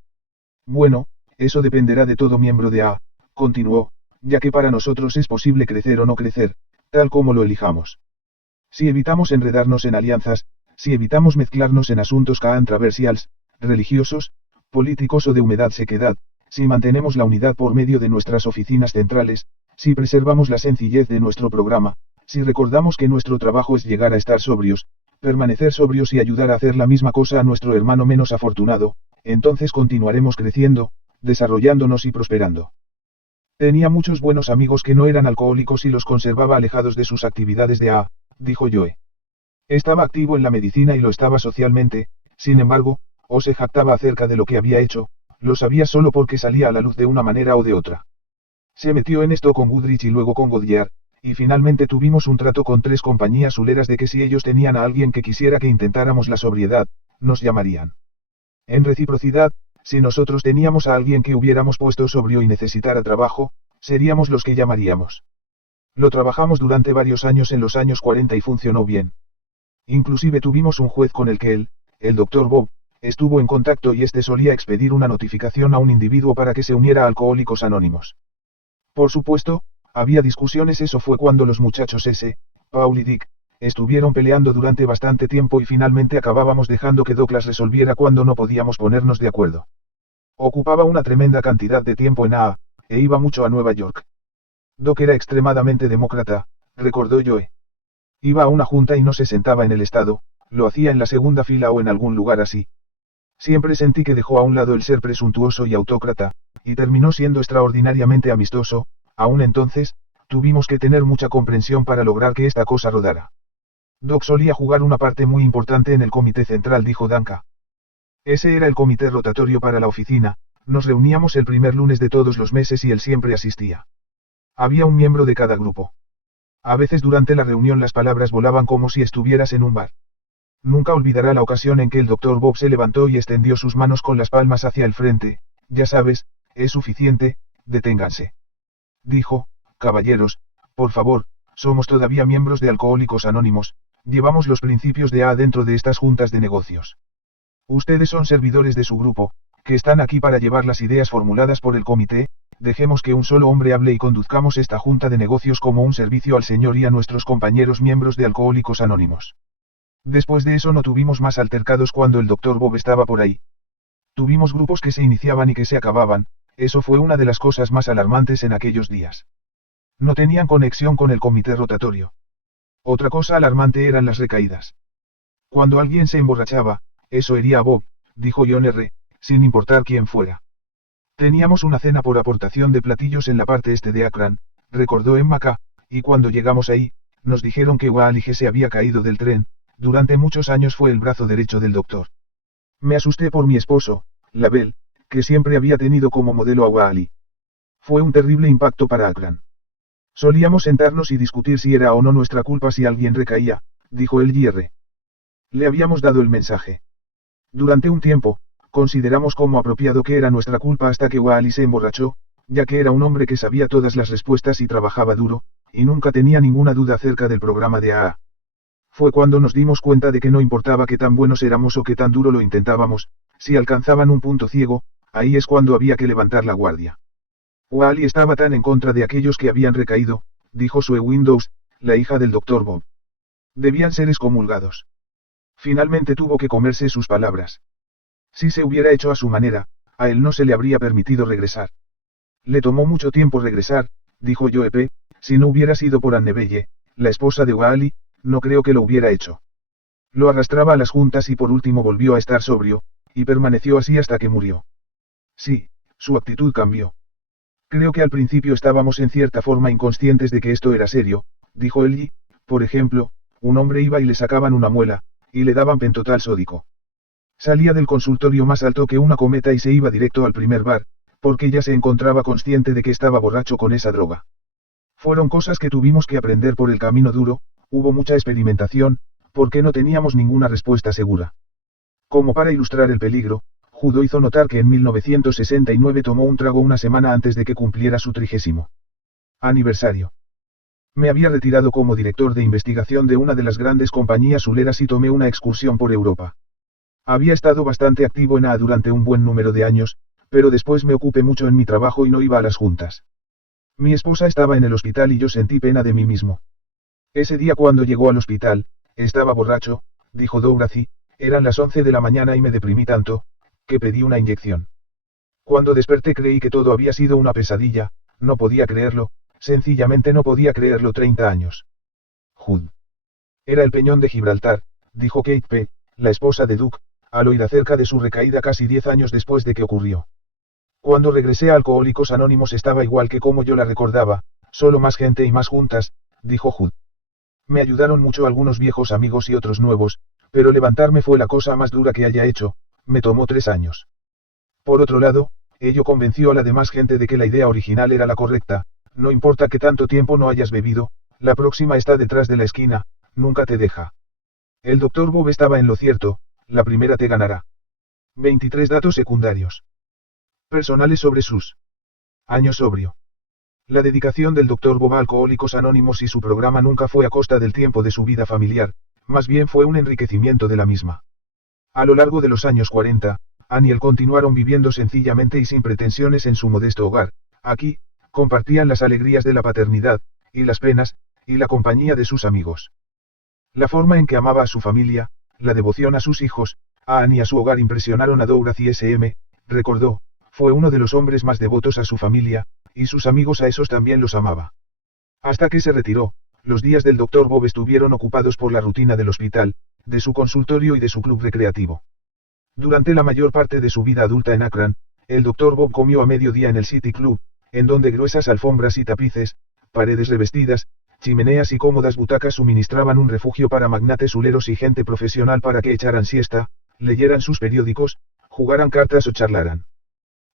Bueno, eso dependerá de todo miembro de continuó, ya que para nosotros es posible crecer o no crecer, tal como lo elijamos. Si evitamos enredarnos en alianzas, si evitamos mezclarnos en asuntos controversiales, religiosos, políticos o de humedad-sequedad, si mantenemos la unidad por medio de nuestras oficinas centrales, si preservamos la sencillez de nuestro programa, si recordamos que nuestro trabajo es llegar a estar sobrios, permanecer sobrios y ayudar a hacer la misma cosa a nuestro hermano menos afortunado, entonces continuaremos creciendo, desarrollándonos y prosperando. Tenía muchos buenos amigos que no eran alcohólicos y los conservaba alejados de sus actividades de dijo Joe. Estaba activo en la medicina y lo estaba socialmente, sin embargo, o se jactaba acerca de lo que había hecho, lo sabía solo porque salía a la luz de una manera o de otra. Se metió en esto con Goodrich y luego con Goodyear, y finalmente tuvimos un trato con 3 compañías huleras de que si ellos tenían a alguien que quisiera que intentáramos la sobriedad, nos llamarían. En reciprocidad, si nosotros teníamos a alguien que hubiéramos puesto sobrio y necesitara trabajo, seríamos los que llamaríamos. Lo trabajamos durante varios años en los años 40 y funcionó bien. Inclusive tuvimos un juez con el que el Dr. Bob, estuvo en contacto y este solía expedir una notificación a un individuo para que se uniera a Alcohólicos Anónimos. Por supuesto, había discusiones, eso fue cuando los muchachos Paul y Dick, estuvieron peleando durante bastante tiempo y finalmente acabábamos dejando que Douglas resolviera cuando no podíamos ponernos de acuerdo. Ocupaba una tremenda cantidad de tiempo en e iba mucho a Nueva York. Doc era extremadamente demócrata, recordó Joe. Iba a una junta y no se sentaba en el estado, lo hacía en la segunda fila o en algún lugar así. Siempre sentí que dejó a un lado el ser presuntuoso y autócrata, y terminó siendo extraordinariamente amistoso. Aún entonces, tuvimos que tener mucha comprensión para lograr que esta cosa rodara. Doc solía jugar una parte muy importante en el comité central, dijo Danka. Ese era el comité rotatorio para la oficina, nos reuníamos el primer lunes de todos los meses y él siempre asistía. Había un miembro de cada grupo. A veces durante la reunión las palabras volaban como si estuvieras en un bar. Nunca olvidará la ocasión en que el Dr. Bob se levantó y extendió sus manos con las palmas hacia el frente. Ya sabes, es suficiente, deténganse. Dijo, caballeros, por favor, somos todavía miembros de Alcohólicos Anónimos, llevamos los principios de dentro de estas juntas de negocios. Ustedes son servidores de su grupo, que están aquí para llevar las ideas formuladas por el comité. Dejemos que un solo hombre hable y conduzcamos esta junta de negocios como un servicio al Señor y a nuestros compañeros miembros de Alcohólicos Anónimos. Después de eso no tuvimos más altercados cuando el Dr. Bob estaba por ahí. Tuvimos grupos que se iniciaban y que se acababan, eso fue una de las cosas más alarmantes en aquellos días. No tenían conexión con el comité rotatorio. Otra cosa alarmante eran las recaídas. Cuando alguien se emborrachaba, eso hería a Bob, dijo John R., sin importar quién fuera. Teníamos una cena por aportación de platillos en la parte este de Akron, recordó Emma K., y cuando llegamos ahí, nos dijeron que Wally se había caído del tren. Durante muchos años fue el brazo derecho del doctor. Me asusté por mi esposo, Label, que siempre había tenido como modelo a Wally. Fue un terrible impacto para Akron. Solíamos sentarnos y discutir si era o no nuestra culpa si alguien recaía, dijo el Jr. Le habíamos dado el mensaje. Durante un tiempo, consideramos como apropiado que era nuestra culpa hasta que Wally se emborrachó, ya que era un hombre que sabía todas las respuestas y trabajaba duro, y nunca tenía ninguna duda acerca del programa de AA. Fue cuando nos dimos cuenta de que no importaba qué tan buenos éramos o qué tan duro lo intentábamos, si alcanzaban un punto ciego, ahí es cuando había que levantar la guardia. Wally estaba tan en contra de aquellos que habían recaído, dijo Sue Windows, la hija del Dr. Bob. Debían ser excomulgados. Finalmente tuvo que comerse sus palabras. Si se hubiera hecho a su manera, a él no se le habría permitido regresar. Le tomó mucho tiempo regresar, dijo Joepe, si no hubiera sido por Annabelle, la esposa de Wally, no creo que lo hubiera hecho. Lo arrastraba a las juntas y por último volvió a estar sobrio, y permaneció así hasta que murió. Sí, su actitud cambió. Creo que al principio estábamos en cierta forma inconscientes de que esto era serio, dijo Ellie, por ejemplo, un hombre iba y le sacaban una muela, y le daban pentotal sódico. Salía del consultorio más alto que una cometa y se iba directo al primer bar, porque ya se encontraba consciente de que estaba borracho con esa droga. Fueron cosas que tuvimos que aprender por el camino duro, hubo mucha experimentación, porque no teníamos ninguna respuesta segura. Como para ilustrar el peligro, Judo hizo notar que en 1969 tomó un trago una semana antes de que cumpliera su 30º aniversario. Me había retirado como director de investigación de una de las grandes compañías huleras y tomé una excursión por Europa. Había estado bastante activo en A durante un buen número de años, pero después me ocupé mucho en mi trabajo y no iba a las juntas. Mi esposa estaba en el hospital y yo sentí pena de mí mismo. Ese día cuando llegó al hospital, estaba borracho, dijo Dorothy, eran las 11 de la mañana y me deprimí tanto, que pedí una inyección. Cuando desperté creí que todo había sido una pesadilla, no podía creerlo, sencillamente no podía creerlo 30 años. Jud. Era el Peñón de Gibraltar, dijo Kate P., la esposa de Duke, al oír acerca de su recaída casi 10 años después de que ocurrió. Cuando regresé a Alcohólicos Anónimos estaba igual que como yo la recordaba, solo más gente y más juntas, dijo Jud. Me ayudaron mucho algunos viejos amigos y otros nuevos, pero levantarme fue la cosa más dura que haya hecho, me tomó 3 años. Por otro lado, ello convenció a la demás gente de que la idea original era la correcta, no importa que tanto tiempo no hayas bebido, la próxima está detrás de la esquina, nunca te deja. El Dr. Bob estaba en lo cierto, la primera te ganará. 23 datos secundarios personales sobre sus años sobrio. La dedicación del Dr. Bob a Alcohólicos Anónimos y su programa nunca fue a costa del tiempo de su vida familiar, más bien fue un enriquecimiento de la misma. A lo largo de los años 40, Anne y él continuaron viviendo sencillamente y sin pretensiones en su modesto hogar. Aquí, compartían las alegrías de la paternidad, y las penas, y la compañía de sus amigos. La forma en que amaba a su familia, la devoción a sus hijos, a Anne y a su hogar impresionaron a Dorothy S.M., recordó, fue uno de los hombres más devotos a su familia, y sus amigos a esos también los amaba. Hasta que se retiró, los días del Dr. Bob estuvieron ocupados por la rutina del hospital, de su consultorio y de su club recreativo. Durante la mayor parte de su vida adulta en Akron, el Dr. Bob comió a mediodía en el City Club, en donde gruesas alfombras y tapices, paredes revestidas, chimeneas y cómodas butacas suministraban un refugio para magnates huleros y gente profesional para que echaran siesta, leyeran sus periódicos, jugaran cartas o charlaran.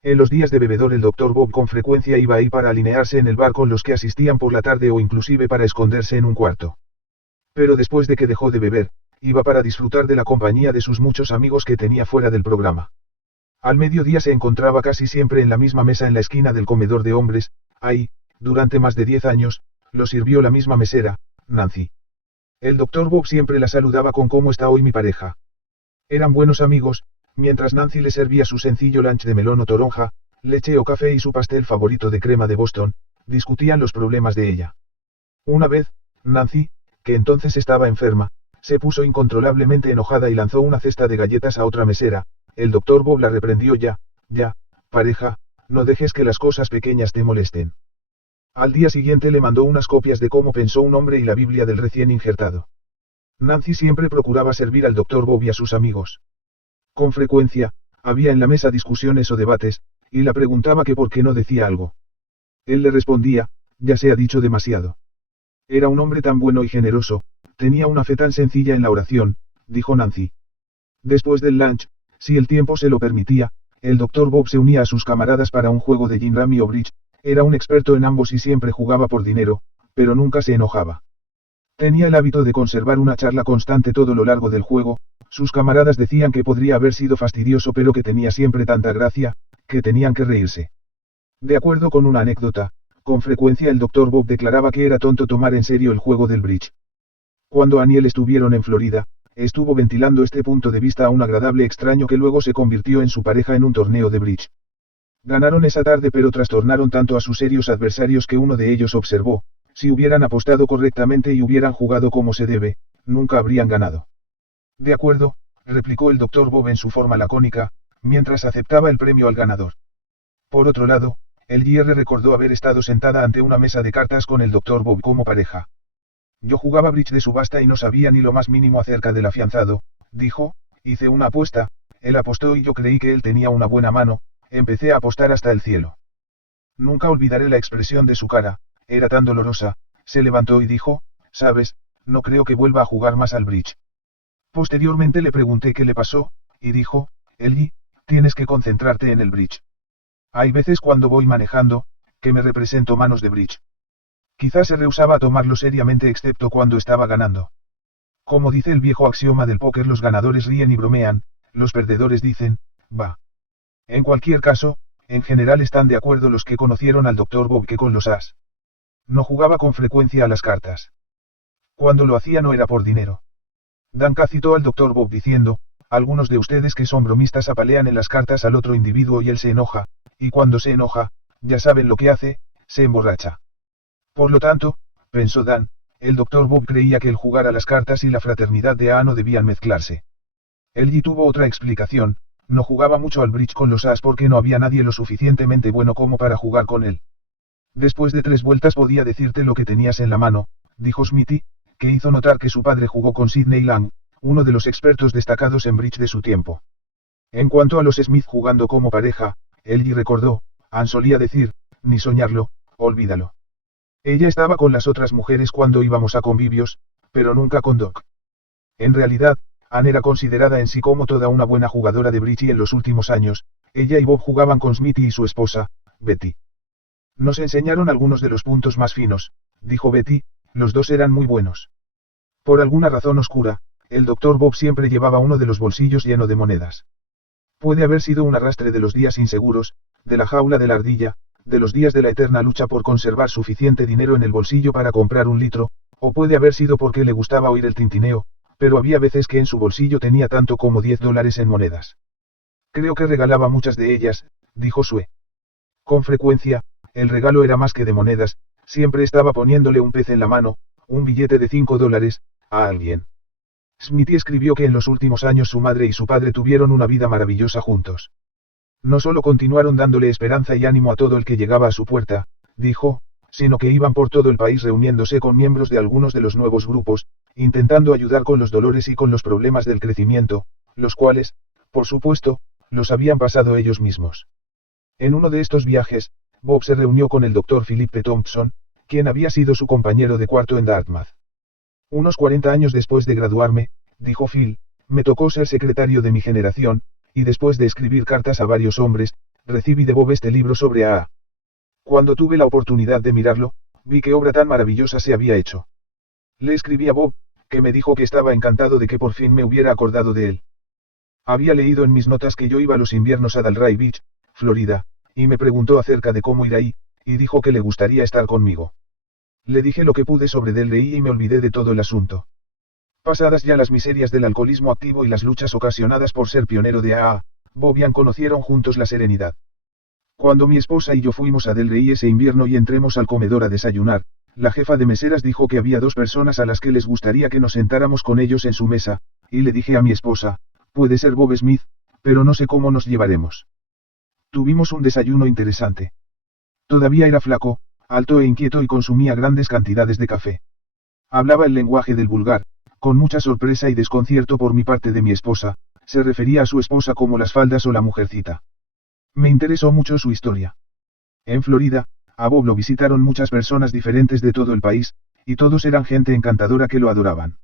En los días de bebedor el Dr. Bob con frecuencia iba ahí para alinearse en el bar con los que asistían por la tarde o inclusive para esconderse en un cuarto. Pero después de que dejó de beber, iba para disfrutar de la compañía de sus muchos amigos que tenía fuera del programa. Al mediodía se encontraba casi siempre en la misma mesa en la esquina del comedor de hombres, ahí, durante más de 10 años, lo sirvió la misma mesera, Nancy. El Dr. Bob siempre la saludaba con ¿cómo está hoy mi pareja? Eran buenos amigos, mientras Nancy le servía su sencillo lunch de melón o toronja, leche o café y su pastel favorito de crema de Boston, discutían los problemas de ella. Una vez, Nancy, que entonces estaba enferma, se puso incontrolablemente enojada y lanzó una cesta de galletas a otra mesera. El Dr. Bob la reprendió ya, pareja, no dejes que las cosas pequeñas te molesten. Al día siguiente le mandó unas copias de Cómo pensó un hombre y la Biblia del recién injertado. Nancy siempre procuraba servir al Dr. Bob y a sus amigos. Con frecuencia, había en la mesa discusiones o debates, y la preguntaba que por qué no decía algo. Él le respondía, ya se ha dicho demasiado. Era un hombre tan bueno y generoso, tenía una fe tan sencilla en la oración, dijo Nancy. Después del lunch, si el tiempo se lo permitía, el Dr. Bob se unía a sus camaradas para un juego de gin rummy o bridge, era un experto en ambos y siempre jugaba por dinero, pero nunca se enojaba. Tenía el hábito de conservar una charla constante todo lo largo del juego, sus camaradas decían que podría haber sido fastidioso pero que tenía siempre tanta gracia, que tenían que reírse. De acuerdo con una anécdota, con frecuencia el Dr. Bob declaraba que era tonto tomar en serio el juego del bridge. Cuando Annie y él estuvieron en Florida, estuvo ventilando este punto de vista a un agradable extraño que luego se convirtió en su pareja en un torneo de bridge. Ganaron esa tarde pero trastornaron tanto a sus serios adversarios que uno de ellos observó, si hubieran apostado correctamente y hubieran jugado como se debe, nunca habrían ganado. De acuerdo, replicó el Dr. Bob en su forma lacónica, mientras aceptaba el premio al ganador. Por otro lado, El JR recordó haber estado sentada ante una mesa de cartas con el Dr. Bob como pareja. Yo jugaba bridge de subasta y no sabía ni lo más mínimo acerca del afianzado, dijo, hice una apuesta, él apostó y yo creí que él tenía una buena mano, empecé a apostar hasta el cielo. Nunca olvidaré la expresión de su cara, era tan dolorosa, se levantó y dijo, sabes, no creo que vuelva a jugar más al bridge. Posteriormente le pregunté qué le pasó, y dijo, Ellie, tienes que concentrarte en el bridge. Hay veces cuando voy manejando, que me represento manos de bridge. Quizás se rehusaba a tomarlo seriamente excepto cuando estaba ganando. Como dice el viejo axioma del póker, los ganadores ríen y bromean, los perdedores dicen, va. En cualquier caso, en general están de acuerdo los que conocieron al Dr. Bob que con los as. No jugaba con frecuencia a las cartas. Cuando lo hacía no era por dinero. Danka citó al Dr. Bob diciendo, algunos de ustedes que son bromistas apalean en las cartas al otro individuo y él se enoja, y cuando se enoja, ya saben lo que hace, se emborracha. Por lo tanto, pensó Dan, el Dr. Bob creía que el jugar a las cartas y la fraternidad de A no debían mezclarse. Ellie tuvo otra explicación, no jugaba mucho al bridge con los as porque no había nadie lo suficientemente bueno como para jugar con él. Después de 3 vueltas podía decirte lo que tenías en la mano, dijo Smithy, que hizo notar que su padre jugó con Sidney Lang, uno de los expertos destacados en bridge de su tiempo. En cuanto a los Smith jugando como pareja, Ellie recordó, Ann solía decir, ni soñarlo, olvídalo. Ella estaba con las otras mujeres cuando íbamos a convivios, pero nunca con Doc. En realidad, Ann era considerada en sí como toda una buena jugadora de bridge y en los últimos años, ella y Bob jugaban con Smithy y su esposa, Betty. Nos enseñaron algunos de los puntos más finos, dijo Betty, los dos eran muy buenos. Por alguna razón oscura, el Dr. Bob siempre llevaba uno de los bolsillos lleno de monedas. Puede haber sido un arrastre de los días inseguros, de la jaula de la ardilla, de los días de la eterna lucha por conservar suficiente dinero en el bolsillo para comprar un litro, o puede haber sido porque le gustaba oír el tintineo, pero había veces que en su bolsillo tenía tanto como $10 en monedas. Creo que regalaba muchas de ellas, dijo Sue. Con frecuencia, el regalo era más que de monedas, siempre estaba poniéndole un pez en la mano, un billete de $5, a alguien. Smithy escribió que en los últimos años su madre y su padre tuvieron una vida maravillosa juntos. No solo continuaron dándole esperanza y ánimo a todo el que llegaba a su puerta, dijo, sino que iban por todo el país reuniéndose con miembros de algunos de los nuevos grupos, intentando ayudar con los dolores y con los problemas del crecimiento, los cuales, por supuesto, los habían pasado ellos mismos. En uno de estos viajes, Bob se reunió con el Dr. Philip Thompson, quien había sido su compañero de cuarto en Dartmouth. Unos 40 años después de graduarme, dijo Phil, me tocó ser secretario de mi generación, y después de escribir cartas a varios hombres, recibí de Bob este libro sobre AA. Cuando tuve la oportunidad de mirarlo, vi qué obra tan maravillosa se había hecho. Le escribí a Bob, que me dijo que estaba encantado de que por fin me hubiera acordado de él. Había leído en mis notas que yo iba los inviernos a Delray Beach, Florida, y me preguntó acerca de cómo ir ahí, y dijo que le gustaría estar conmigo. Le dije lo que pude sobre Delray y me olvidé de todo el asunto. Pasadas ya las miserias del alcoholismo activo y las luchas ocasionadas por ser pionero de AA, Bob y Ann conocieron juntos la serenidad. Cuando mi esposa y yo fuimos a Delray ese invierno y entremos al comedor a desayunar, la jefa de meseras dijo que había 2 personas a las que les gustaría que nos sentáramos con ellos en su mesa, y le dije a mi esposa, puede ser Bob Smith, pero no sé cómo nos llevaremos. Tuvimos un desayuno interesante. Todavía era flaco, alto e inquieto y consumía grandes cantidades de café. Hablaba el lenguaje del vulgar. Con mucha sorpresa y desconcierto por mi parte de mi esposa, se refería a su esposa como las faldas o la mujercita. Me interesó mucho su historia. En Florida, a Bob lo visitaron muchas personas diferentes de todo el país, y todos eran gente encantadora que lo adoraban.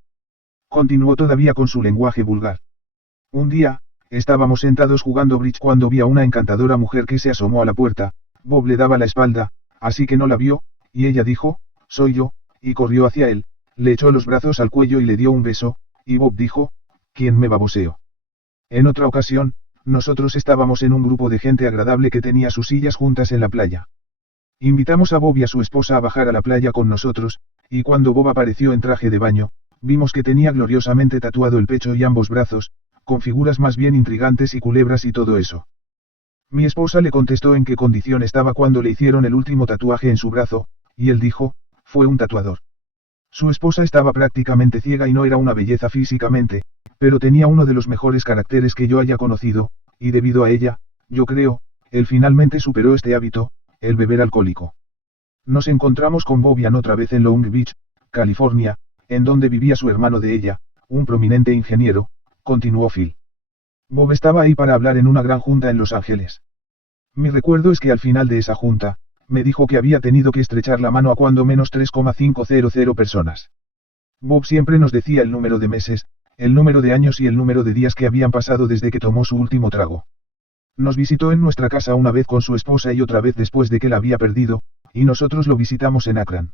Continuó todavía con su lenguaje vulgar. Un día, estábamos sentados jugando bridge cuando vi a una encantadora mujer que se asomó a la puerta, Bob le daba la espalda, así que no la vio, y ella dijo, soy yo, y corrió hacia él. Le echó los brazos al cuello y le dio un beso, y Bob dijo, ¿quién me baboseo? En otra ocasión, nosotros estábamos en un grupo de gente agradable que tenía sus sillas juntas en la playa. Invitamos a Bob y a su esposa a bajar a la playa con nosotros, y cuando Bob apareció en traje de baño, vimos que tenía gloriosamente tatuado el pecho y ambos brazos, con figuras más bien intrigantes y culebras y todo eso. Mi esposa le contestó en qué condición estaba cuando le hicieron el último tatuaje en su brazo, y él dijo, fue un tatuador. Su esposa estaba prácticamente ciega y no era una belleza físicamente, pero tenía uno de los mejores caracteres que yo haya conocido, y debido a ella, yo creo, él finalmente superó este hábito, el beber alcohólico. Nos encontramos con Bobian otra vez en Long Beach, California, en donde vivía su hermano de ella, un prominente ingeniero, continuó Phil. Bob estaba ahí para hablar en una gran junta en Los Ángeles. Mi recuerdo es que al final de esa junta, me dijo que había tenido que estrechar la mano a cuando menos 3,500 personas. Bob siempre nos decía el número de meses, el número de años y el número de días que habían pasado desde que tomó su último trago. Nos visitó en nuestra casa una vez con su esposa y otra vez después de que la había perdido, y nosotros lo visitamos en Akron.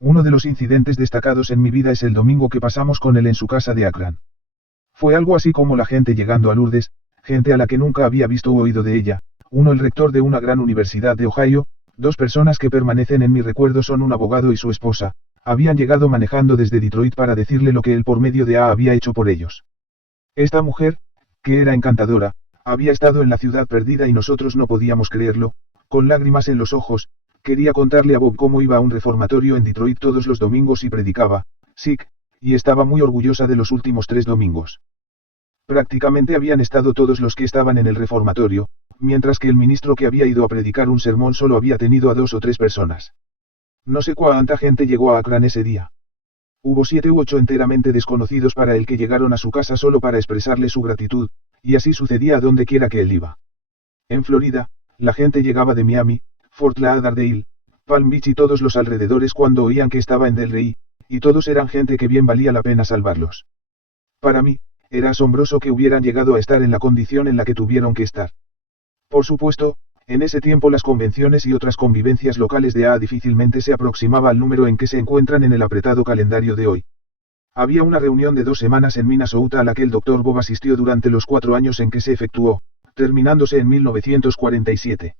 Uno de los incidentes destacados en mi vida es el domingo que pasamos con él en su casa de Akron. Fue algo así como la gente llegando a Lourdes, gente a la que nunca había visto o oído de ella, uno el rector de una gran universidad de Ohio, dos personas que permanecen en mi recuerdo son un abogado y su esposa, habían llegado manejando desde Detroit para decirle lo que él por medio de A había hecho por ellos. Esta mujer, que era encantadora, había estado en la ciudad perdida y nosotros no podíamos creerlo, con lágrimas en los ojos, quería contarle a Bob cómo iba a un reformatorio en Detroit todos los domingos y predicaba, sic, y estaba muy orgullosa de los últimos 3 domingos. Prácticamente habían estado todos los que estaban en el reformatorio, mientras que el ministro que había ido a predicar un sermón solo había tenido a 2 o 3 personas. No sé cuánta gente llegó a Akron ese día. Hubo 7 u 8 enteramente desconocidos para él que llegaron a su casa solo para expresarle su gratitud, y así sucedía a donde quiera que él iba. En Florida, la gente llegaba de Miami, Fort Lauderdale, Palm Beach y todos los alrededores cuando oían que estaba en Delray, y todos eran gente que bien valía la pena salvarlos. Para mí, era asombroso que hubieran llegado a estar en la condición en la que tuvieron que estar. Por supuesto, en ese tiempo las convenciones y otras convivencias locales de AA difícilmente se aproximaba al número en que se encuentran en el apretado calendario de hoy. Había una reunión de 2 semanas en Minnesota a la que el Dr. Bob asistió durante los 4 años en que se efectuó, terminándose en 1947.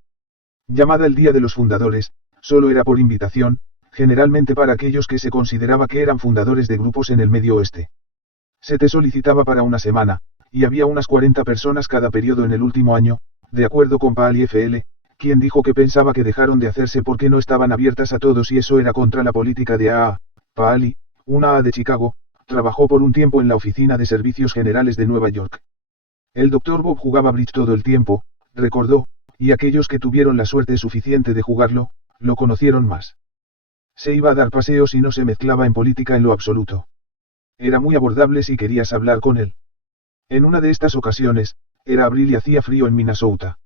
Llamada el Día de los Fundadores, solo era por invitación, generalmente para aquellos que se consideraba que eran fundadores de grupos en el Medio Oeste. Se te solicitaba para una semana, y había unas 40 personas cada periodo en el último año, de acuerdo con Paul F.L., quien dijo que pensaba que dejaron de hacerse porque no estaban abiertas a todos y eso era contra la política de AA. Paul, una AA de Chicago, trabajó por un tiempo en la Oficina de Servicios Generales de Nueva York. El Dr. Bob jugaba bridge todo el tiempo, recordó, y aquellos que tuvieron la suerte suficiente de jugarlo, lo conocieron más. Se iba a dar paseos y no se mezclaba en política en lo absoluto. Era muy abordable si querías hablar con él. En una de estas ocasiones, era abril y hacía frío en Minnesota.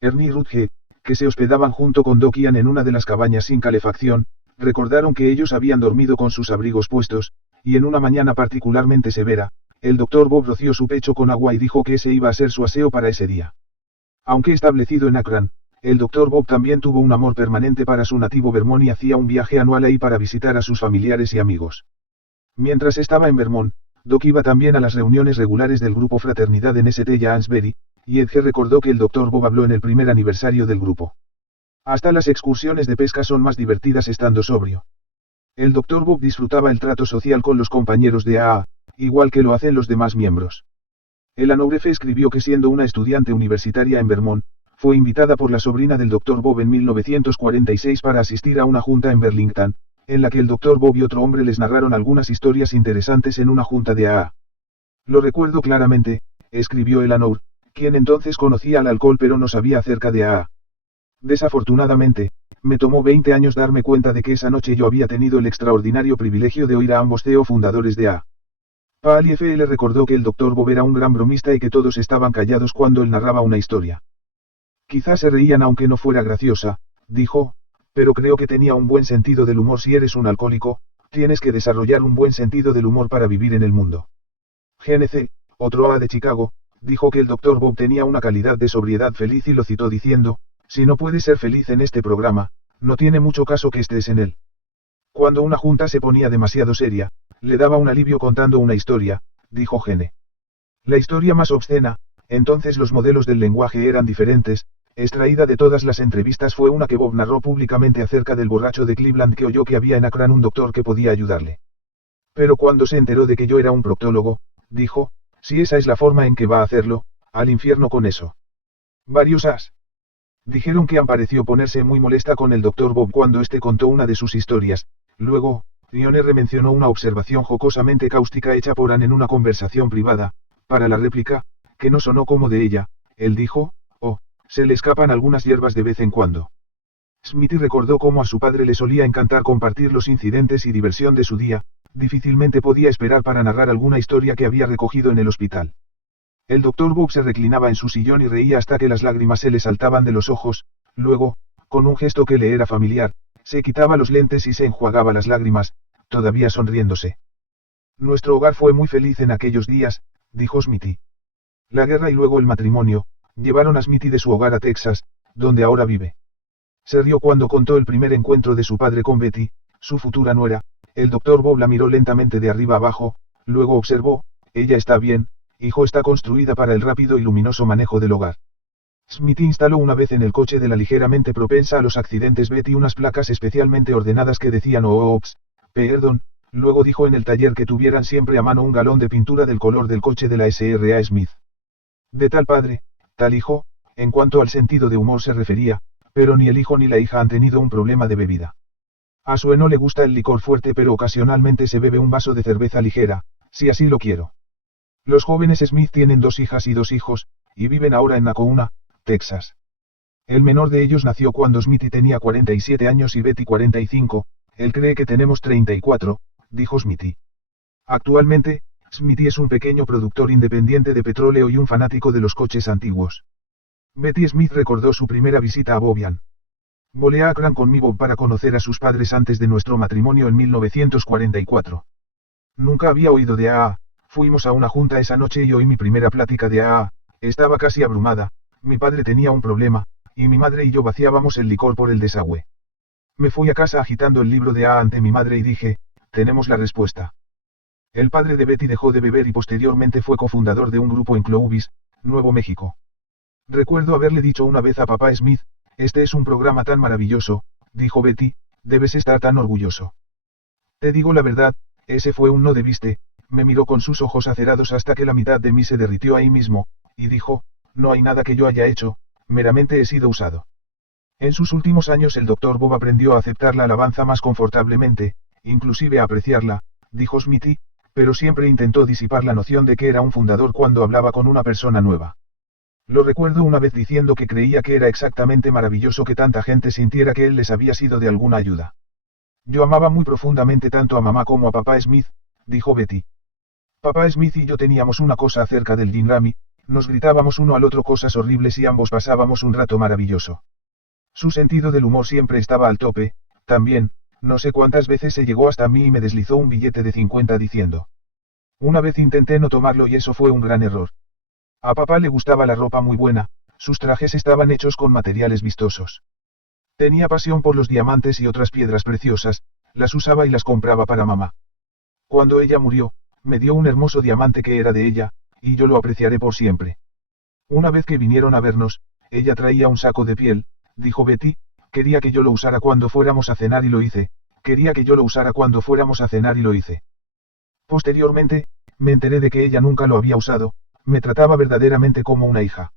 Ernie y Rutge, que se hospedaban junto con Doc Ian en una de las cabañas sin calefacción, recordaron que ellos habían dormido con sus abrigos puestos, y en una mañana particularmente severa, el Dr. Bob roció su pecho con agua y dijo que ese iba a ser su aseo para ese día. Aunque establecido en Akron, el Dr. Bob también tuvo un amor permanente para su nativo Vermont y hacía un viaje anual ahí para visitar a sus familiares y amigos. Mientras estaba en Vermont, Doc iba también a las reuniones regulares del grupo Fraternidad en St. Jansbury, y Edge recordó que el Dr. Bob habló en el primer aniversario del grupo. Hasta las excursiones de pesca son más divertidas estando sobrio. El Dr. Bob disfrutaba el trato social con los compañeros de AA, igual que lo hacen los demás miembros. Eleanor F. escribió que siendo una estudiante universitaria en Vermont, fue invitada por la sobrina del Dr. Bob en 1946 para asistir a una junta en Burlington, en la que el Dr. Bob y otro hombre les narraron algunas historias interesantes en una junta de AA. Lo recuerdo claramente, escribió Eleanor, quien entonces conocía al alcohol pero no sabía acerca de AA. Desafortunadamente, me tomó 20 años darme cuenta de que esa noche yo había tenido el extraordinario privilegio de oír a ambos CEO fundadores de AA. Paul F.L. recordó que el Dr. Bob era un gran bromista y que todos estaban callados cuando él narraba una historia. Quizás se reían aunque no fuera graciosa, dijo, pero creo que tenía un buen sentido del humor. Si eres un alcohólico, tienes que desarrollar un buen sentido del humor para vivir en el mundo. GNC, otro AA de Chicago, dijo que el Dr. Bob tenía una calidad de sobriedad feliz y lo citó diciendo, si no puedes ser feliz en este programa, no tiene mucho caso que estés en él. Cuando una junta se ponía demasiado seria, le daba un alivio contando una historia, dijo Gene. La historia más obscena, entonces los modelos del lenguaje eran diferentes, extraída de todas las entrevistas fue una que Bob narró públicamente acerca del borracho de Cleveland que oyó que había en Akron un doctor que podía ayudarle. Pero cuando se enteró de que yo era un proctólogo, dijo, si esa es la forma en que va a hacerlo, al infierno con eso. Varios as. Dijeron que Ann pareció ponerse muy molesta con el Dr. Bob cuando éste contó una de sus historias. Luego, Ion R. mencionó una observación jocosamente cáustica hecha por Ann en una conversación privada, para la réplica, que no sonó como de ella. Él dijo, oh, se le escapan algunas hierbas de vez en cuando. Smithy recordó cómo a su padre le solía encantar compartir los incidentes y diversión de su día, difícilmente podía esperar para narrar alguna historia que había recogido en el hospital. El doctor Bob se reclinaba en su sillón y reía hasta que las lágrimas se le saltaban de los ojos, luego, con un gesto que le era familiar, se quitaba los lentes y se enjuagaba las lágrimas, todavía sonriéndose. Nuestro hogar fue muy feliz en aquellos días, dijo Smithy. La guerra y luego el matrimonio, llevaron a Smithy de su hogar a Texas, donde ahora vive. Se rió cuando contó el primer encuentro de su padre con Betty, su futura nuera. El doctor Bob la miró lentamente de arriba abajo, luego observó: ella está bien, hijo, está construida para el rápido y luminoso manejo del hogar. Smithy instaló una vez en el coche de la ligeramente propensa a los accidentes Betty unas placas especialmente ordenadas que decían "Oops, perdón", luego dijo en el taller que tuvieran siempre a mano un galón de pintura del color del coche de la S.R.A. Smith. De tal padre, tal hijo, en cuanto al sentido de humor se refería, pero ni el hijo ni la hija han tenido un problema de bebida. A Sue no le gusta el licor fuerte, pero ocasionalmente se bebe un vaso de cerveza ligera, si así lo quiero. Los jóvenes Smith tienen 2 hijas y 2 hijos, y viven ahora en Nacogdoches, Texas. El menor de ellos nació cuando Smithy tenía 47 años y Betty 45, él cree que tenemos 34, dijo Smithy. Actualmente, Smithy es un pequeño productor independiente de petróleo y un fanático de los coches antiguos. Betty Smith recordó su primera visita a Bobian. Volé a Akron con mi Bob para conocer a sus padres antes de nuestro matrimonio en 1944. Nunca había oído de AA, fuimos a una junta esa noche y oí mi primera plática de AA, estaba casi abrumada, mi padre tenía un problema, y mi madre y yo vaciábamos el licor por el desagüe. Me fui a casa agitando el libro de AA ante mi madre y dije: tenemos la respuesta. El padre de Betty dejó de beber y posteriormente fue cofundador de un grupo en Clovis, Nuevo México. Recuerdo haberle dicho una vez a papá Smith: este es un programa tan maravilloso, dijo Betty, debes estar tan orgulloso. Te digo la verdad, ese fue un no debiste, me miró con sus ojos acerados hasta que la mitad de mí se derritió ahí mismo, y dijo: no hay nada que yo haya hecho, meramente he sido usado. En sus últimos años el doctor Bob aprendió a aceptar la alabanza más confortablemente, inclusive a apreciarla, dijo Smithy, pero siempre intentó disipar la noción de que era un fundador cuando hablaba con una persona nueva. Lo recuerdo una vez diciendo que creía que era exactamente maravilloso que tanta gente sintiera que él les había sido de alguna ayuda. Yo amaba muy profundamente tanto a mamá como a papá Smith, dijo Betty. Papá Smith y yo teníamos una cosa acerca del Jim Rami, nos gritábamos uno al otro cosas horribles y ambos pasábamos un rato maravilloso. Su sentido del humor siempre estaba al tope, también, no sé cuántas veces se llegó hasta mí y me deslizó un billete de 50 diciendo. Una vez intenté no tomarlo y eso fue un gran error. A papá le gustaba la ropa muy buena, sus trajes estaban hechos con materiales vistosos. Tenía pasión por los diamantes y otras piedras preciosas, las usaba y las compraba para mamá. Cuando ella murió, me dio un hermoso diamante que era de ella, y yo lo apreciaré por siempre. Una vez que vinieron a vernos, ella traía un saco de piel, dijo Betty, quería que yo lo usara cuando fuéramos a cenar y lo hice, quería que yo lo usara cuando fuéramos a cenar y lo hice. Posteriormente, me enteré de que ella nunca lo había usado, me trataba verdaderamente como una hija.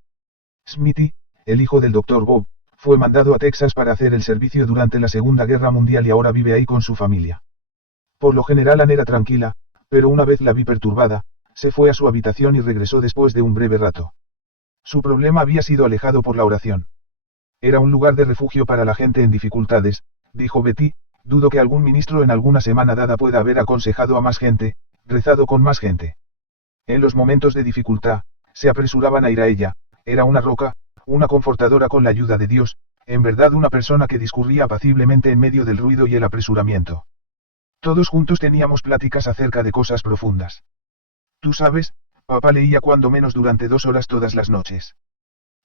Smithy, el hijo del Dr. Bob, fue mandado a Texas para hacer el servicio durante la Segunda Guerra Mundial y ahora vive ahí con su familia. Por lo general Ann era tranquila, pero una vez la vi perturbada, se fue a su habitación y regresó después de un breve rato. Su problema había sido alejado por la oración. Era un lugar de refugio para la gente en dificultades, dijo Betty, dudo que algún ministro en alguna semana dada pueda haber aconsejado a más gente, rezado con más gente. En los momentos de dificultad, se apresuraban a ir a ella, era una roca, una confortadora con la ayuda de Dios, en verdad una persona que discurría apaciblemente en medio del ruido y el apresuramiento. Todos juntos teníamos pláticas acerca de cosas profundas. Tú sabes, papá leía cuando menos durante 2 horas todas las noches.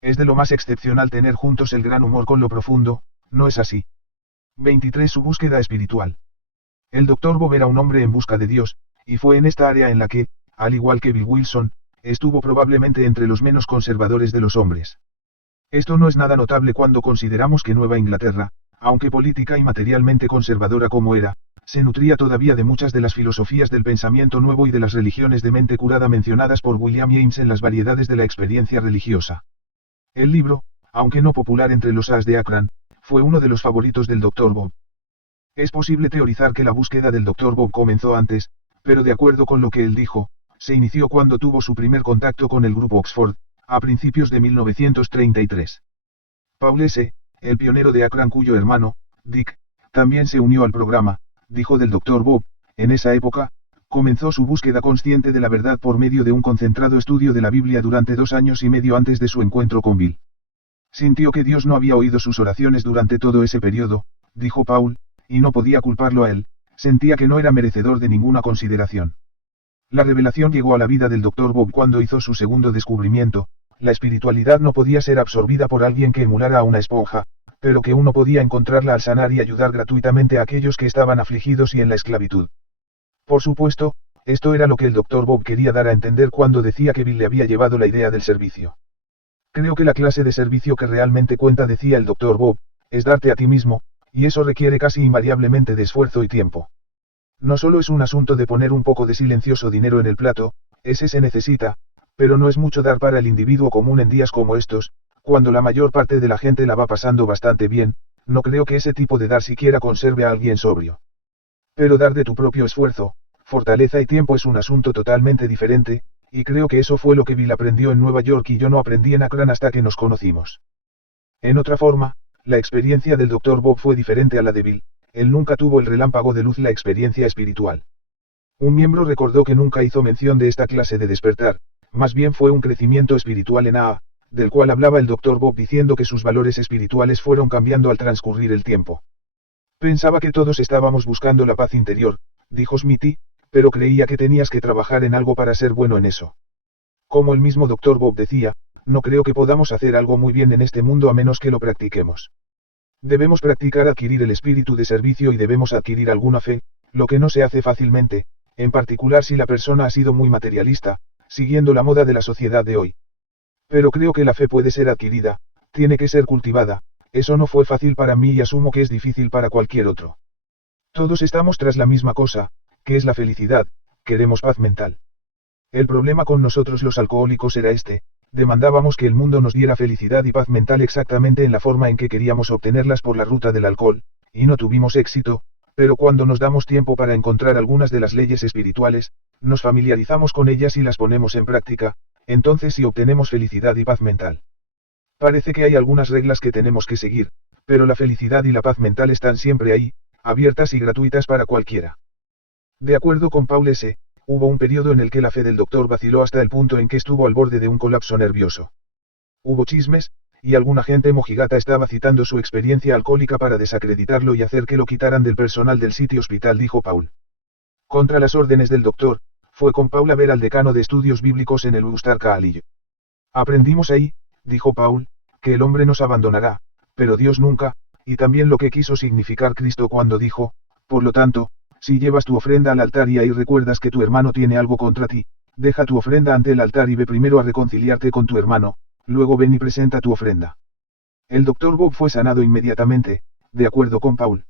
Es de lo más excepcional tener juntos el gran humor con lo profundo, ¿no es así? 23. Su búsqueda espiritual. El Dr. Bob era un hombre en busca de Dios, y fue en esta área en la que, al igual que Bill Wilson, estuvo probablemente entre los menos conservadores de los hombres. Esto no es nada notable cuando consideramos que Nueva Inglaterra, aunque política y materialmente conservadora como era, se nutría todavía de muchas de las filosofías del pensamiento nuevo y de las religiones de mente curada mencionadas por William James en Las variedades de la experiencia religiosa. El libro, aunque no popular entre los As de Akron, fue uno de los favoritos del Dr. Bob. Es posible teorizar que la búsqueda del Dr. Bob comenzó antes, pero de acuerdo con lo que él dijo, se inició cuando tuvo su primer contacto con el grupo Oxford, a principios de 1933. Paul S., el pionero de Akron cuyo hermano, Dick, también se unió al programa, dijo del Dr. Bob. En esa época, comenzó su búsqueda consciente de la verdad por medio de un concentrado estudio de la Biblia durante 2 años y medio antes de su encuentro con Bill. Sintió que Dios no había oído sus oraciones durante todo ese periodo, dijo Paul, y no podía culparlo a él, sentía que no era merecedor de ninguna consideración. La revelación llegó a la vida del Dr. Bob cuando hizo su segundo descubrimiento: la espiritualidad no podía ser absorbida por alguien que emulara a una esponja, pero que uno podía encontrarla al sanar y ayudar gratuitamente a aquellos que estaban afligidos y en la esclavitud. Por supuesto, esto era lo que el Dr. Bob quería dar a entender cuando decía que Bill le había llevado la idea del servicio. Creo que la clase de servicio que realmente cuenta, decía el Dr. Bob, es darte a ti mismo, y eso requiere casi invariablemente de esfuerzo y tiempo. No solo es un asunto de poner un poco de silencioso dinero en el plato, ese se necesita, pero no es mucho dar para el individuo común en días como estos, cuando la mayor parte de la gente la va pasando bastante bien. No creo que ese tipo de dar siquiera conserve a alguien sobrio. Pero dar de tu propio esfuerzo, fortaleza y tiempo es un asunto totalmente diferente, y creo que eso fue lo que Bill aprendió en Nueva York y yo no aprendí en Akron hasta que nos conocimos. En otra forma, la experiencia del Dr. Bob fue diferente a la de Bill. Él nunca tuvo el relámpago de luz, la experiencia espiritual. Un miembro recordó que nunca hizo mención de esta clase de despertar, más bien fue un crecimiento espiritual en AA, del cual hablaba el Dr. Bob diciendo que sus valores espirituales fueron cambiando al transcurrir el tiempo. Pensaba que todos estábamos buscando la paz interior, dijo Smithy, pero creía que tenías que trabajar en algo para ser bueno en eso. Como el mismo Dr. Bob decía, no creo que podamos hacer algo muy bien en este mundo a menos que lo practiquemos. Debemos practicar adquirir el espíritu de servicio y debemos adquirir alguna fe, lo que no se hace fácilmente, en particular si la persona ha sido muy materialista, siguiendo la moda de la sociedad de hoy. Pero creo que la fe puede ser adquirida, tiene que ser cultivada. Eso no fue fácil para mí y asumo que es difícil para cualquier otro. Todos estamos tras la misma cosa, que es la felicidad, queremos paz mental. El problema con nosotros los alcohólicos era este: demandábamos que el mundo nos diera felicidad y paz mental exactamente en la forma en que queríamos obtenerlas por la ruta del alcohol, y no tuvimos éxito, pero cuando nos damos tiempo para encontrar algunas de las leyes espirituales, nos familiarizamos con ellas y las ponemos en práctica, entonces sí obtenemos felicidad y paz mental. Parece que hay algunas reglas que tenemos que seguir, pero la felicidad y la paz mental están siempre ahí, abiertas y gratuitas para cualquiera. De acuerdo con Paul S., hubo un periodo en el que la fe del doctor vaciló hasta el punto en que estuvo al borde de un colapso nervioso. Hubo chismes, y alguna gente mojigata estaba citando su experiencia alcohólica para desacreditarlo y hacer que lo quitaran del personal del sitio hospital, dijo Paul. Contra las órdenes del doctor, fue con Paul a ver al decano de estudios bíblicos en el Ulster College. Aprendimos ahí, dijo Paul, que el hombre nos abandonará, pero Dios nunca, y también lo que quiso significar Cristo cuando dijo: por lo tanto, si llevas tu ofrenda al altar y ahí recuerdas que tu hermano tiene algo contra ti, deja tu ofrenda ante el altar y ve primero a reconciliarte con tu hermano, luego ven y presenta tu ofrenda. El Dr. Bob fue sanado inmediatamente, de acuerdo con Paul.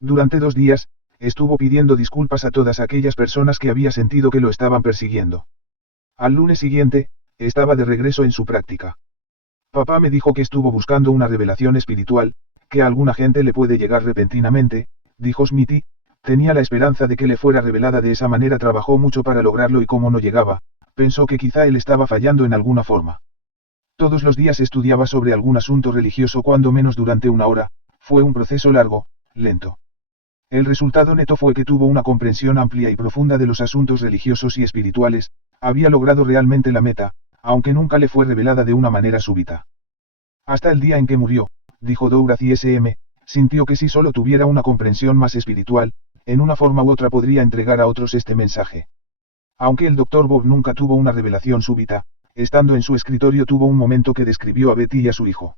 Durante 2 días, estuvo pidiendo disculpas a todas aquellas personas que había sentido que lo estaban persiguiendo. Al lunes siguiente, estaba de regreso en su práctica. Papá me dijo que estuvo buscando una revelación espiritual, que a alguna gente le puede llegar repentinamente, dijo Smithy. Tenía la esperanza de que le fuera revelada de esa manera, trabajó mucho para lograrlo y como no llegaba, pensó que quizá él estaba fallando en alguna forma. Todos los días estudiaba sobre algún asunto religioso cuando menos durante 1 hora, fue un proceso largo, lento. El resultado neto fue que tuvo una comprensión amplia y profunda de los asuntos religiosos y espirituales, había logrado realmente la meta, aunque nunca le fue revelada de una manera súbita. Hasta el día en que murió, dijo Dorothy S.M., sintió que si solo tuviera una comprensión más espiritual, en una forma u otra podría entregar a otros este mensaje. Aunque el Dr. Bob nunca tuvo una revelación súbita, estando en su escritorio tuvo un momento que describió a Betty y a su hijo.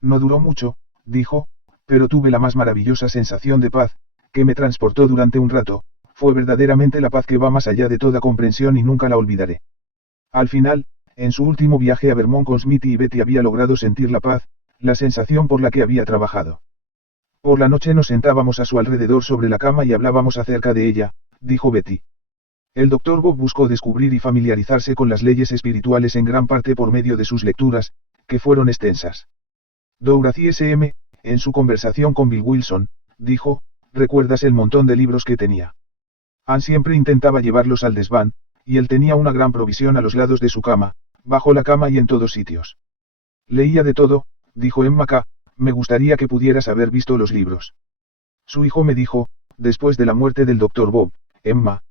No duró mucho, dijo, pero tuve la más maravillosa sensación de paz, que me transportó durante un rato, fue verdaderamente la paz que va más allá de toda comprensión y nunca la olvidaré. Al final, en su último viaje a Vermont con Smithy y Betty había logrado sentir la paz, la sensación por la que había trabajado. Por la noche nos sentábamos a su alrededor sobre la cama y hablábamos acerca de ella, dijo Betty. El Dr. Bob buscó descubrir y familiarizarse con las leyes espirituales en gran parte por medio de sus lecturas, que fueron extensas. Dorothy S.M., en su conversación con Bill Wilson, dijo: ¿recuerdas el montón de libros que tenía? Ann siempre intentaba llevarlos al desván, y él tenía una gran provisión a los lados de su cama, bajo la cama y en todos sitios. Leía de todo, dijo Emma K., Me gustaría que pudieras haber visto los libros. Su hijo me dijo, después de la muerte del Dr. Bob, Emma,